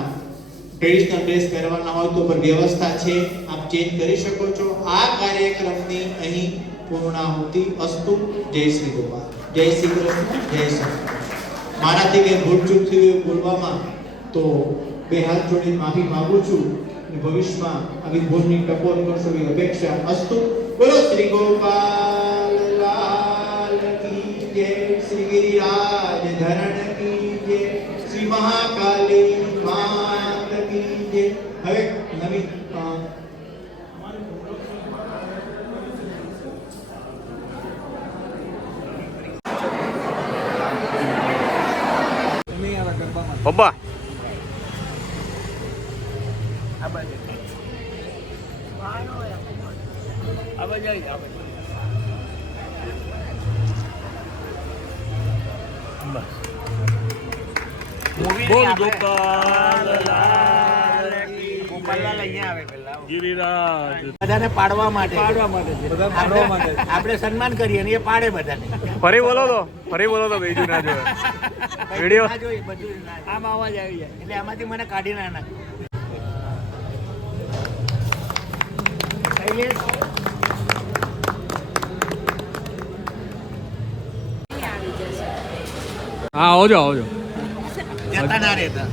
ટ્રેડિશનલ ડ્રેસ પહેરવાના હોય તો પર વ્યવસ્થા છે, આપ ચેન્જ કરી શકો છો. આ કાર્યક્રમની અહીં પૂર્ણાહુતિ અસ્તુ. જય શ્રી ગોપાલ, જય શ્રી કૃષ્ણ, જય શ્રી. મારાથી કંઈ ભૂલચૂક થઈ હોય બોલવામાં તો 2 હાથ જોડીને માફી માંગુ છું અને ભવિષ્યમાં આવી ભૂલની ટકોર કરશો એવી અપેક્ષા. અસ્તુ. બોલો શ્રી ગોપાલ લાલ કી જય, શ્રી ગિરિરાજ ધરણ કી જય, શ્રી મહાકાલી માત કી જય. હવે નવી પપ્પા બોલ ગોપાલ લાલ કી ગોપાલલાલ અહીંયા આવે પહેલા ગિરિરાજ બધાને પાડવા માટે આપણે સન્માન કરીએ અને એ પાડે બધાને. ફરી બોલો તો બીજું ના જોવે વિડિયો આમ અવાજ આવી જાય એટલે આમાંથી મને કાઢી ના નાખ. હા આવજો જતા ના રહેતા.